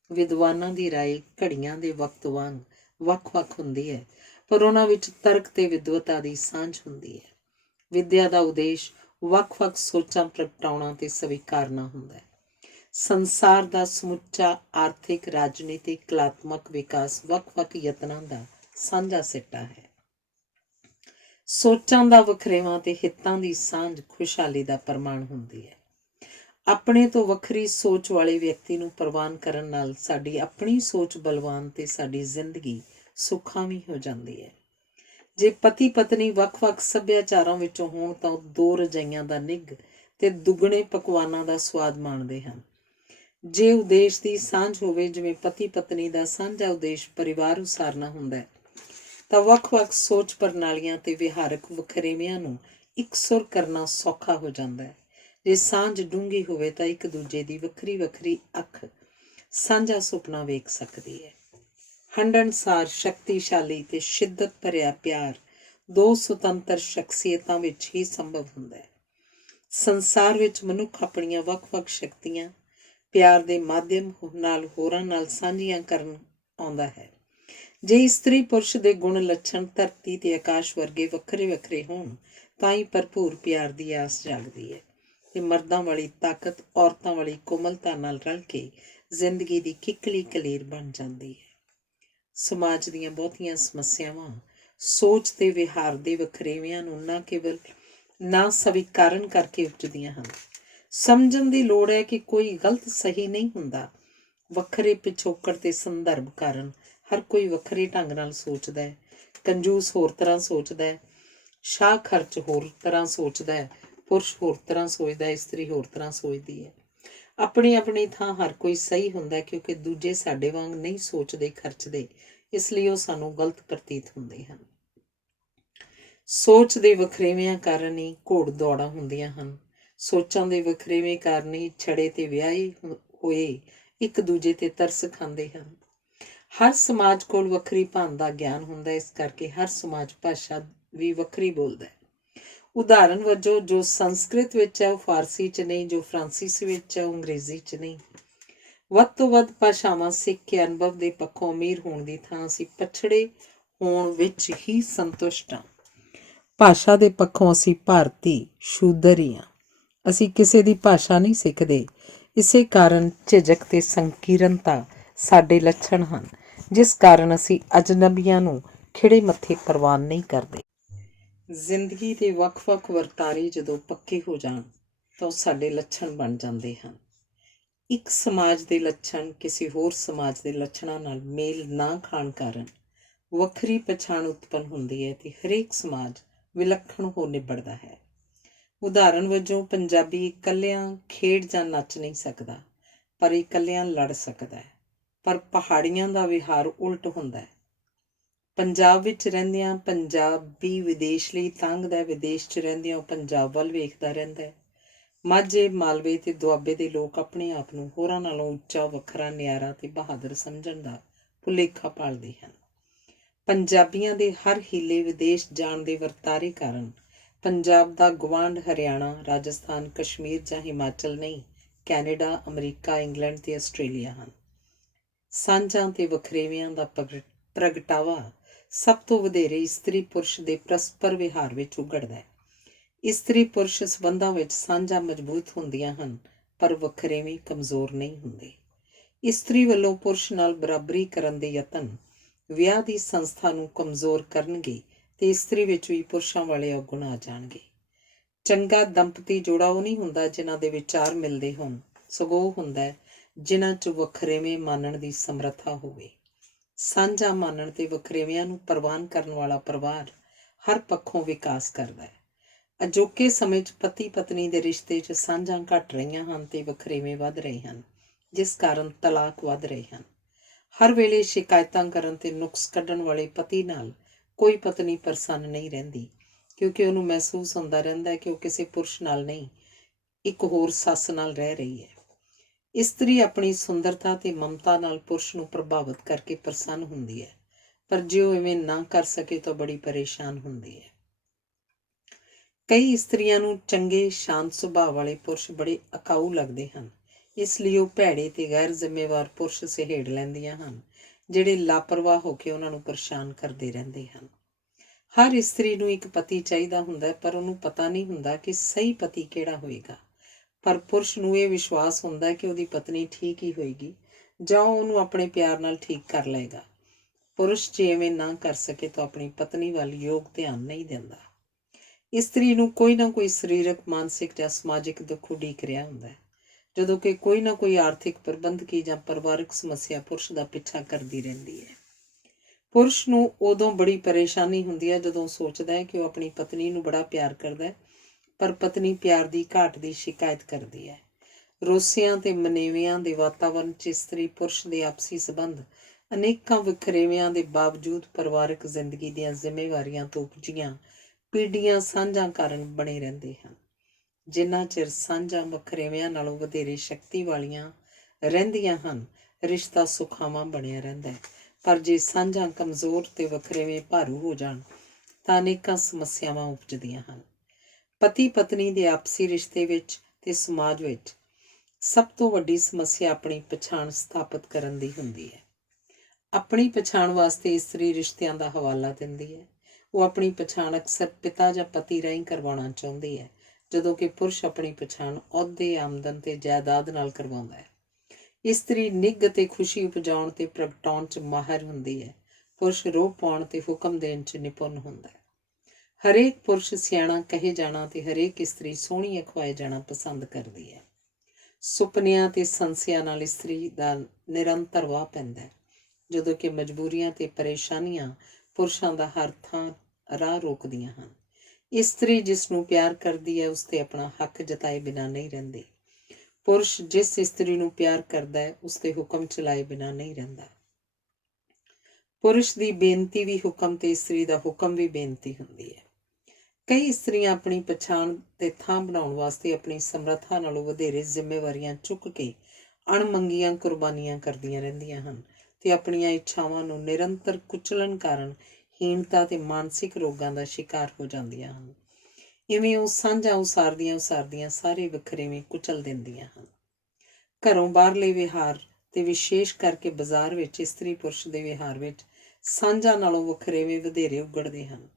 ਵਿਦਵਾਨਾਂ ਦੀ ਰਾਏ ਘੜੀਆਂ ਦੇ ਵਕਤ ਵਾਂਗ ਵੱਖ-ਵੱਖ ਹੁੰਦੀ ਹੈ, ਪਰ ਉਹਨਾਂ ਵਿੱਚ ਤਰਕ ਤੇ ਵਿਦਵਤਾ ਦੀ ਸਾਂਝ ਹੁੰਦੀ ਹੈ। ਵਿਦਿਆ ਦਾ ਉਦੇਸ਼ ਵੱਖ-ਵੱਖ ਸੋਚਾਂ ਪ੍ਰਗਟਾਉਣਾ ਤੇ ਸਵੀਕਾਰਨਾ ਹੁੰਦਾ ਹੈ। ਸੰਸਾਰ ਦਾ ਸਮੁੱਚਾ ਆਰਥਿਕ, ਰਾਜਨੀਤਿਕ, ਕਲਾਤਮਕ ਵਿਕਾਸ ਵੱਖ-ਵੱਖ ਯਤਨਾਂ ਦਾ ਸਾਂਝਾ ਸਿੱਟਾ ਹੈ। ਸੋਚਾਂ ਦਾ ਵਖਰੇਵਾਂ ਤੇ ਹਿੱਤਾਂ ਦੀ ਸਾਂਝ ਖੁਸ਼ਹਾਲੀ ਦਾ ਪ੍ਰਮਾਣ ਹੁੰਦੀ ਹੈ। ਆਪਣੇ ਤੋਂ ਵੱਖਰੀ ਸੋਚ ਵਾਲੇ ਵਿਅਕਤੀ ਨੂੰ ਪ੍ਰਵਾਨ ਕਰਨ ਨਾਲ ਸਾਡੀ ਆਪਣੀ ਸੋਚ ਬਲਵਾਨ ਤੇ ਸਾਡੀ ਜ਼ਿੰਦਗੀ ਸੁਖਾਵੀਂ ਹੋ ਜਾਂਦੀ ਹੈ। ਜੇ ਪਤੀ ਪਤਨੀ ਵੱਖ-ਵੱਖ ਸੱਭਿਆਚਾਰਾਂ ਵਿੱਚੋਂ ਹੋਣ ਤਾਂ ਉਹ ਦੋ ਰਜਾਈਆਂ ਦਾ ਨਿੱਘ ਤੇ ਦੁੱਗਣੇ ਪਕਵਾਨਾਂ ਦਾ ਸਵਾਦ ਮਾਣਦੇ ਹਨ। ਜੇ ਉਦੇਸ਼ ਦੀ ਸਾਂਝ ਹੋਵੇ, ਜਿਵੇਂ ਪਤੀ ਪਤਨੀ ਦਾ ਸਾਂਝਾ ਉਦੇਸ਼ ਪਰਿਵਾਰ ਉਸਾਰਨਾ ਹੁੰਦਾ ਹੈ, ਤਾਂ ਵੱਖ-ਵੱਖ ਸੋਚ ਪ੍ਰਣਾਲੀਆਂ ਤੇ ਵਿਹਾਰਕ ਵਖਰੇਵਿਆਂ ਨੂੰ ਇਕਸੁਰ ਕਰਨਾ ਸੌਖਾ ਹੋ ਜਾਂਦਾ ਹੈ। ਜੇ ਸਾਂਝ ਡੂੰਘੀ ਹੋਵੇ ਤਾਂ ਇੱਕ ਦੂਜੇ ਦੀ ਵੱਖਰੀ ਵੱਖਰੀ ਅੱਖ ਸਾਂਝਾ ਸੁਪਨਾ ਵੇਖ ਸਕਦੀ ਹੈ। ਹੰਢਣਸਾਰ, ਸ਼ਕਤੀਸ਼ਾਲੀ ਤੇ ਸ਼ਿੱਦਤ ਭਰਿਆ ਪਿਆਰ ਦੋ ਸੁਤੰਤਰ ਸ਼ਖਸੀਅਤਾਂ ਵਿੱਚ ਹੀ ਸੰਭਵ ਹੁੰਦਾ ਹੈ। ਸੰਸਾਰ ਵਿੱਚ ਮਨੁੱਖ ਆਪਣੀਆਂ ਵੱਖ-ਵੱਖ ਸ਼ਕਤੀਆਂ ਪਿਆਰ ਦੇ ਮਾਧਿਅਮ ਨਾਲ ਹੋਰਾਂ ਨਾਲ ਸਾਂਝੀਆਂ ਕਰਨ ਆਉਂਦਾ ਹੈ। ਜੇ ਇਸਤਰੀ ਪੁਰਸ਼ ਦੇ ਗੁਣ ਲੱਛਣ ਧਰਤੀ ਤੇ ਆਕਾਸ਼ ਵਰਗੇ ਵੱਖਰੇ ਵੱਖਰੇ ਹੋਣ ਤਾਂ ਹੀ ਭਰਪੂਰ ਪਿਆਰ ਦੀ ਆਸ ਜਾਗਦੀ ਹੈ ਤੇ ਮਰਦਾਂ ਵਾਲੀ ਤਾਕਤ ਔਰਤਾਂ ਵਾਲੀ ਕੋਮਲਤਾ ਨਾਲ ਰਲ ਕੇ ਜ਼ਿੰਦਗੀ ਦੀ ਕਿੱਕਲੀ ਕਲੀਰ ਬਣ ਜਾਂਦੀ ਹੈ। ਸਮਾਜ ਦੀਆਂ ਬਹੁਤੀਆਂ ਸਮੱਸਿਆਵਾਂ ਸੋਚ ਤੇ ਵਿਹਾਰ ਦੇ ਵਖਰੇਵਿਆਂ ਨੂੰ ਨਾ ਕੇਵਲ ਨਾ ਸਵੀਕਾਰਨ ਕਰਕੇ ਉਪਜਦੀਆਂ ਹਨ। ਸਮਝਣ ਦੀ ਲੋੜ ਹੈ ਕਿ ਕੋਈ ਗਲਤ ਸਹੀ ਨਹੀਂ ਹੁੰਦਾ। ਵੱਖਰੇ ਪਿਛੋਕੜ ਤੇ ਸੰਦਰਭ ਕਾਰਨ ਹਰ ਕੋਈ ਵੱਖਰੇ ਢੰਗ ਨਾਲ ਸੋਚਦਾ ਹੈ। ਕੰਜੂਸ ਹੋਰ ਤਰ੍ਹਾਂ ਸੋਚਦਾ ਹੈ, ਸ਼ਾਹ ਖਰਚ ਹੋਰ ਤਰ੍ਹਾਂ ਸੋਚਦਾ ਹੈ, ਪੁਰਸ਼ ਹੋਰ ਤਰ੍ਹਾਂ ਸੋਚਦਾ ਹੈ, ਇਸਤਰੀ ਹੋਰ ਤਰ੍ਹਾਂ ਸੋਚਦੀ ਹੈ। ਆਪਣੀ ਆਪਣੀ ਥਾਂ ਹਰ ਕੋਈ ਸਹੀ ਹੁੰਦਾ, ਕਿਉਂਕਿ ਦੂਜੇ ਸਾਡੇ ਵਾਂਗ ਨਹੀਂ ਸੋਚਦੇ ਖਰਚਦੇ, ਇਸ ਲਈ ਉਹ ਸਾਨੂੰ ਗਲਤ ਪ੍ਰਤੀਤ ਹੁੰਦੇ ਹਨ। ਸੋਚ ਦੇ ਵਖਰੇਵਿਆਂ ਕਾਰਨ ਹੀ ਘੋੜ ਦੌੜਾਂ ਹੁੰਦੀਆਂ ਹਨ। ਸੋਚਾਂ ਦੇ ਵਖਰੇਵੇਂ ਕਾਰਨ ਹੀ ਛੜੇ ਤੇ ਵਿਆਹੇ ਹੋਏ ਇੱਕ ਦੂਜੇ ਤੇ ਤਰਸ ਖਾਂਦੇ ਹਨ। ਹਰ ਸਮਾਜ ਕੋਲ ਵੱਖਰੀ ਭਾਂਤ ਦਾ ਗਿਆਨ ਹੁੰਦਾ, ਇਸ ਕਰਕੇ ਹਰ ਸਮਾਜ ਭਾਸ਼ਾ ਵੀ ਵੱਖਰੀ ਬੋਲਦਾ ਹੈ। ਉਦਾਹਰਨ ਵਜੋਂ ਜੋ ਸੰਸਕ੍ਰਿਤ ਵਿੱਚ ਹੈ ਉਹ ਫਾਰਸੀ 'ਚ ਨਹੀਂ, ਜੋ ਫਰਾਂਸੀਸੀ ਵਿੱਚ ਹੈ ਉਹ ਅੰਗਰੇਜ਼ੀ 'ਚ ਨਹੀਂ। ਵੱਧ ਤੋਂ ਵੱਧ ਭਾਸ਼ਾਵਾਂ ਸਿੱਖ ਕੇ ਅਨੁਭਵ ਦੇ ਪੱਖੋਂ ਅਮੀਰ ਹੋਣ ਦੀ ਥਾਂ ਅਸੀਂ ਪਛੜੇ ਹੋਣ ਵਿੱਚ ਹੀ ਸੰਤੁਸ਼ਟ ਹਾਂ। ਭਾਸ਼ਾ ਦੇ ਪੱਖੋਂ ਅਸੀਂ ਭਾਰਤੀ ਸ਼ੂਦਰ ਹੀ ਹਾਂ। ਅਸੀਂ ਕਿਸੇ ਦੀ ਭਾਸ਼ਾ ਨਹੀਂ ਸਿੱਖਦੇ। ਇਸੇ ਕਾਰਨ ਝਿਜਕ ਤੇ ਸੰਕੀਰਨਤਾ ਸਾਡੇ ਲੱਛਣ ਹਨ, ਜਿਸ ਕਾਰਨ ਅਸੀਂ ਅਜਨਬੀਆਂ ਨੂੰ ਖਿੜੇ ਮੱਥੇ ਪ੍ਰਵਾਨ ਨਹੀਂ ਕਰਦੇ। ਜ਼ਿੰਦਗੀ ਦੇ ਵੱਖ-ਵੱਖ ਵਰਤਾਰੇ ਜਦੋਂ ਪੱਕੇ ਹੋ ਜਾਣ ਤਾਂ ਉਹ ਸਾਡੇ ਲੱਛਣ ਬਣ ਜਾਂਦੇ ਹਨ। ਇੱਕ ਸਮਾਜ ਦੇ ਲੱਛਣ ਕਿਸੇ ਹੋਰ ਸਮਾਜ ਦੇ ਲੱਛਣਾਂ ਨਾਲ ਮੇਲ ਨਾ ਖਾਣ ਕਾਰਨ ਵੱਖਰੀ ਪਛਾਣ ਉਤਪੰਨ ਹੁੰਦੀ ਹੈ ਤੇ ਹਰੇਕ ਸਮਾਜ ਵਿਲੱਖਣ ਹੋ ਨਿਬੜਦਾ ਹੈ। ਉਦਾਹਰਨ ਵਜੋਂ ਪੰਜਾਬੀ ਇਕੱਲਿਆਂ ਖੇਡ ਜਾਂ ਨੱਚ ਨਹੀਂ ਸਕਦਾ, ਪਰ ਇਕੱਲਿਆਂ ਲੜ ਸਕਦਾ ਹੈ। ਪਰ ਪਹਾੜੀਆਂ ਦਾ ਵਿਹਾਰ ਉਲਟ ਹੁੰਦਾ ਹੈ। ਪੰਜਾਬ ਵਿੱਚ ਰਹਿੰਦਿਆਂ ਪੰਜਾਬੀ ਵਿਦੇਸ਼ ਲਈ ਤੰਗਦਾ ਹੈ, ਵਿਦੇਸ਼ 'ਚ ਰਹਿੰਦਿਆਂ ਉਹ ਪੰਜਾਬ ਵੱਲ ਵੇਖਦਾ ਰਹਿੰਦਾ ਹੈ। ਮਾਝੇ, ਮਾਲਵੇ ਤੇ ਦੁਆਬੇ ਦੇ ਲੋਕ ਆਪਣੇ ਆਪ ਨੂੰ ਹੋਰਾਂ ਨਾਲੋਂ ਉੱਚਾ, ਵੱਖਰਾ, ਨਿਆਰਾ ਤੇ ਬਹਾਦਰ ਸਮਝਣ ਦਾ ਭੁਲੇਖਾ ਪਾਲਦੇ ਹਨ। ਪੰਜਾਬੀਆਂ ਦੇ ਹਰ ਹੀਲੇ ਵਿਦੇਸ਼ ਜਾਣ ਦੇ ਵਰਤਾਰੇ ਕਾਰਨ ਪੰਜਾਬ ਦਾ ਗੁਆਂਢ ਹਰਿਆਣਾ, ਰਾਜਸਥਾਨ, ਕਸ਼ਮੀਰ ਜਾਂ ਹਿਮਾਚਲ ਨਹੀਂ, ਕੈਨੇਡਾ, ਅਮਰੀਕਾ, ਇੰਗਲੈਂਡ ਤੇ ਆਸਟ੍ਰੇਲੀਆ ਹਨ। ਸਾਂਝਾਂ ਤੇ ਵਖਰੇਵਿਆਂ ਦਾ ਪ੍ਰਗਟਾਵਾ ਸਭ ਤੋਂ ਵਧੇਰੇ ਇਸਤਰੀ ਪੁਰਸ਼ ਦੇ ਪਰਸਪਰ ਵਿਹਾਰ ਵਿੱਚ ਉਘੜਦਾ ਹੈ। ਇਸਤਰੀ ਪੁਰਸ਼ ਸੰਬੰਧਾਂ ਵਿੱਚ ਸਾਂਝਾਂ ਮਜ਼ਬੂਤ ਹੁੰਦੀਆਂ ਹਨ, ਪਰ ਵਖਰੇਵੇਂ ਕਮਜ਼ੋਰ ਨਹੀਂ ਹੁੰਦੇ। ਇਸਤਰੀ ਵੱਲੋਂ ਪੁਰਸ਼ ਨਾਲ ਬਰਾਬਰੀ ਕਰਨ ਦੇ ਯਤਨ ਵਿਆਹ ਦੀ ਸੰਸਥਾ ਨੂੰ ਕਮਜ਼ੋਰ ਕਰਨਗੇ ਤੇ ਇਸਤਰੀ ਵਿੱਚ ਵੀ ਪੁਰਸ਼ਾਂ ਵਾਲੇ ਔਗੁਣ ਆ ਜਾਣਗੇ। ਚੰਗਾ ਦੰਪਤੀ ਜੋੜਾ ਉਹ ਨਹੀਂ ਹੁੰਦਾ ਜਿਨ੍ਹਾਂ ਦੇ ਵਿਚਾਰ ਮਿਲਦੇ ਹੋਣ, ਸਗੋਂ ਉਹ ਹੁੰਦਾ ਜਿਨ੍ਹਾਂ 'ਚ ਵਖਰੇਵੇਂ ਮਾਨਣ ਦੀ ਸਮਰੱਥਾ ਹੋਵੇ। ਸਾਂਝਾ ਮਾਨਣ ਤੇ ਵਖਰੇਵਿਆਂ ਨੂੰ ਪ੍ਰਵਾਨ ਕਰਨ ਵਾਲਾ ਪਰਿਵਾਰ ਹਰ ਪੱਖੋਂ ਵਿਕਾਸ ਕਰਦਾ ਹੈ। ਅਜੋਕੇ ਸਮੇਂ 'ਚ ਪਤੀ ਪਤਨੀ ਦੇ ਰਿਸ਼ਤੇ 'ਚ ਸਾਂਝਾਂ ਘਟ ਰਹੀਆਂ ਹਨ ਤੇ ਵਖਰੇਵੇਂ ਵੱਧ ਰਹੇ ਹਨ, ਜਿਸ ਕਾਰਨ ਤਲਾਕ ਵੱਧ ਰਹੇ ਹਨ। ਹਰ ਵੇਲੇ ਸ਼ਿਕਾਇਤਾਂ ਕਰਨ ਤੇ ਨੁਕਸ ਕੱਢਣ ਵਾਲੇ ਪਤੀ ਨਾਲ ਕੋਈ ਪਤਨੀ ਪ੍ਰਸੰਨ ਨਹੀਂ ਰਹਿੰਦੀ, ਕਿਉਂਕਿ ਉਹਨੂੰ ਮਹਿਸੂਸ ਹੁੰਦਾ ਰਹਿੰਦਾ ਕਿ ਉਹ ਕਿਸੇ ਪੁਰਸ਼ ਨਾਲ ਨਹੀਂ, ਇੱਕ ਹੋਰ ਸੱਸ ਨਾਲ ਰਹਿ ਰਹੀ ਹੈ। ਇਸਤਰੀ ਆਪਣੀ ਸੁੰਦਰਤਾ ਤੇ ਮਮਤਾ ਨਾਲ ਪੁਰਸ਼ ਨੂੰ ਪ੍ਰਭਾਵਿਤ ਕਰਕੇ ਪ੍ਰਸੰਨ ਹੁੰਦੀ ਹੈ, ਪਰ ਜੇ ਉਹ ਇਵੇਂ ਨਾ ਕਰ ਸਕੇ ਤਾਂ ਬੜੀ ਪਰੇਸ਼ਾਨ ਹੁੰਦੀ ਹੈ। ਕਈ ਇਸਤਰੀਆਂ ਨੂੰ ਚੰਗੇ ਸ਼ਾਂਤ ਸੁਭਾਅ ਵਾਲੇ ਪੁਰਸ਼ ਬੜੇ ਅਕਾਊ ਲੱਗਦੇ ਹਨ, ਇਸ ਲਈ ਉਹ ਭੈੜੇ ਤੇ ਗੈਰ ਜ਼ਿੰਮੇਵਾਰ ਪੁਰਸ਼ ਸਹੇੜ ਲੈਂਦੀਆਂ ਹਨ, ਜਿਹੜੇ ਲਾਪਰਵਾਹ ਹੋ ਕੇ ਉਹਨਾਂ ਨੂੰ ਪਰੇਸ਼ਾਨ ਕਰਦੇ ਰਹਿੰਦੇ ਹਨ। ਹਰ ਇਸਤਰੀ ਨੂੰ ਇੱਕ ਪਤੀ ਚਾਹੀਦਾ ਹੁੰਦਾ ਹੈ, ਪਰ ਉਹਨੂੰ ਪਤਾ ਨਹੀਂ ਹੁੰਦਾ ਕਿ ਸਹੀ ਪਤੀ ਕਿਹੜਾ ਹੋਏਗਾ। ਪਰ ਪੁਰਸ਼ ਨੂੰ ਇਹ ਵਿਸ਼ਵਾਸ ਹੁੰਦਾ ਹੈ ਕਿ ਉਹਦੀ ਪਤਨੀ ਠੀਕ ਹੀ ਹੋਏਗੀ ਜਾਂ ਉਹ ਉਹਨੂੰ ਆਪਣੇ ਪਿਆਰ ਨਾਲ ਠੀਕ ਕਰ ਲਏਗਾ। ਪੁਰਸ਼ ਜੇ ਐਵੇਂ ਨਾ ਕਰ ਸਕੇ ਤਾਂ ਆਪਣੀ ਪਤਨੀ ਵੱਲ ਯੋਗ ਧਿਆਨ ਨਹੀਂ ਦਿੰਦਾ। ਇਸਤਰੀ ਨੂੰ ਕੋਈ ਨਾ ਕੋਈ ਸਰੀਰਕ, ਮਾਨਸਿਕ ਜਾਂ ਸਮਾਜਿਕ ਦੁੱਖ ਉਡੀਕ ਰਿਹਾ ਹੁੰਦਾ ਹੈ, ਜਦੋਂ ਕਿ ਕੋਈ ਨਾ ਕੋਈ ਆਰਥਿਕ, ਪ੍ਰਬੰਧਕੀ ਜਾਂ ਪਰਿਵਾਰਕ ਸਮੱਸਿਆ ਪੁਰਸ਼ ਦਾ ਪਿੱਛਾ ਕਰਦੀ ਰਹਿੰਦੀ ਹੈ। ਪੁਰਸ਼ ਨੂੰ ਉਦੋਂ ਬੜੀ ਪਰੇਸ਼ਾਨੀ ਹੁੰਦੀ ਹੈ ਜਦੋਂ ਸੋਚਦਾ ਹੈ ਕਿ ਉਹ ਆਪਣੀ ਪਤਨੀ ਨੂੰ ਬੜਾ ਪਿਆਰ ਕਰਦਾ ਹੈ, ਪਰ ਪਤਨੀ ਪਿਆਰ ਦੀ ਘਾਟ ਦੀ ਸ਼ਿਕਾਇਤ ਕਰਦੀ ਹੈ। ਰੋਸਿਆਂ ਤੇ ਮਨੇਵਿਆਂ ਦੇ ਵਾਤਾਵਰਣ 'ਚ ਇਸਤਰੀ ਪੁਰਸ਼ ਦੇ ਆਪਸੀ ਸੰਬੰਧ ਅਨੇਕਾਂ ਵਖਰੇਵਿਆਂ ਦੇ ਬਾਵਜੂਦ ਪਰਿਵਾਰਕ ਜ਼ਿੰਦਗੀ ਦੀਆਂ ਜ਼ਿੰਮੇਵਾਰੀਆਂ ਤੋਂ ਉਪਜੀਆਂ ਪੀੜ੍ਹੀਆਂ ਸਾਂਝਾਂ ਕਾਰਨ ਬਣੇ ਰਹਿੰਦੇ ਹਨ। ਜਿੰਨਾ ਚਿਰ ਸਾਂਝਾਂ ਵਖਰੇਵਿਆਂ ਨਾਲੋਂ ਵਧੇਰੇ ਸ਼ਕਤੀ ਵਾਲੀਆਂ ਰਹਿੰਦੀਆਂ ਹਨ, ਰਿਸ਼ਤਾ ਸੁਖਾਵਾਂ ਬਣਿਆ ਰਹਿੰਦਾ ਹੈ। ਪਰ ਜੇ ਸਾਂਝਾਂ ਕਮਜ਼ੋਰ ਤੇ ਵਖਰੇਵੇਂ ਭਾਰੂ ਹੋ ਜਾਣ ਤਾਂ ਅਨੇਕਾਂ ਸਮੱਸਿਆਵਾਂ ਉਪਜਦੀਆਂ ਹਨ। ਪਤੀ ਪਤਨੀ ਦੇ ਆਪਸੀ ਰਿਸ਼ਤੇ ਵਿੱਚ ਤੇ ਸਮਾਜ ਵਿੱਚ ਸਭ ਤੋਂ ਵੱਡੀ ਸਮੱਸਿਆ ਆਪਣੀ ਪਛਾਣ ਸਥਾਪਿਤ ਕਰਨ ਦੀ ਹੁੰਦੀ ਹੈ। ਆਪਣੀ ਪਛਾਣ ਵਾਸਤੇ ਇਸਤਰੀ ਰਿਸ਼ਤਿਆਂ ਦਾ ਹਵਾਲਾ ਦਿੰਦੀ ਹੈ। ਉਹ ਆਪਣੀ ਪਛਾਣ ਅਕਸਰ ਪਿਤਾ ਜਾਂ ਪਤੀ ਰਾਹੀਂ ਕਰਵਾਉਣਾ ਚਾਹੁੰਦੀ ਹੈ, ਜਦੋਂ ਕਿ ਪੁਰਸ਼ ਆਪਣੀ ਪਛਾਣ ਅਹੁਦੇ, ਆਮਦਨ ਤੇ ਜਾਇਦਾਦ ਨਾਲ ਕਰਵਾਉਂਦਾ ਹੈ। ਇਸਤਰੀ ਨਿੱਘ ਅਤੇ ਖੁਸ਼ੀ ਉਪਜਾਉਣ ਤੇ ਪ੍ਰਗਟਾਉਣ 'ਚ ਮਾਹਿਰ ਹੁੰਦੀ ਹੈ। ਪੁਰਸ਼ ਰੋਹ ਪਾਉਣ ਤੇ ਹੁਕਮ ਦੇਣ 'ਚ ਨਿਪੁੰਨ ਹੁੰਦਾ ਹੈ। ਹਰੇਕ ਪੁਰਸ਼ ਸਿਆਣਾ ਕਹੇ ਜਾਣਾ ਤੇ ਹਰੇਕ ਇਸਤਰੀ ਸੋਹਣੀ ਅਖਵਾਏ ਜਾਣਾ ਪਸੰਦ ਕਰਦੀ ਹੈ। ਸੁਪਨਿਆਂ ਤੇ ਸੰਸਿਆਂ ਨਾਲ ਇਸਤਰੀ ਦਾ ਨਿਰੰਤਰ ਵਾਹ ਪੈਂਦਾ ਹੈ, ਜਦੋਂ ਕਿ ਮਜਬੂਰੀਆਂ ਤੇ ਪਰੇਸ਼ਾਨੀਆਂ ਪੁਰਸ਼ਾਂ ਦਾ ਹਰ ਥਾਂ ਰਾਹ ਰੋਕਦੀਆਂ ਹਨ। ਇਸਤਰੀ ਜਿਸ ਨੂੰ ਪਿਆਰ ਕਰਦੀ ਹੈ ਉਸ 'ਤੇ ਆਪਣਾ ਹੱਕ ਜਤਾਏ ਬਿਨਾਂ ਨਹੀਂ ਰਹਿੰਦੀ। ਪੁਰਸ਼ ਜਿਸ ਇਸਤਰੀ ਨੂੰ ਪਿਆਰ ਕਰਦਾ ਹੈ ਉਸ 'ਤੇ ਹੁਕਮ ਚਲਾਏ ਬਿਨਾਂ ਨਹੀਂ ਰਹਿੰਦਾ। ਪੁਰਸ਼ ਦੀ ਬੇਨਤੀ ਵੀ ਹੁਕਮ ਤੇ ਇਸਤਰੀ ਦਾ ਹੁਕਮ ਵੀ ਬੇਨਤੀ ਹੁੰਦੀ ਹੈ। ਕਈ ਇਸਤਰੀਆਂ ਆਪਣੀ ਪਛਾਣ ਤੇ ਥਾਂ ਬਣਾਉਣ ਵਾਸਤੇ ਆਪਣੀ ਸਮਰੱਥਾ ਨਾਲੋਂ ਵਧੇਰੇ ਜ਼ਿੰਮੇਵਾਰੀਆਂ ਚੁੱਕ ਕੇ ਅਣਮੰਗੀਆਂ ਕੁਰਬਾਨੀਆਂ ਕਰਦੀਆਂ ਰਹਿੰਦੀਆਂ ਹਨ ਤੇ ਆਪਣੀਆਂ ਇੱਛਾਵਾਂ ਨੂੰ ਨਿਰੰਤਰ ਕੁਚਲਣ ਕਾਰਨ ਹੀਣਤਾ ਤੇ ਮਾਨਸਿਕ ਰੋਗਾਂ ਦਾ ਸ਼ਿਕਾਰ ਹੋ ਜਾਂਦੀਆਂ ਹਨ। ਇਵੇਂ ਉਹ ਸਾਂਝਾਂ ਉਸਾਰਦੀਆਂ ਸਾਰੇ ਵਖਰੇਵੇਂ ਕੁਚਲ ਦਿੰਦੀਆਂ ਹਨ। ਘਰੋਂ ਬਾਹਰਲੇ ਵਿਹਾਰ ਤੇ ਵਿਸ਼ੇਸ਼ ਕਰਕੇ ਬਾਜ਼ਾਰ ਵਿੱਚ ਇਸਤਰੀ ਪੁਰਸ਼ ਦੇ ਵਿਹਾਰ ਵਿੱਚ ਸਾਂਝਾਂ ਨਾਲੋਂ ਵਖਰੇਵੇਂ ਵਧੇਰੇ ਉਗੜਦੇ ਹਨ।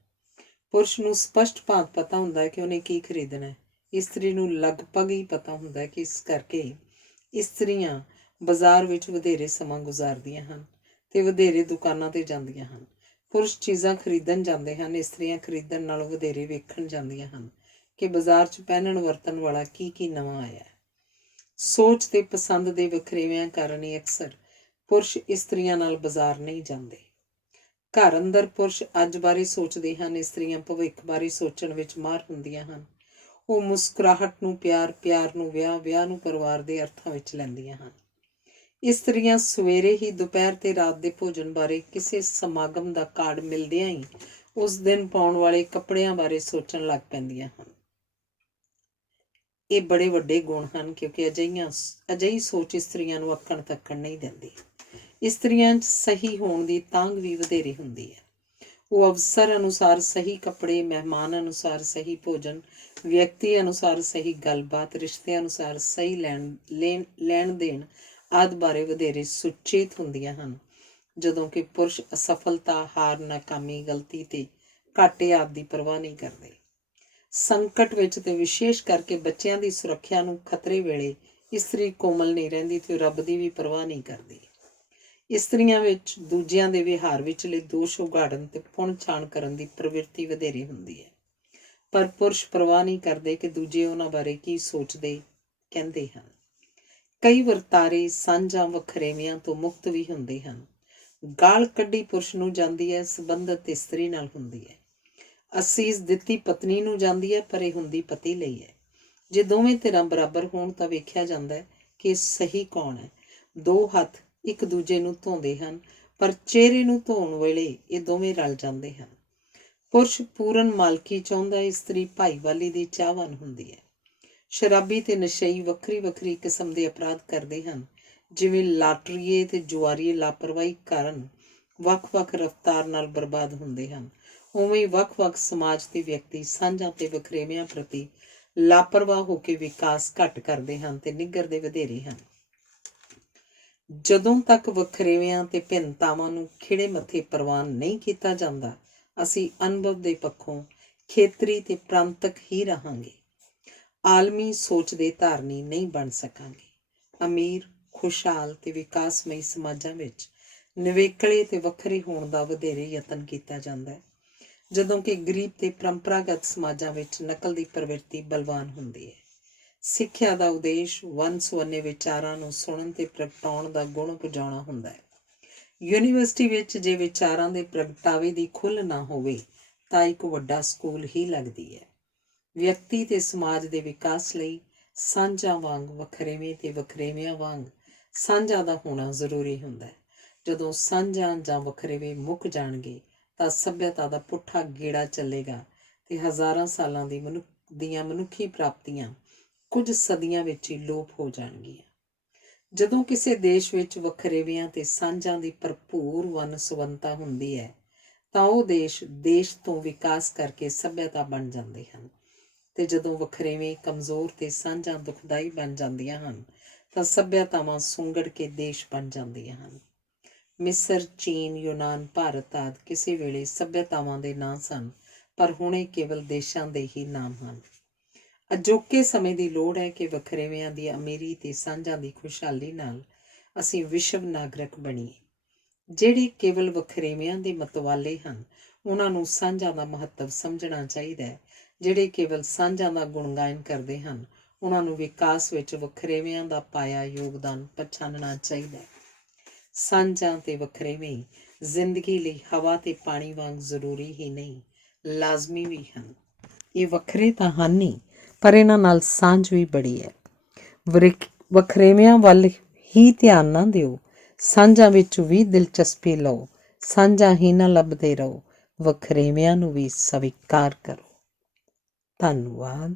ਪੁਰਸ਼ ਨੂੰ ਸਪਸ਼ਟ ਭਾਂਤ ਪਤਾ ਹੁੰਦਾ ਹੈ ਕਿ ਉਹਨੇ ਕੀ ਖਰੀਦਣਾ ਹੈ। ਇਸਤਰੀ ਨੂੰ ਲਗਭਗ ਹੀ ਪਤਾ ਹੁੰਦਾ ਹੈ ਕਿ ਇਸ ਕਰਕੇ ਇਸਤਰੀਆਂ ਬਾਜ਼ਾਰ ਵਿੱਚ ਵਧੇਰੇ ਸਮਾਂ ਗੁਜ਼ਾਰਦੀਆਂ ਹਨ ਤੇ ਵਧੇਰੇ ਦੁਕਾਨਾਂ 'ਤੇ ਜਾਂਦੀਆਂ ਹਨ। ਪੁਰਸ਼ ਚੀਜ਼ਾਂ ਖਰੀਦਣ ਜਾਂਦੇ ਹਨ, ਇਸਤਰੀਆਂ ਖਰੀਦਣ ਨਾਲੋਂ ਵਧੇਰੇ ਵੇਖਣ ਜਾਂਦੀਆਂ ਹਨ ਕਿ ਬਾਜ਼ਾਰ 'ਚ ਪਹਿਨਣ ਵਰਤਣ ਵਾਲਾ ਕੀ ਨਵਾਂ ਆਇਆ ਹੈ। ਸੋਚ ਤੇ ਪਸੰਦ ਦੇ ਵਖਰੇਵਿਆਂ ਕਾਰਨ ਹੀ ਅਕਸਰ ਪੁਰਸ਼ ਇਸਤਰੀਆਂ ਨਾਲ ਬਾਜ਼ਾਰ ਨਹੀਂ ਜਾਂਦੇ। ਘਰ ਅੰਦਰ ਪੁਰਸ਼ ਅੱਜ ਬਾਰੇ ਸੋਚਦੇ ਹਨ, ਇਸਤਰੀਆਂ ਭਵਿੱਖ ਬਾਰੇ ਸੋਚਣ ਵਿੱਚ ਮਾਹਰ ਹੁੰਦੀਆਂ ਹਨ। ਉਹ ਮੁਸਕਰਾਹਟ ਨੂੰ ਪਿਆਰ, ਪਿਆਰ ਨੂੰ ਵਿਆਹ, ਵਿਆਹ ਨੂੰ ਪਰਿਵਾਰ ਦੇ ਅਰਥਾਂ ਵਿੱਚ ਲੈਂਦੀਆਂ ਹਨ। ਇਸਤਰੀਆਂ ਸਵੇਰੇ ਹੀ, ਦੁਪਹਿਰ ਤੇ ਰਾਤ ਦੇ ਭੋਜਨ ਬਾਰੇ, ਕਿਸੇ ਸਮਾਗਮ ਦਾ ਕਾਰਡ ਮਿਲਦਿਆਂ ਹੀ ਉਸ ਦਿਨ ਪਾਉਣ ਵਾਲੇ ਕੱਪੜਿਆਂ ਬਾਰੇ ਸੋਚਣ ਲੱਗ ਪੈਂਦੀਆਂ ਹਨ। ਇਹ ਬੜੇ ਵੱਡੇ ਗੁਣ ਹਨ, ਕਿਉਂਕਿ ਅਜਿਹੀ ਸੋਚ ਇਸਤਰੀਆਂ ਨੂੰ ਅੱਕਣ ਤੱਕਣ ਨਹੀਂ ਦਿੰਦੀ। ਇਸਤਰੀਆਂ 'ਚ ਸਹੀ ਹੋਣ ਦੀ ਤਾਂਘ ਵੀ ਵਧੇਰੇ ਹੁੰਦੀ ਹੈ। ਉਹ ਅਵਸਰ ਅਨੁਸਾਰ ਸਹੀ ਕੱਪੜੇ, ਮਹਿਮਾਨ ਅਨੁਸਾਰ ਸਹੀ ਭੋਜਨ, ਵਿਅਕਤੀ ਅਨੁਸਾਰ ਸਹੀ ਗੱਲਬਾਤ, ਰਿਸ਼ਤੇ ਅਨੁਸਾਰ ਸਹੀ ਲੈਣ ਦੇਣ ਆਦਿ ਬਾਰੇ ਵਧੇਰੇ ਸੁਚੇਤ ਹੁੰਦੀਆਂ ਹਨ, ਜਦੋਂ ਕਿ ਪੁਰਸ਼ ਅਸਫਲਤਾ, ਹਾਰ, ਨਾਕਾਮੀ, ਗਲਤੀ ਤੇ ਘਾਟੇ ਆਦਿ ਦੀ ਪਰਵਾਹ ਨਹੀਂ ਕਰਦੇ। ਸੰਕਟ ਵਿੱਚ ਤੇ ਵਿਸ਼ੇਸ਼ ਕਰਕੇ ਬੱਚਿਆਂ ਦੀ ਸੁਰੱਖਿਆ ਨੂੰ ਖਤਰੇ ਵੇਲੇ ਇਸਤਰੀ ਕੋਮਲ ਨਹੀਂ ਰਹਿੰਦੀ ਤੇ ਰੱਬ ਦੀ ਵੀ ਪਰਵਾਹ ਨਹੀਂ ਕਰਦੀ। ਇਸਤਰੀਆਂ ਵਿੱਚ ਦੂਜਿਆਂ ਦੇ ਵਿਹਾਰ ਵਿਚਲੇ ਦੋਸ਼ ਉਘਾੜਨ ਤੇ ਪੁਣ-ਛਾਣ ਕਰਨ ਦੀ ਪ੍ਰਵਿਰਤੀ ਵਧੇਰੇ ਹੁੰਦੀ ਹੈ, ਪਰ ਪੁਰਸ਼ ਪਰਵਾਹ ਨਹੀਂ ਕਰਦੇ ਕਿ ਦੂਜੇ ਉਹਨਾਂ ਬਾਰੇ ਕੀ ਸੋਚਦੇ ਕਹਿੰਦੇ ਹਨ। ਕਈ ਵਰਤਾਰੇ ਸਾਂਝਾਂ ਵਖਰੇਵਿਆਂ ਤੋਂ ਮੁਕਤ ਵੀ ਹੁੰਦੇ ਹਨ। ਗਾਲ ਕੱਢੀ ਪੁਰਸ਼ ਨੂੰ ਜਾਂਦੀ ਹੈ, ਸੰਬੰਧਤ ਇਸਤਰੀ ਨਾਲ ਹੁੰਦੀ ਹੈ। ਅਸੀਸ ਦਿੱਤੀ ਪਤਨੀ ਨੂੰ ਜਾਂਦੀ ਹੈ, ਪਰ ਇਹ ਹੁੰਦੀ ਪਤੀ ਲਈ ਹੈ। ਜੇ ਦੋਵੇਂ ਧਿਰਾਂ ਬਰਾਬਰ ਹੋਣ ਤਾਂ ਵੇਖਿਆ ਜਾਂਦਾ ਹੈ ਕਿ ਸਹੀ ਕੌਣ ਹੈ। ਦੋ ਹੱਥ ਇੱਕ ਦੂਜੇ ਨੂੰ ਧੋਂਦੇ ਹਨ, ਪਰ ਚਿਹਰੇ ਨੂੰ ਧੋਣ ਵੇਲੇ ਇਹ ਦੋਵੇਂ ਰਲ ਜਾਂਦੇ ਹਨ। ਪੁਰਸ਼ ਪੂਰਨ ਮਾਲਕੀ ਚਾਹੁੰਦਾ ਹੈ, ਇਸਤਰੀ ਭਾਈਵਾਲੀ ਦੀ ਚਾਹਵਾਨ ਹੁੰਦੀ ਹੈ। ਸ਼ਰਾਬੀ ਤੇ ਨਸ਼ਈ ਵੱਖਰੀ ਕਿਸਮ ਦੇ ਅਪਰਾਧ ਕਰਦੇ ਹਨ। ਜਿਵੇਂ ਲਾਟਰੀਏ ਤੇ ਜੁਆਰੀਏ ਲਾਪਰਵਾਹੀ ਕਾਰਨ ਵੱਖ-ਵੱਖ ਰਫ਼ਤਾਰ ਨਾਲ ਬਰਬਾਦ ਹੁੰਦੇ ਹਨ, ਉਵੇਂ ਹੀ ਵੱਖ-ਵੱਖ ਸਮਾਜ ਤੇ ਵਿਅਕਤੀ ਸਾਂਝਾਂ ਤੇ ਵਖਰੇਵਿਆਂ ਪ੍ਰਤੀ ਲਾਪਰਵਾਹ ਹੋ ਕੇ ਵਿਕਾਸ ਘੱਟ ਕਰਦੇ ਹਨ ਤੇ ਨਿੱਘਰਦੇ ਵਧੇਰੇ ਹਨ। ਜਦੋਂ ਤੱਕ ਵਖਰੇਵਿਆਂ ਤੇ ਭਿੰਨਤਾਵਾਂ ਨੂੰ ਖਿੜੇ ਮੱਥੇ ਪ੍ਰਵਾਨ ਨਹੀਂ ਕੀਤਾ ਜਾਂਦਾ, ਅਸੀਂ ਅਨੁਭਵ ਦੇ ਪੱਖੋਂ ਖੇਤਰੀ ਤੇ ਪ੍ਰਾਂਤਕ ਹੀ ਰਹਾਂਗੇ। ਆਲਮੀ ਸੋਚ ਦੇ ਧਾਰਨੀ ਨਹੀਂ ਬਣ ਸਕਾਂਗੇ। ਅਮੀਰ, ਖੁਸ਼ਹਾਲ ਤੇ ਵਿਕਾਸਮਈ ਸਮਾਜਾਂ ਵਿੱਚ ਨਿਵੇਕਲੇ ਤੇ ਵੱਖਰੇ ਹੋਣ ਦਾ ਵਧੇਰੇ ਯਤਨ ਕੀਤਾ ਜਾਂਦਾ ਹੈ, ਜਦੋਂ ਕਿ ਗਰੀਬ ਤੇ ਪਰੰਪਰਾਗਤ ਸਮਾਜਾਂ ਵਿੱਚ ਨਕਲ ਦੀ ਪ੍ਰਵਿਰਤੀ ਬਲਵਾਨ ਹੁੰਦੀ ਹੈ। ਸਿੱਖਿਆ ਦਾ ਉਦੇਸ਼ ਵੰਨ ਸੁਵੰਨੇ ਵਿਚਾਰਾਂ ਨੂੰ ਸੁਣਨ ਤੇ ਪ੍ਰਗਟਾਉਣ ਦਾ ਗੁਣ ਉਪਜਾਉਣਾ ਹੁੰਦਾ ਹੈ। ਯੂਨੀਵਰਸਿਟੀ ਵਿੱਚ ਜੇ ਵਿਚਾਰਾਂ ਦੇ ਪ੍ਰਗਟਾਵੇ ਦੀ ਖੁੱਲ੍ਹ ਨਾ ਹੋਵੇ ਤਾਂ ਇੱਕ ਵੱਡਾ ਸਕੂਲ ਹੀ ਲੱਗਦੀ ਹੈ। ਵਿਅਕਤੀ ਤੇ ਸਮਾਜ ਦੇ ਵਿਕਾਸ ਲਈ ਸਾਂਝਾਂ ਵਾਂਗ ਵੱਖਰੇਵੇਂ ਤੇ ਵੱਖਰੇਵਿਆਂ ਵਾਂਗ ਸਾਂਝਾਂ ਦਾ ਹੋਣਾ ਜ਼ਰੂਰੀ ਹੁੰਦਾ ਹੈ। ਜਦੋਂ ਸਾਂਝਾਂ ਜਾਂ ਵੱਖਰੇਵੇਂ ਮੁੱਕ ਜਾਣਗੇ ਤਾਂ ਸੱਭਿਅਤਾ ਦਾ ਪੁੱਠਾ ਗੇੜਾ ਚੱਲੇਗਾ ਤੇ ਹਜ਼ਾਰਾਂ ਸਾਲਾਂ ਦੀਆਂ ਮਨੁੱਖੀ ਪ੍ਰਾਪਤੀਆਂ ਕੁਝ ਸਦੀਆਂ ਵਿੱਚ ਹੀ ਲੋਪ ਹੋ ਜਾਣਗੀਆਂ। ਜਦੋਂ ਕਿਸੇ ਦੇਸ਼ ਵਿੱਚ ਵੱਖਰੇਵਿਆਂ ਤੇ ਸਾਂਝਾਂ ਦੀ ਭਰਪੂਰ ਵੰਨ ਸੁਵੰਨਤਾ ਹੁੰਦੀ ਹੈ ਤਾਂ ਉਹ ਦੇਸ਼ ਤੋਂ ਵਿਕਾਸ ਕਰਕੇ ਸੱਭਿਅਤਾ ਬਣ ਜਾਂਦੇ ਹਨ, ਤੇ ਜਦੋਂ ਵੱਖਰੇਵੇਂ ਕਮਜ਼ੋਰ ਤੇ ਸਾਂਝਾਂ ਦੁਖਦਾਈ ਬਣ ਜਾਂਦੀਆਂ ਹਨ ਤਾਂ ਸੱਭਿਅਤਾਵਾਂ ਸੁੰਗੜ ਕੇ ਦੇਸ਼ ਬਣ ਜਾਂਦੀਆਂ ਹਨ। ਮਿਸਰ, ਚੀਨ, ਯੂਨਾਨ, ਭਾਰਤ ਆਦਿ ਕਿਸੇ ਵੇਲੇ ਸੱਭਿਅਤਾਵਾਂ ਦੇ ਨਾਂ ਸਨ, ਪਰ ਹੁਣ ਇਹ ਕੇਵਲ ਦੇਸ਼ਾਂ ਦੇ ਹੀ ਨਾਮ ਹਨ। ਅਜੋਕੇ ਸਮੇਂ ਦੀ ਲੋੜ ਹੈ ਕਿ ਵੱਖਰੇਵਿਆਂ ਦੀ ਅਮੀਰੀ ਤੇ ਸਾਂਝਾਂ ਦੀ ਖੁਸ਼ਹਾਲੀ ਨਾਲ ਅਸੀਂ ਵਿਸ਼ਵ ਨਾਗਰਿਕ ਬਣੀਏ। ਜਿਹੜੇ ਕੇਵਲ ਵੱਖਰੇਵਿਆਂ ਦੇ ਮਤਵਾਲੇ ਹਨ ਉਹਨਾਂ ਨੂੰ ਸਾਂਝਾਂ ਦਾ ਮਹੱਤਵ ਸਮਝਣਾ ਚਾਹੀਦਾ ਹੈ। ਜਿਹੜੇ ਕੇਵਲ ਸਾਂਝਾਂ ਦਾ ਗੁਣਗਾਨ ਕਰਦੇ ਹਨ ਉਹਨਾਂ ਨੂੰ ਵਿਕਾਸ ਵਿੱਚ ਵੱਖਰੇਵਿਆਂ ਦਾ ਪਾਇਆ ਯੋਗਦਾਨ ਪਛਾਣਨਾ ਚਾਹੀਦਾ ਹੈ। ਸਾਂਝਾਂ ਤੇ ਵੱਖਰੇਵੇਂ ਜ਼ਿੰਦਗੀ ਲਈ ਹਵਾ ਤੇ ਪਾਣੀ ਵਾਂਗ ਜ਼ਰੂਰੀ ਹੀ ਨਹੀਂ, ਲਾਜ਼ਮੀ ਵੀ ਹਨ। ਇਹ ਵੱਖਰੇ ਤਾਂ ਹਨ ਹੀ, ਪਰ ਇਹਨਾਂ ਨਾਲ ਸਾਂਝ ਵੀ ਬੜੀ ਹੈ। ਵੱਖਰੇਵਿਆਂ ਵੱਲ ਹੀ ਧਿਆਨ ਨਾ ਦਿਓ, ਸਾਂਝਾਂ ਵਿੱਚ ਵੀ ਦਿਲਚਸਪੀ ਲਓ। ਸਾਂਝਾਂ ਹੀ ਨਾ ਲੱਭਦੇ ਰਹੋ, ਵੱਖਰੇਵਿਆਂ ਨੂੰ ਵੀ ਸਵੀਕਾਰ ਕਰੋ। ਧੰਨਵਾਦ।